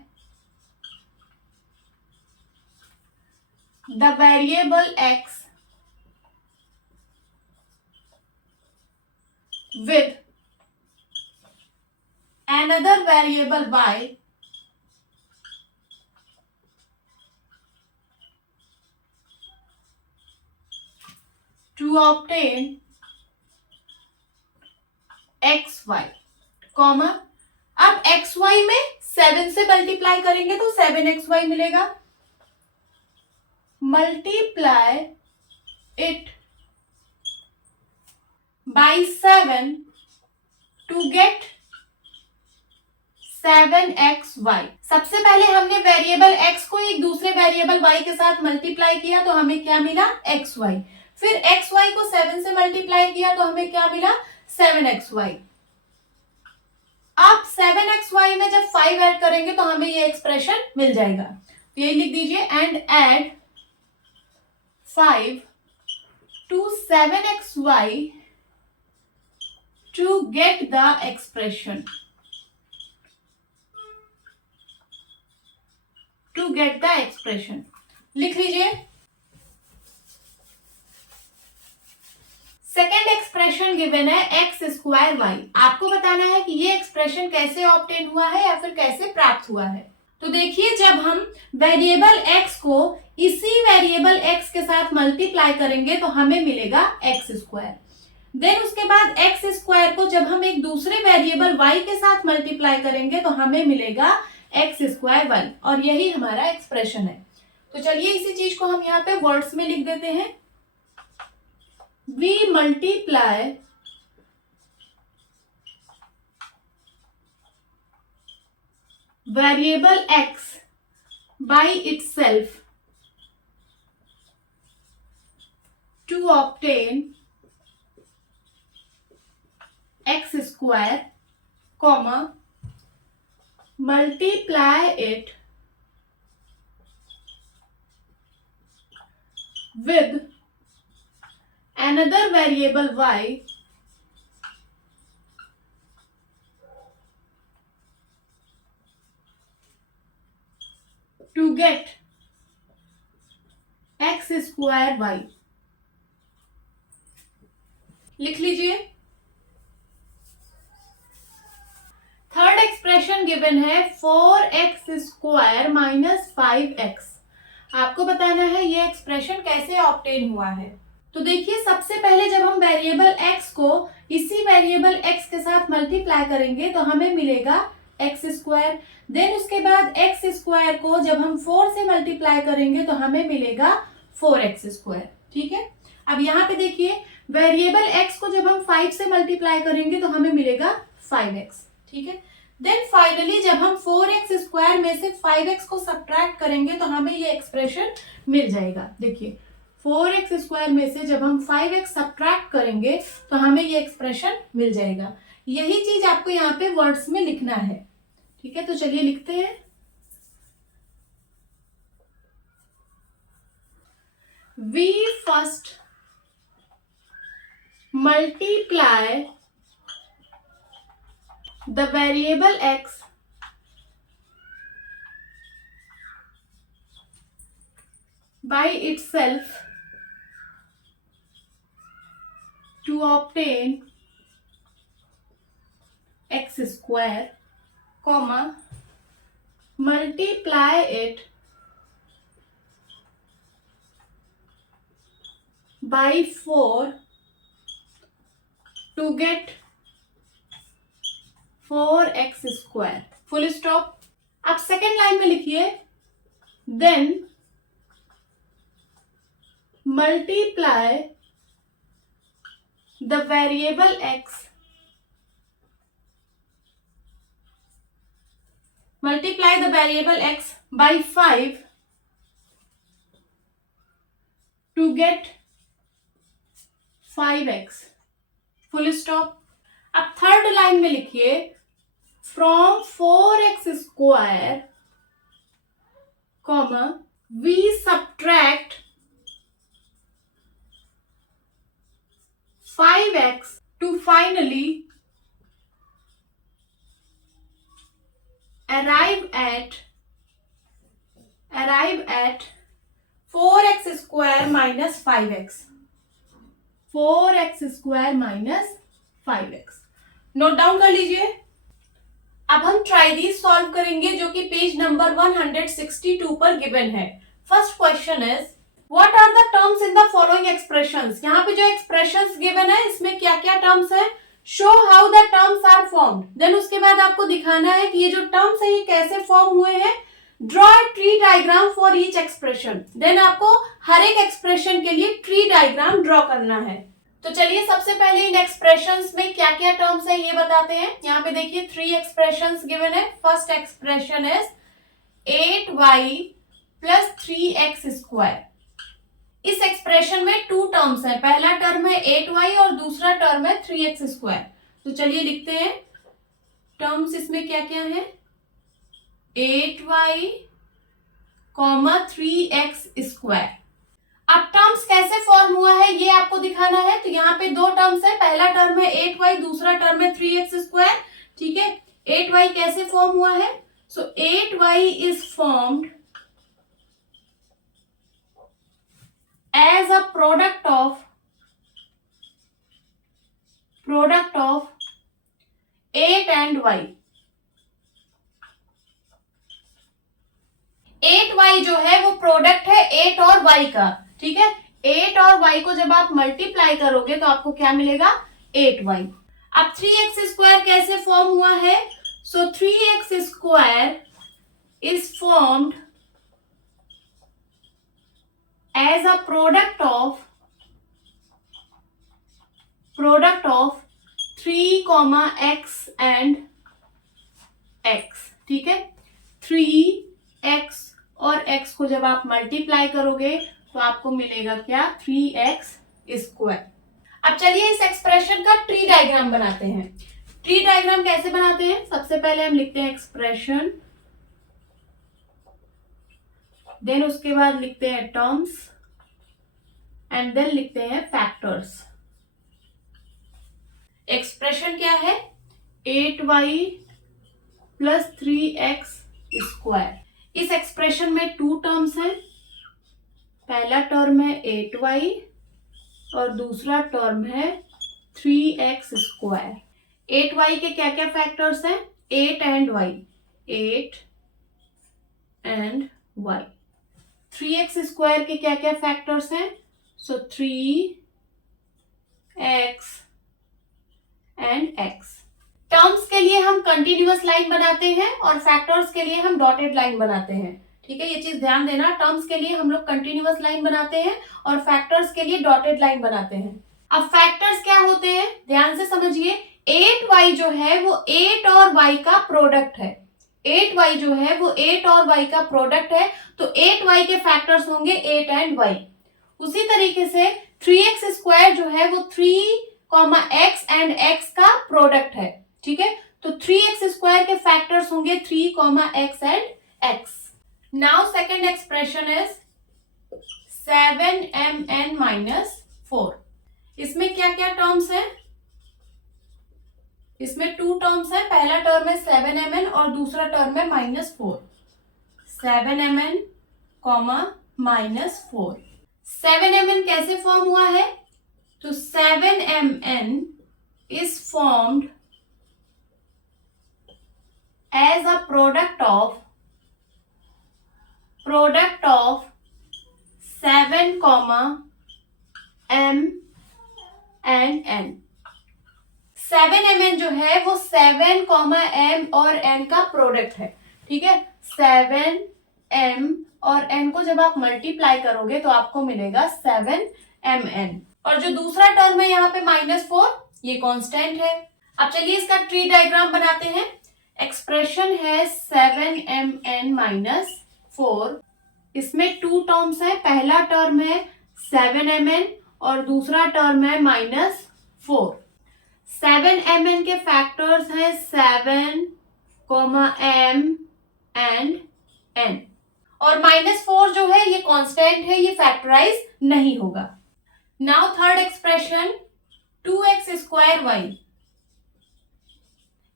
the variable x with another variable y to obtain xy, comma अब xy में 7 से मल्टीप्लाई करेंगे तो 7xy मिलेगा। Multiply it by 7 to get 7xy। सबसे पहले हमने वेरिएबल x को एक दूसरे वेरिएबल y के साथ मल्टीप्लाई किया तो हमें क्या मिला, xy। फिर xy को 7 से मल्टीप्लाई किया तो हमें क्या मिला, 7xy। अब 7xy में जब 5 ऐड करेंगे तो हमें ये एक्सप्रेशन मिल जाएगा। तो ये लिख दीजिए, and add 5 to 7xy to get the expression. To get the expression. लिख लीजिए। सेकेंड एक्सप्रेशन गिवन है x²y। आपको बताना है कि ये एक्सप्रेशन कैसे ऑब्टेन हुआ है या फिर कैसे प्राप्त हुआ है। तो देखिए, जब हम वेरिएबल x को इसी वेरिएबल x के साथ मल्टीप्लाई करेंगे तो हमें मिलेगा x²। देन उसके बाद x² को जब हम एक दूसरे वेरिएबल y के साथ मल्टीप्लाई करेंगे तो हमें मिलेगा x²y, और यही हमारा एक्सप्रेशन है। तो चलिए इसी चीज को हम यहाँ पे वर्ड्स में लिख देते हैं। We multiply variable x by itself to obtain x², comma multiply it with another variable y to get x²y। लिख लीजिए। थर्ड एक्सप्रेशन गिवन है 4x² - 5x। आपको बताना है ये एक्सप्रेशन कैसे ऑब्टेन हुआ है। तो देखिए, सबसे पहले जब हम वेरिएबल x को इसी वेरिएबल x के साथ मल्टीप्लाई करेंगे तो हमें मिलेगा x²। देन उसके बाद x² को जब हम 4 से मल्टीप्लाई करेंगे तो हमें मिलेगा 4x²। ठीक है, अब यहाँ पे देखिए, वेरिएबल x को जब हम 5 से मल्टीप्लाई करेंगे तो हमें मिलेगा 5x। ठीक है, देन फाइनली जब हम 4x² में से 5x को सब्ट्रैक्ट करेंगे तो हमें ये एक्सप्रेशन मिल जाएगा। देखिए, 4x² में से जब हम 5x सब्ट्रैक्ट करेंगे तो हमें ये एक्सप्रेशन मिल जाएगा। यही चीज आपको यहाँ पे वर्ड्स में लिखना है। ठीक है, तो चलिए लिखते हैं। We first multiply the variable x by itself to obtain x², comma multiply it by 4 to get 4x square, full stop. अब सेकेंड लाइन में लिखिए then multiply the variable x, multiply the variable x by 5 to get 5x, full stop. अब third line में लिखिए from 4x square comma we subtract 5x to finally arrive at 4x square minus 5x, 4x square minus 5x। Note down कर लीजिए। अब हम try these solve करेंगे जो कि पेज नंबर 162 पर गिवन है। First question is what are the terms in the following expressions. यहाँ पे जो एक्सप्रेशंस गिवन है इसमें क्या क्या टर्म्स है, show how the terms are formed. Then उसके बाद आपको दिखाना है कि ये जो टर्म्स है ये कैसे फॉर्म हुए हैं। Draw a tree diagram for each expression. Then आपको हर एक एक्सप्रेशन के लिए ट्री डायग्राम ड्रॉ करना है। तो चलिए सबसे पहले इन एक्सप्रेशंस में क्या क्या टर्म्स है ये बताते हैं। यहाँ पे देखिए 3 एक्सप्रेशंस गिवन है। First expression is 8y plus 3x square. इस एक्सप्रेशन में 2 टर्म्स है, पहला टर्म है 8y और दूसरा टर्म है 3x स्क्वायर। तो चलिए लिखते हैं टर्म्स इसमें क्या क्या है, 8y कॉमा 3x स्क्वायर। अब टर्म्स कैसे फॉर्म हुआ है ये आपको दिखाना है। तो यहाँ पे 2 टर्म्स है, पहला टर्म है 8y, दूसरा टर्म है 3x स्क्वायर। ठीक है, 8y कैसे फॉर्म हुआ है, सो 8y is formed as a product of 8 and y। 8y जो है वो प्रोडक्ट है 8 और y का। ठीक है, 8 और y को जब आप मल्टीप्लाई करोगे तो आपको क्या मिलेगा, 8y। अब 3x स्क्वायर कैसे फॉर्म हुआ है, सो 3x square is formed as a product of 3, x and x। ठीक है, 3x और x को जब आप मल्टीप्लाई करोगे तो आपको मिलेगा क्या, 3x स्क्वायर। अब चलिए इस एक्सप्रेशन का ट्री डायग्राम बनाते हैं। ट्री डायग्राम कैसे बनाते हैं, सबसे पहले हम लिखते हैं एक्सप्रेशन, देन उसके बाद लिखते हैं टर्म्स एंड देन लिखते हैं फैक्टर्स। एक्सप्रेशन क्या है, 8y प्लस 3x स्क्वायर। इस एक्सप्रेशन में 2 टर्म्स हैं, पहला टर्म है 8y और दूसरा टर्म है 3x स्क्वायर। 8y के क्या क्या फैक्टर्स हैं, 8 and y, 8 and y। 3x square के क्या क्या फैक्टर्स हैं, सो 3x एंड x। टर्म्स के लिए हम कंटिन्यूअस लाइन बनाते हैं और फैक्टर्स के लिए हम डॉटेड लाइन बनाते हैं। ठीक है, ये चीज ध्यान देना, टर्म्स के लिए हम लोग कंटिन्यूअस लाइन बनाते हैं और फैक्टर्स के लिए डॉटेड लाइन बनाते हैं। अब फैक्टर्स क्या होते हैं, ध्यान से समझिए। 8y जो है वो 8 और y का प्रोडक्ट है। 8y जो है वो 8 और y का प्रोडक्ट है, तो 8y के फैक्टर्स होंगे 8 एंड y। उसी तरीके से 3x स्क्वायर जो है वो 3, x एंड x का प्रोडक्ट है। ठीक है, तो 3x स्क्वायर के फैक्टर्स होंगे 3, x and x। Now second expression is 7mn minus 4। इसमें क्या क्या टर्म्स है, इसमें 2 टर्म्स है, पहला टर्म है 7mn और दूसरा टर्म है -4। 7mn -4। 7mn कैसे फॉर्म हुआ है, तो 7mn इज formed as a product of 7, m and n। 7mn जो है वो 7, m और n का प्रोडक्ट है, ठीक है। 7m और n को जब आप मल्टीप्लाई करोगे तो आपको मिलेगा 7mn। और जो दूसरा टर्म है यहाँ पे -4, ये कांस्टेंट है। अब चलिए इसका ट्री डायग्राम बनाते हैं। एक्सप्रेशन है 7mn - 4, इसमें 2 टर्म्स है। पहला टर्म है 7mn और दूसरा टर्म है -4। 7mn के फैक्टर्स हैं 7, m एंड n, और -4 जो है ये कांस्टेंट है, ये फैक्टराइज नहीं होगा। Now third expression 2x² y।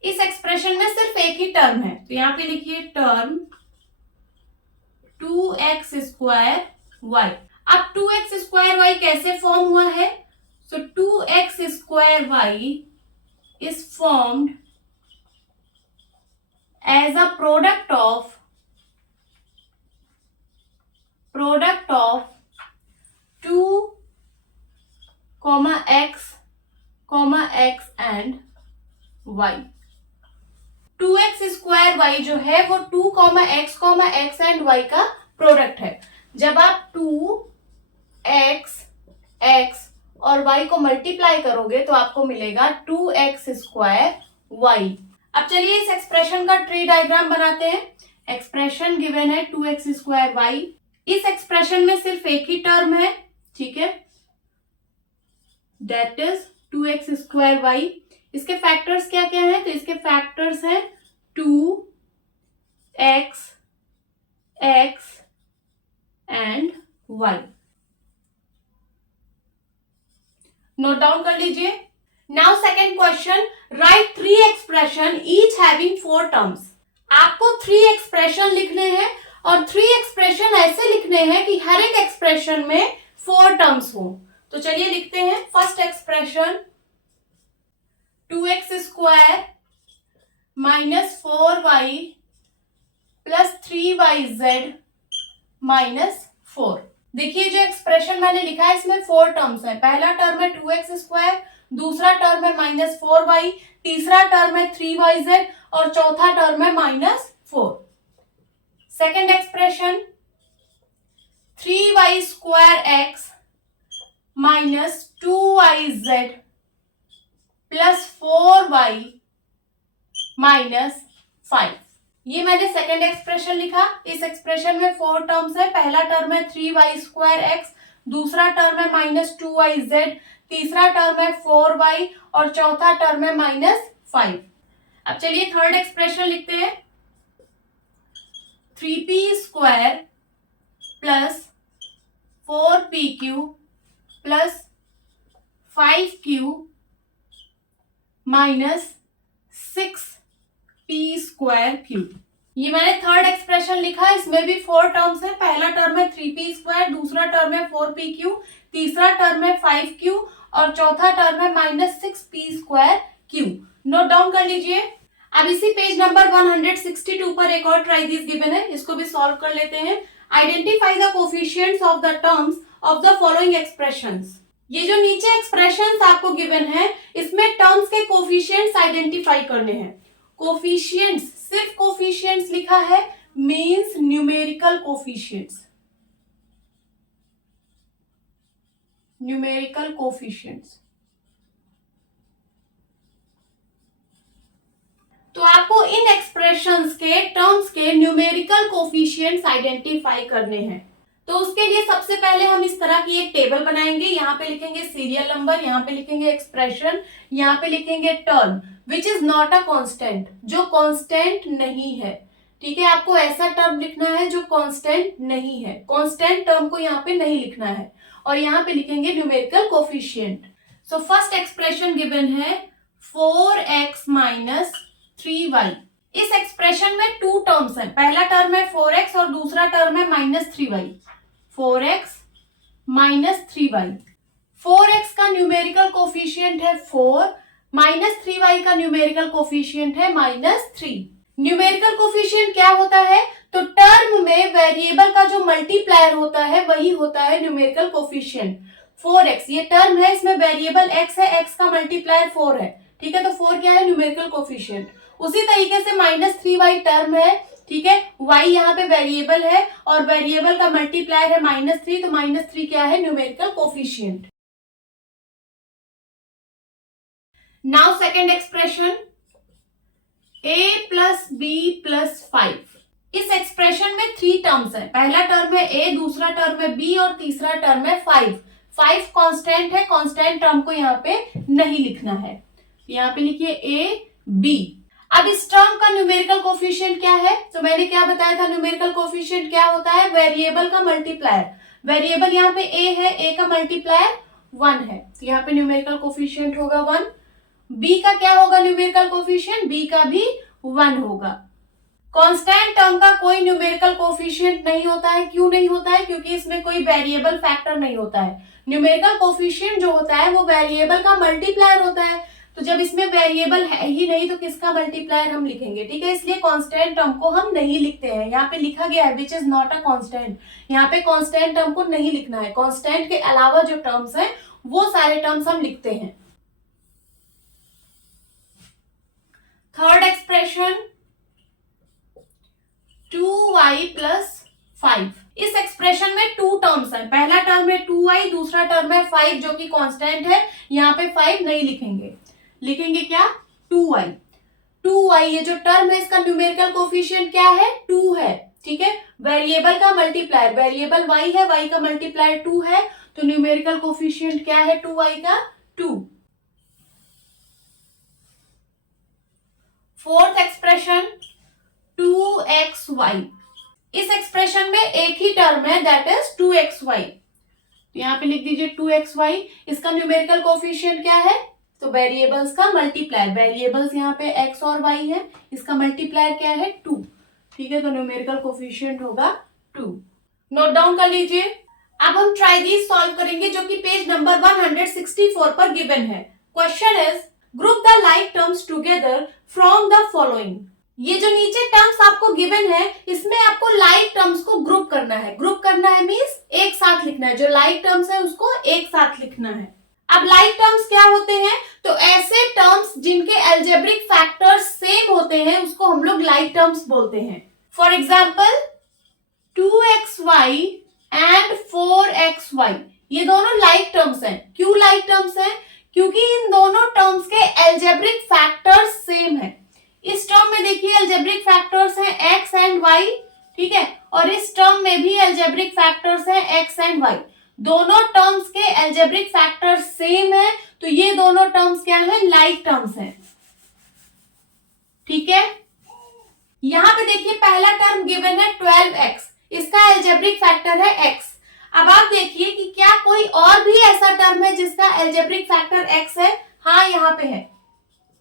इस एक्सप्रेशन में सिर्फ एक ही टर्म है, तो यहां पे लिखिए टर्म 2x² y। अब 2x² y कैसे फॉर्म हुआ है? सो 2x² y is formed as a product of 2, x, x and y। 2x² y जो है वो 2, x, x and y का प्रोडक्ट है। जब आप 2x, x और y को मल्टीप्लाई करोगे तो आपको मिलेगा 2x² y। अब चलिए इस एक्सप्रेशन का ट्री डायग्राम बनाते हैं। एक्सप्रेशन गिवन है 2x² y। इस एक्सप्रेशन में सिर्फ एक ही टर्म है, ठीक है, दैट इज 2x² y। इसके फैक्टर्स क्या क्या हैं? तो इसके फैक्टर्स हैं 2x, x and y। Note down कर लीजिए। Now second question, right 3 expression each having 4 terms. आपको 3 एक्सप्रेशन लिखने हैं और 3 एक्सप्रेशन ऐसे लिखने हैं कि हर एक एक्सप्रेशन में 4 टर्म्स हो। तो चलिए लिखते हैं। First expression 2x² - 4y + 3yz - 4। देखिए जो एक्सप्रेशन मैंने लिखा है इसमें 4 टर्म्स हैं। पहला टर्म है 2x², दूसरा टर्म है -4y, तीसरा टर्म है 3yz और चौथा टर्म है -4। Second expression 3y² x - 2yz + 4y - 5। ये मैंने सेकेंड एक्सप्रेशन लिखा। इस एक्सप्रेशन में 4 टर्म्स है। पहला टर्म है 3y² x, दूसरा टर्म है -2yz, तीसरा टर्म है 4y और चौथा टर्म है -5। अब चलिए थर्ड एक्सप्रेशन लिखते हैं। 3p² + 4pq + 5q - 6p²q। ये मैंने थर्ड एक्सप्रेशन लिखा। इसमें भी 4 टर्म्स है। पहला टर्म है 3p², दूसरा टर्म है 4pq, तीसरा टर्म है 5q और चौथा टर्म है -6p²q। नोट डाउन कर लीजिए। अब इसी पेज नंबर 162 पर एक और ट्राई दिस गिवन है, इसको भी सॉल्व कर लेते हैं। Identify the coefficients of the terms of the following expressions. ये जो नीचे एक्सप्रेशंस आपको गिवन है इसमें टर्म्स के कोफिशिएंट्स आइडेंटिफाई करने हैं। कोफिशिएंट्स, सिर्फ कोफिशिएंट्स लिखा है, means numerical coefficients, numerical coefficients. तो आपको इन एक्सप्रेशंस के टर्म्स के न्यूमेरिकल कोफिशिएंट्स आइडेंटिफाई करने हैं। तो उसके लिए सबसे पहले हम इस तरह की एक टेबल बनाएंगे। यहाँ पे लिखेंगे सीरियल नंबर, यहाँ पे लिखेंगे एक्सप्रेशन, यहाँ पे लिखेंगे term which is not a constant, जो कांस्टेंट नहीं है। ठीक है, आपको ऐसा टर्म लिखना है जो कांस्टेंट नहीं है। कांस्टेंट टर्म को यहाँ पे नहीं लिखना है। और यहाँ पे लिखेंगे numerical coefficient. So first expression given है 4x - 3y। इस एक्सप्रेशन में 2 टर्म्स हैं। पहला टर्म है 4x और दूसरा टर्म है -3y। 4x - 3y। 4x का न्यूमेरिकल कोफिशिएंट है 4, -3y का न्यूमेरिकल कोफिशिएंट है -3। न्यूमेरिकल कोफिशिएंट क्या होता है? तो टर्म में वेरिएबल का जो मल्टीप्लायर होता है वही होता है न्यूमेरिकल कोफिशिएंट। 4x, ये टर्म है, इसमें वेरिएबल x है, x का मल्टीप्लायर 4 है, ठीक है, तो 4 क्या है, न्यूमेरिकल कोफिशिएंट। उसी तरीके से -3y टर्म है, ठीक है, y यहाँ पे वेरिएबल है और वेरिएबल का मल्टीप्लायर है -3, तो -3 क्या है, numerical coefficient. Now second expression, a plus b plus 5। इस एक्सप्रेशन में 3 टर्म्स है, पहला टर्म है a, दूसरा टर्म है b और तीसरा टर्म है 5। 5 कांस्टेंट है, कांस्टेंट टर्म को यहाँ पे नहीं लिखना है, यहाँ पे लिखिए a b। अब इस टर्म का न्यूमेरिकल कोफिशिएंट क्या है, तो मैंने क्या बताया था, न्यूमेरिकल कोफिशिएंट क्या होता है, वेरिएबल का मल्टीप्लायर। वेरिएबल यहाँ पे a है, a का मल्टीप्लायर 1 है, तो यहाँ पे न्यूमेरिकल कोफिशिएंट होगा 1। b का क्या होगा न्यूमेरिकल कोफिशिएंट, b का भी 1 होगा। कांस्टेंट टर्म का कोई न्यूमेरिकल कोफिशिएंट नहीं होता है, क्यों नहीं होता है, क्योंकि इसमें कोई वेरिएबल फैक्टर नहीं होता है। न्यूमेरिकल कोफिशिएंट जो होता है वो वेरिएबल का मल्टीप्लायर होता है, तो जब इसमें वेरिएबल है ही नहीं तो किसका मल्टीप्लायर हम लिखेंगे, ठीक है, इसलिए कांस्टेंट टर्म को हम नहीं लिखते हैं। यहाँ पे लिखा गया है which is not a constant, यहाँ पे कांस्टेंट टर्म को नहीं लिखना है, कांस्टेंट के अलावा जो टर्म्स हैं वो सारे टर्म्स हम लिखते हैं। Third expression 2y plus 5। इस एक्सप्रेशन में 2 टर्म्स हैं, पहला टर्म है 2y, दूसरा टर्म है 5 जो कि कांस्टेंट है, यहाँ पे 5 नहीं लिखेंगे, लिखेंगे क्या, 2y। 2y ये जो टर्म है इसका न्यूमेरिकल कोफिशिएंट क्या है, 2 है, ठीक है, वेरिएबल का मल्टीप्लायर, वेरिएबल y है, y का मल्टीप्लायर 2 है, तो न्यूमेरिकल कोफिशिएंट क्या है 2y का, 2। Fourth expression 2xy। इस एक्सप्रेशन में एक ही टर्म है, दैट इज 2xy, यहाँ पे लिख दीजिए 2xy। इसका न्यूमेरिकल कोफिशिएंट क्या है, तो वेरिएबल्स का मल्टीप्लायर, वेरिएबल्स यहाँ पे x और y है, इसका मल्टीप्लायर क्या है 2, ठीक है, तो न्यूमेरिकल कोफिशिएंट होगा 2। नोट डाउन कर लीजिए। अब हम ट्राई दीज सॉल्व करेंगे जो कि पेज नंबर 164 पर गिवन है। Question is group the like terms together from the following. ये जो नीचे टर्म्स आपको गिवन है इसमें आपको लाइक टर्म्स को ग्रुप करना है। ग्रुप करना है मींस एक साथ लिखना है, जो लाइक टर्म्स है उसको एक साथ लिखना है। अब लाइक टर्म्स क्या होते हैं, तो ऐसे टर्म्स जिनके अलजेब्रिक फैक्टर्स सेम होते हैं उसको हम लोग लाइक टर्म्स बोलते हैं। For example 2xy and 4xy, ये दोनों लाइक टर्म्स हैं। क्यों लाइक टर्म्स हैं, क्योंकि इन दोनों टर्म्स के अलजेब्रिक फैक्टर्स सेम है। इस टर्म में देखिए अलजेब्रिक फैक्टर्स हैं x एंड y, ठीक है, और इस टर्म में भी अलजेब्रिक फैक्टर्स हैं x एंड y। दोनों टर्म्स के अलजेब्रिक फैक्टर्स सेम है, तो ये दोनों टर्म्स क्या है, लाइक टर्म्स हैं, ठीक है। यहां पे देखिए पहला टर्म गिवन है 12x, इसका अलजेब्रिक फैक्टर है x। अब आप देखिए कि क्या कोई और भी ऐसा टर्म है जिसका अलजेब्रिक फैक्टर x है। हाँ, यहाँ पे है,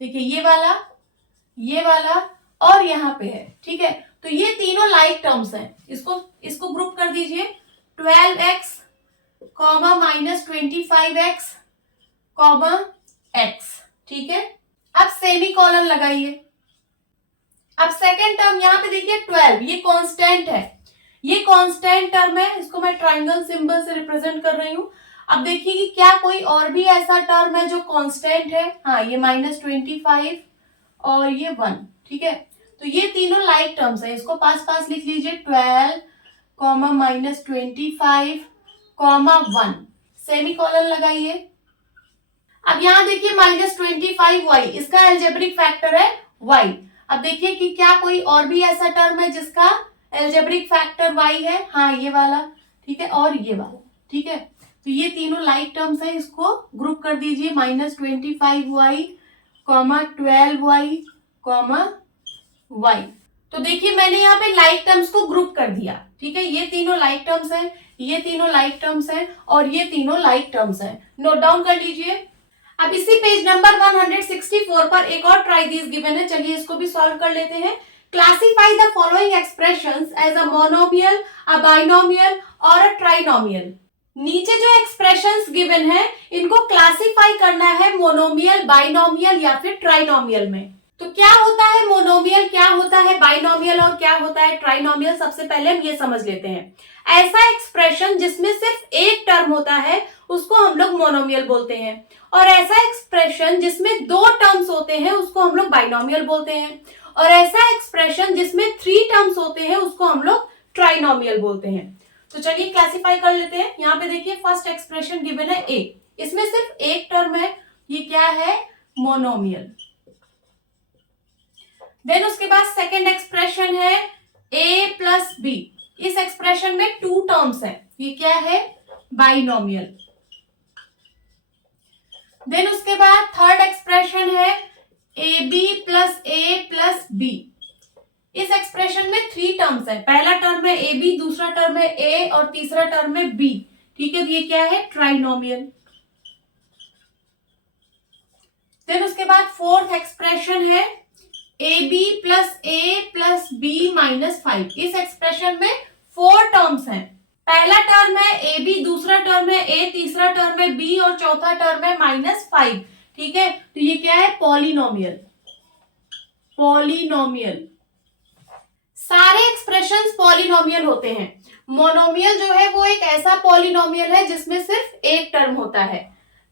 देखिए ये वाला और यहाँ पे है, ठीक है, तो ये तीनों लाइक टर्म्स हैं। इसको ग्रुप कर दीजिए, 12x comma -25x comma x, ठीक है। अब सेमी कॉलन लगाइए। अब सेकेंड टर्म यहाँ पे देखिए 12, ये कांस्टेंट है, ये कांस्टेंट टर्म है, इसको मैं ट्रायंगल सिंबल से रिप्रेजेंट कर रही हूं। अब देखिए कि क्या कोई और भी ऐसा टर्म है जो कांस्टेंट है। हाँ, ये -25 और ये 1, ठीक है, तो ये तीनों लाइक टर्म्स है। इसको पास लिख लीजिए, 12 कॉमा -25 कॉमा 1, सेमी कॉलन लगाइए। अब यहाँ देखिए -25y, इसका अलजेब्रिक फैक्टर है y। अब देखिए कि क्या कोई और भी ऐसा टर्म है जिसका अलजेब्रिक फैक्टर y है। हाँ, ये वाला, ठीक है, और ये वाला, ठीक है, तो ये तीनों लाइक टर्म्स हैं। इसको ग्रुप कर दीजिए, -25y comma 12y comma y। तो देखिए मैंने यहाँ पे लाइक टर्म्स को ग्रुप कर दिया, ठीक है, ये तीनों लाइक टर्म्स हैं, ये तीनों लाइक टर्म्स हैं और ये तीनों लाइक टर्म्स हैं। नोट डाउन कर लीजिए। अब इसी पेज नंबर 164 पर एक और ट्राई दीज गिवन है, चलिए इसको भी सॉल्व कर लेते हैं। Classify the following expressions as a monomial, a binomial और अ ट्राइनोमियल। नीचे जो एक्सप्रेशंस गिवन है इनको क्लासिफाई करना है मोनोमियल, बाइनोमियल या फिर ट्राइनोमियल में। तो क्या होता है मोनोमियल, क्या होता है बाइनोमियल और क्या होता है ट्राइनोमियल, सबसे पहले हम ये समझ लेते हैं। ऐसा एक्सप्रेशन जिसमें सिर्फ एक टर्म होता है उसको हम लोग मोनोमियल बोलते हैं, और ऐसा एक्सप्रेशन जिसमें दो टर्म्स होते हैं उसको हम लोग बाइनोमियल बोलते हैं, और ऐसा एक्सप्रेशन जिसमें 3 टर्म्स होते हैं उसको हम लोग ट्राइनोमियल बोलते हैं। तो चलिए क्लासिफाई कर लेते हैं। यहाँ पे देखिए फर्स्ट एक्सप्रेशन गिवन है ए, इसमें सिर्फ एक टर्म है, ये क्या है, मोनोमियल। देन उसके बाद सेकेंड एक्सप्रेशन है a प्लस बी, इस एक्सप्रेशन में 2 टर्म्स है, ये क्या है, बाइनोमियल। देन उसके बाद थर्ड एक्सप्रेशन है ab plus a plus b, इस एक्सप्रेशन में 3 टर्म्स है, पहला टर्म है ab, दूसरा टर्म है a और तीसरा टर्म है b, ठीक है, तो ये क्या है, ट्राइनोमियल। देन उसके बाद फोर्थ एक्सप्रेशन है ab plus a plus b minus 5, इस एक्सप्रेशन में 4 टर्म्स हैं, पहला टर्म है ab, दूसरा टर्म है a, तीसरा टर्म है b और चौथा टर्म है माइनस 5, ठीक है, तो ये क्या है, पॉलिनोमियल। पॉलिनोमियल, सारे एक्सप्रेशंस पॉलिनोमियल होते हैं। मोनोमियल जो है वो एक ऐसा पॉलिनोमियल है जिसमें सिर्फ एक टर्म होता है,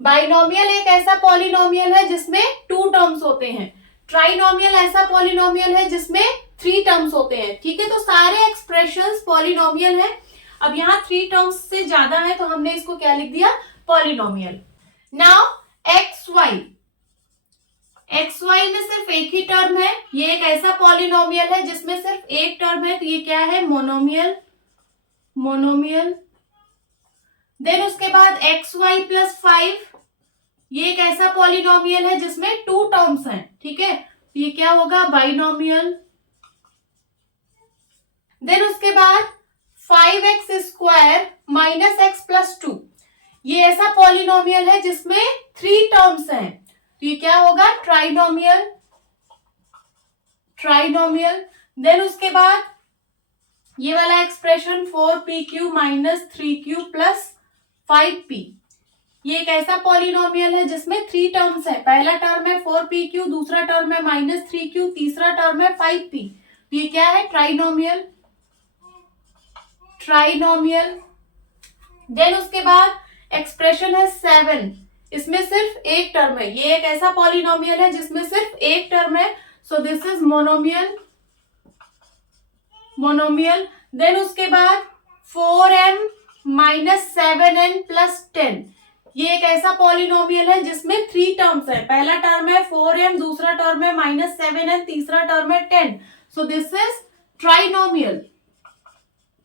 बाइनोमियल एक ऐसा पॉलिनोमियल है जिसमें 2 टर्म्स होते हैं, ट्राइनोमियल ऐसा पॉलिनोमियल है जिसमें 3 टर्म्स होते हैं, ठीक है, तो सारे एक्सप्रेशंस पॉलिनोमियल है। अब यहाँ 3 टर्म्स से ज्यादा है तो हमने इसको क्या लिख दिया, पॉलिनोमियल। नाउ एक्स वाई में सिर्फ एक ही टर्म है, ये एक ऐसा पॉलिनोमियल है जिसमें सिर्फ एक टर्म है, तो ये क्या है, मोनोमियल। मोनोमियल। देन उसके बाद एक्स वाई प्लस 5, ये एक ऐसा पॉलिनोमियल है जिसमें 2 टर्म्स हैं, ठीक है, तो ये क्या होगा, बाइनोमियल। देन उसके बाद 5x square minus x plus 2, ये ऐसा पॉलिनोमियल है जिसमें 3 टर्म्स हैं, तो ये क्या होगा, ट्राइनोमियल। ट्राइनोमियल। देन उसके बाद ये वाला expression 4pq minus 3q plus 5p, ये एक ऐसा पॉलिनोमियल है जिसमें 3 टर्म्स है, पहला टर्म है 4pq, दूसरा टर्म है माइनस 3q, तीसरा टर्म है 5p, तो ये क्या है, ट्राइनोमियल। ट्राइनोमियल। देन उसके बाद एक्सप्रेशन है 7, इसमें सिर्फ एक टर्म है, ये एक ऐसा पॉलिनोमियल है जिसमें सिर्फ एक टर्म है, so this is monomial. Monomial. Then उसके बाद 4m माइनस 7n प्लस 10, ये एक ऐसा पॉलिनोमियल है जिसमें 3 टर्म्स है, पहला टर्म है 4m, दूसरा टर्म है माइनस 7n, तीसरा टर्म है 10, so this is trinomial.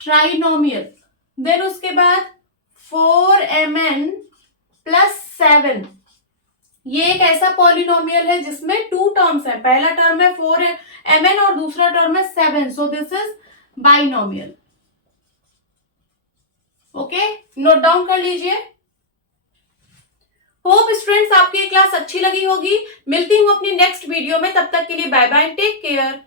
Trinomial. Then उसके बाद 4mn प्लस 7, ये एक ऐसा पॉलिनोमियल है जिसमें 2 टर्म्स है, पहला टर्म है 4mn और दूसरा टर्म है 7, सो this is binomial. Okay, note down कर लीजिए। होप स्टूडेंट्स आपकी क्लास अच्छी लगी होगी, मिलती हूँ अपनी नेक्स्ट वीडियो में, तब तक के लिए बाय बाय, टेक केयर।